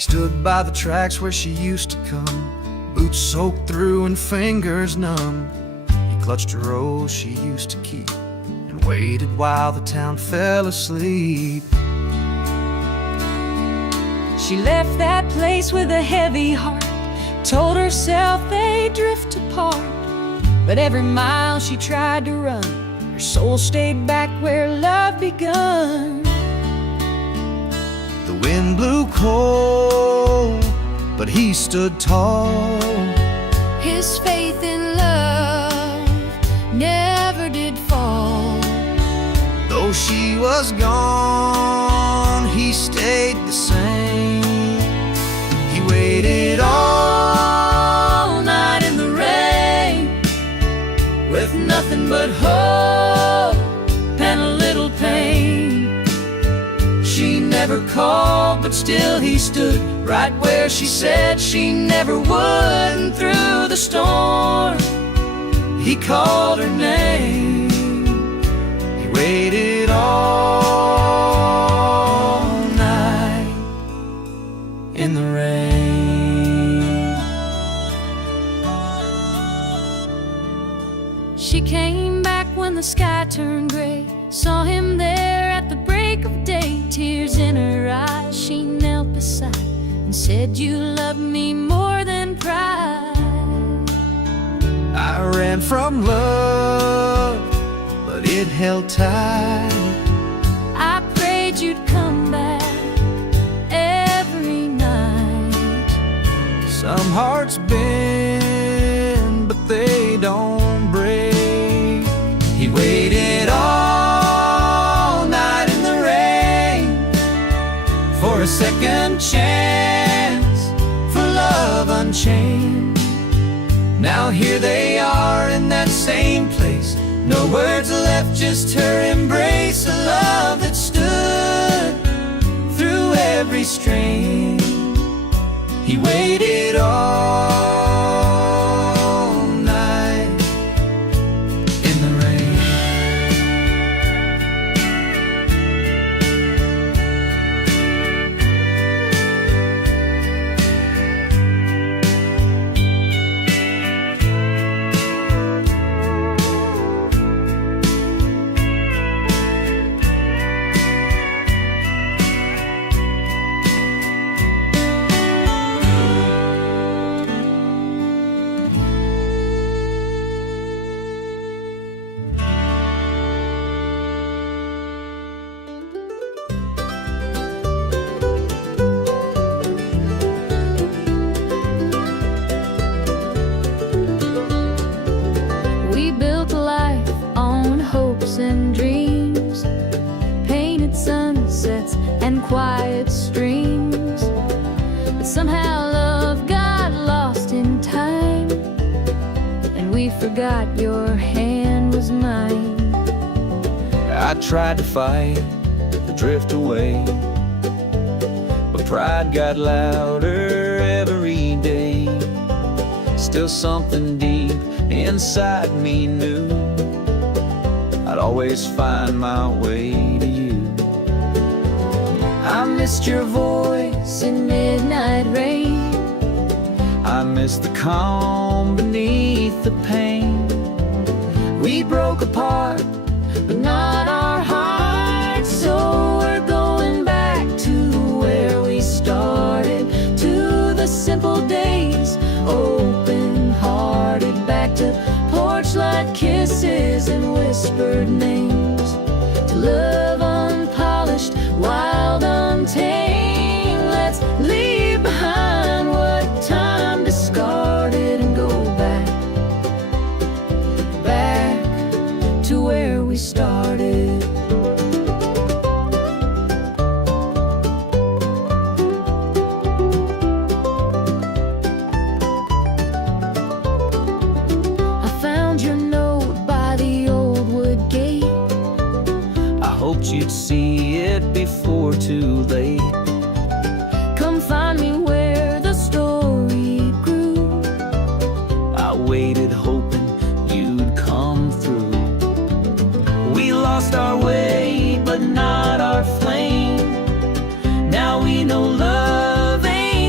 stood by the tracks where she used to come, boots soaked through and fingers numb. He clutched a rose she used to keep and waited while the town fell asleep. She left that place with a heavy heart, told herself they'd drift apart. But every mile she tried to run, her soul stayed back where love begun. The wind blew cold, but he stood tall. His faith in love never did fall. Though she was gone, he stayed the same. He waited all night in the rain, With nothing but hope and a little pain. She never called, but still he stood right where she said she never would. And through the storm, he called her name. He waited all night in the rain. She came back when the sky turned gray, saw him there at the break of day. Tears in her eyes, she knelt beside and said, "You love me more than pride." I ran from love, but it held tight. I prayed you'd come back every night. Some hearts bend, but they don't break. He waited all night in the rain for a second chance, for love unchained. Now here they are in that same place, no words left, just her embrace. A love that stood through every strain. He waited all night in the rain. We built a life on hopes and dreams, painted sunsets and quiet streams. But somehow love got lost in time, and we forgot your hand was mine. I tried to fight the drift away, but pride got louder every day. Still something deep inside me knew I'd always find my way to you. I missed your voice in midnight rain. I miss the calm beneath the pain. We broke apart, but not our hearts. So we're going back to where we started, to the simple days, open-hearted, back to porch light kisses and whispered names, to love unpolished, wild, untamed. Let's leave behind what time discarded and go back, back to where we started. I found your note by the old wood gate. I hoped you'd see it before too late. Come find me where the story grew. I waited hoping you'd come through. We lost our way, but not our flame. Now we know love ain't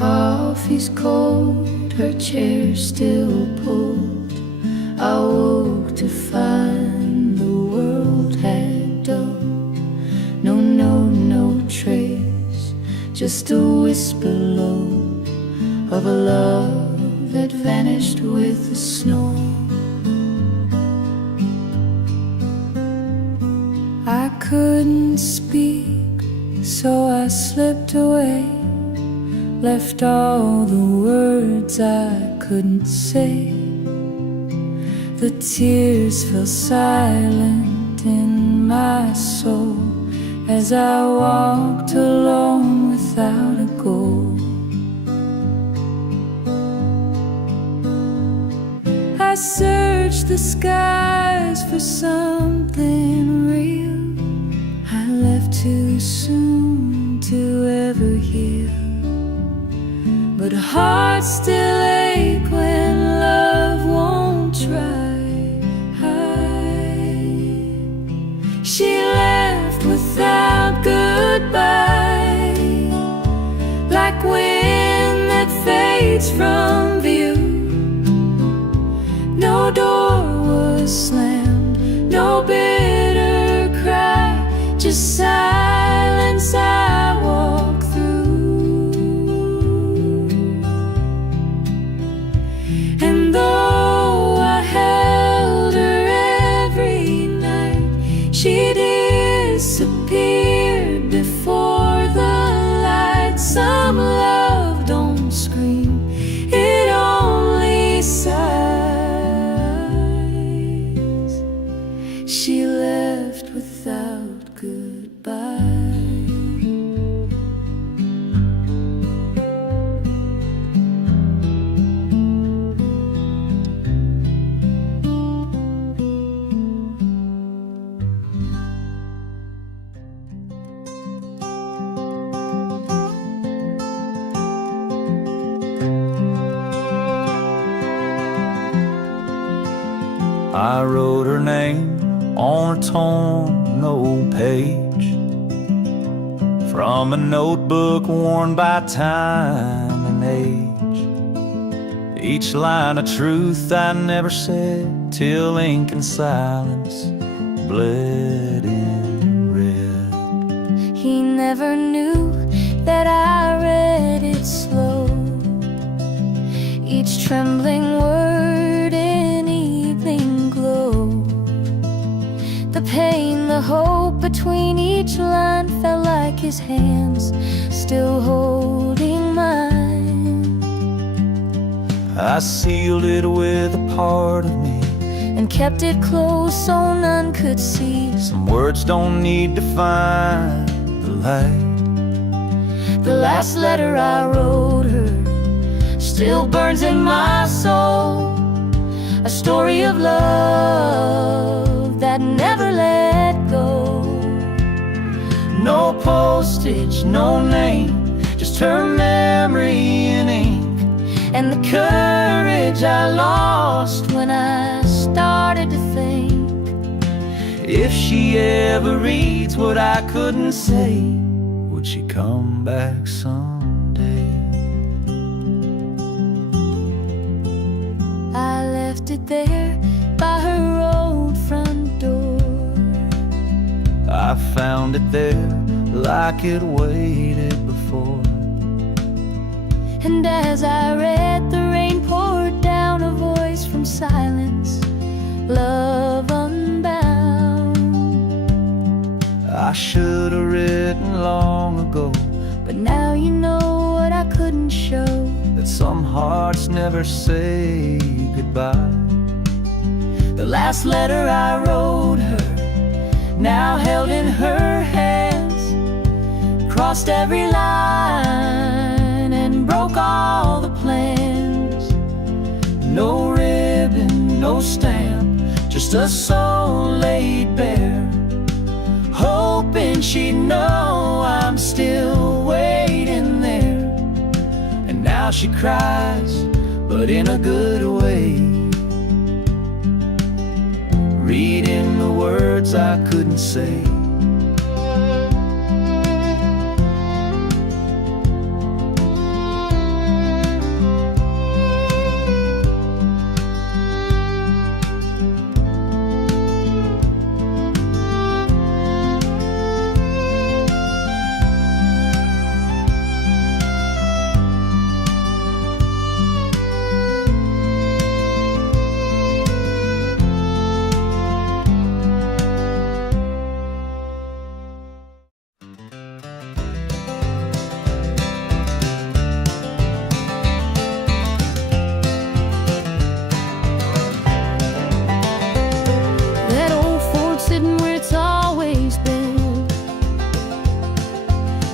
coffee's cold, her chair still pulled. I woke to find the world had dulled. No trace, just a whisper low of a love that vanished with the snow. I couldn't speak, so I slipped away, left all the words I couldn't say. The tears fell silent in my soul as I walked alone without a goal. I searched the skies for something real. I left too soon to ever heal, but hearts still ache when love won't try. She left without goodbye, like wind that fades from view. No door was slammed, no bitter cry, just silence I walk through. And though I held her every night, she disappeared before the light. Some love don't scream, it only sighs. She left without goodbye. I wrote her name on a torn old page from a notebook worn by time and age. Each line of truth I never said till ink and silence bled in red. He never knew that I read it slow, each trembling word in evening glow. The pain, the hope between each line felt like his hands still holding mine. I sealed it with a part of me and kept it close so none could see. Some words don't need to find the light. The last letter I wrote her still burns in my soul, a story of love that never let go. No postage, no name, just her memory in ink, And the courage I lost when I started to think, if she ever reads what I couldn't say, would she come back someday? I left it there by her old front door. I found it there like it waited before. And as I read, the rain poured down, a voice from silence, love unbound. I should have written long ago, But now you know what I couldn't show, that some hearts never say goodbye. the last letter I wrote her, now held in her hands, crossed every line and broke all the plans. No ribbon, no stamp, just a soul laid bare, hoping she'd know I'm still waiting there. And now she cries, but in a good way, reading the words I couldn't say.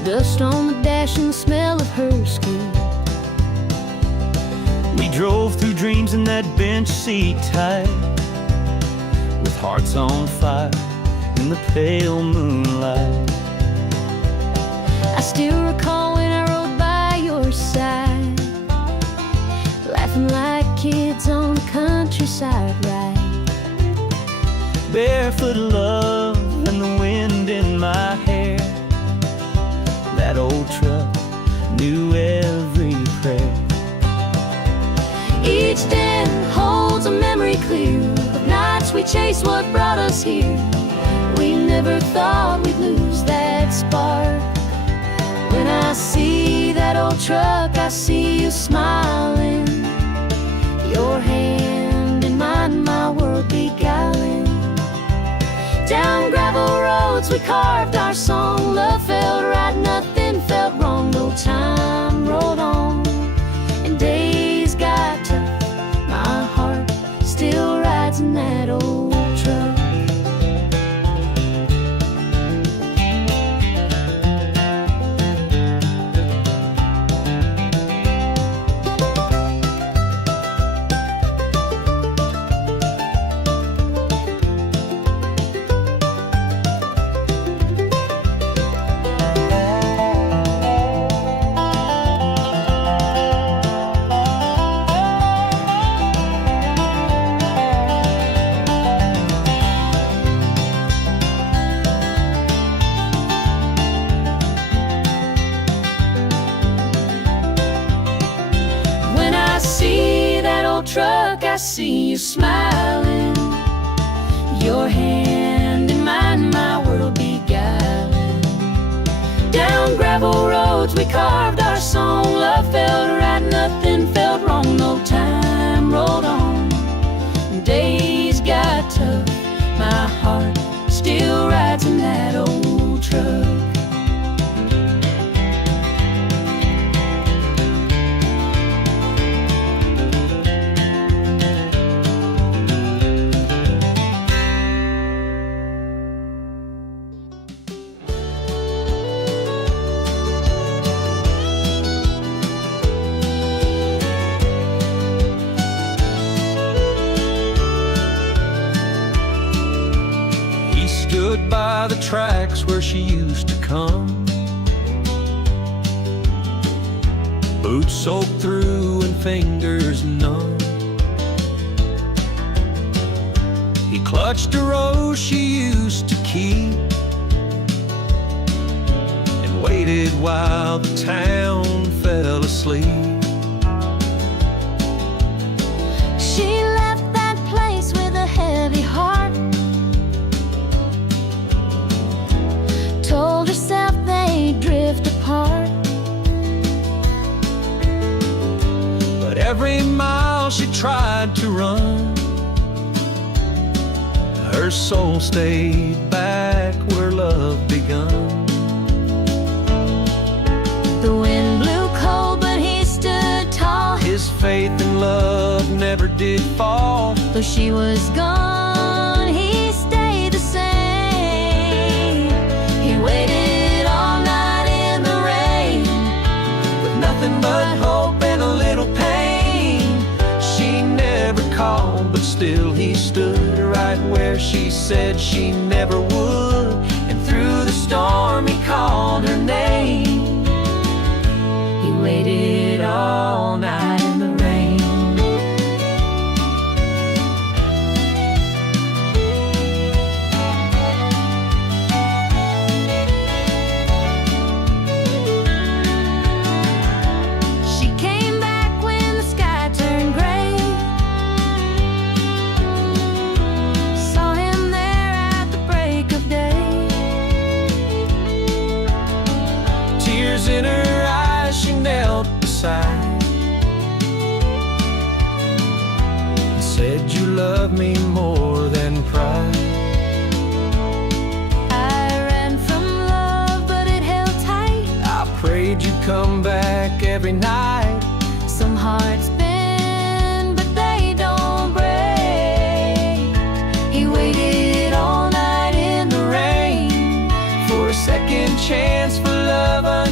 dust on the dash and the smell of her skin. We drove through dreams in that bench seat tight, with hearts on fire in the pale moonlight. I still recall when I rode by your side, laughing like kids on the countryside ride. Barefoot love and the wind in my hair. That old truck knew every prayer. Each den holds a memory clear of nights we chased what brought us here. We never thought we'd lose that spark. When I see that old truck, I see you smiling, your hand in mine, my world beguiling. Down gravel roads we carved our song. Love felt right, nothing felt wrong. No time rolled on and days got tough. My heart still rides in that old truck. Truck, I see you smiling, your hand in mine, my world beguiling. Down gravel roads we carved our song. Love felt right, nothing felt wrong. No time rolled on, days got tough. My heart still rides in that old truck. Stood by the tracks where she used to come, boots soaked through and fingers numb. He clutched a rose she used to keep and waited while the town fell asleep. She left that place with a heavy heart, told herself they'd drift apart. But every mile she tried to run, her soul stayed back where love begun. The wind blew cold, but he stood tall. His faith in love never did fall. Though she was gone, he stayed the same. He waited all night in the rain, With nothing but hope and a little pain. She never called, but still he stood right where she said she never would. And through the storm he called her name. he waited all night in the rain. She came back when the sky turned gray, saw him there at the break of day. Tears in her eyes, she knelt beside and said, "You love me more than pride." I ran from love, but it held tight. I prayed you'd come back every night. Some hearts bend, but they don't break. He waited all night in the rain For a second chance for love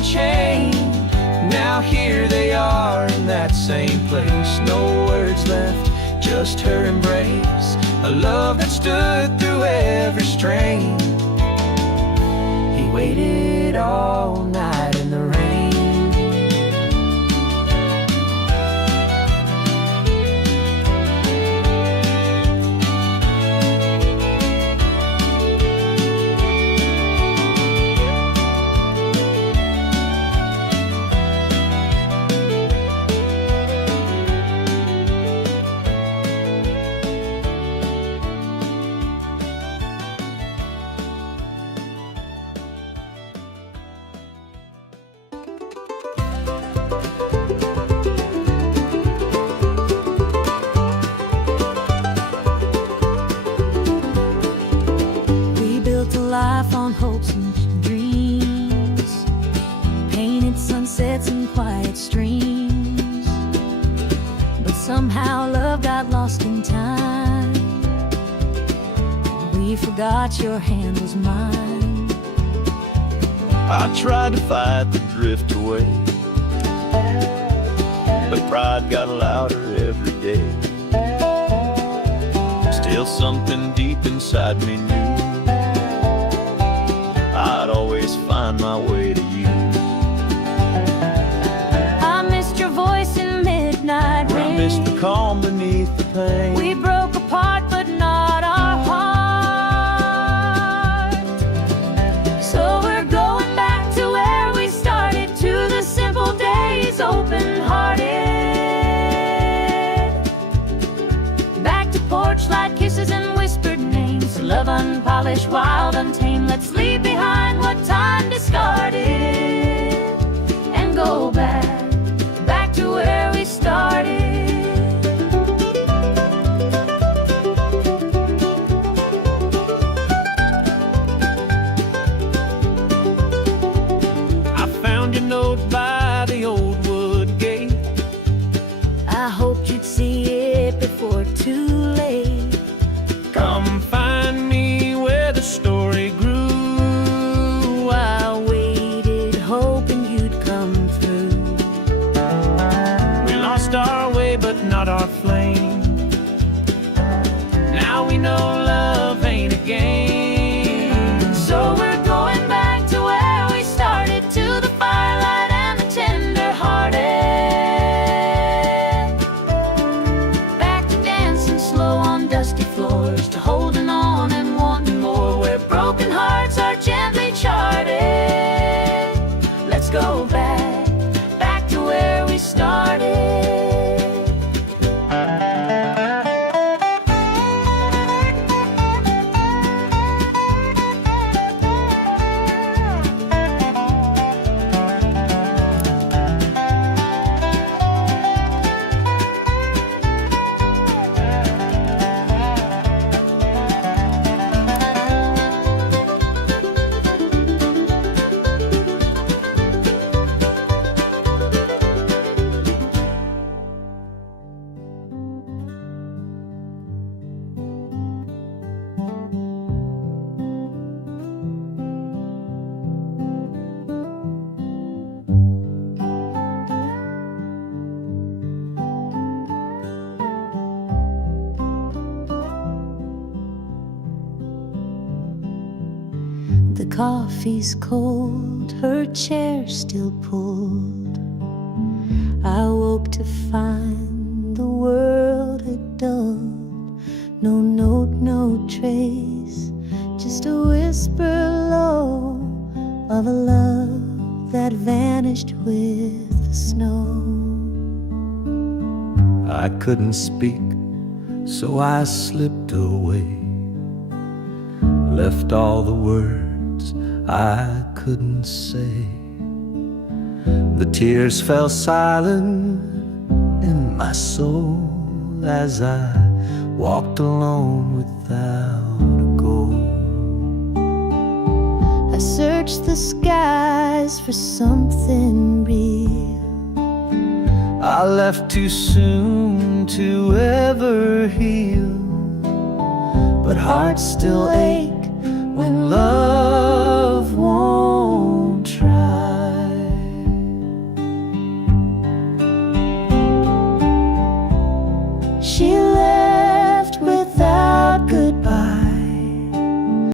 that same place. No words left, just her embrace. A love that stood through every strain. He waited all night in the rain. Life on hopes and dreams, painted sunsets and quiet streams. But somehow love got lost in time. We forgot your hand was mine. I tried to fight the drift away, but pride got louder every day. Still something deep inside me knew I'd always find my way to you. I missed your voice in midnight rain. I missed the calm beneath the pain. We broke apart, but not our heart. So we're going back to where we started, to the simple days, open-hearted. Back to porch light kisses and whispered names. Love unpolished, wild, untamed. Let's leave behind what time discarded and go back to where we started. I found your note by the old wood gate. I hoped you'd see it before too late. Come find me where the story grew. I waited, hoping you'd come through. We lost our way, but not our flame. Now we know love ain't a game. So we're going back to where we started, to the firelight and the tender-hearted. Back to dancing slow on dusty floors, to holding on and wanting more, where broken hearts are gently charted. Let's go back to where we started. The coffee's cold, her chair still pulled. I woke to find the world had dulled. No note, no trace, just a whisper low of a love that vanished with the snow. I couldn't speak, so I slipped away, left all the words I couldn't say. The tears fell silent in my soul as I walked alone without a goal. I searched the skies for something real. I left too soon to ever heal, but hearts still ache when love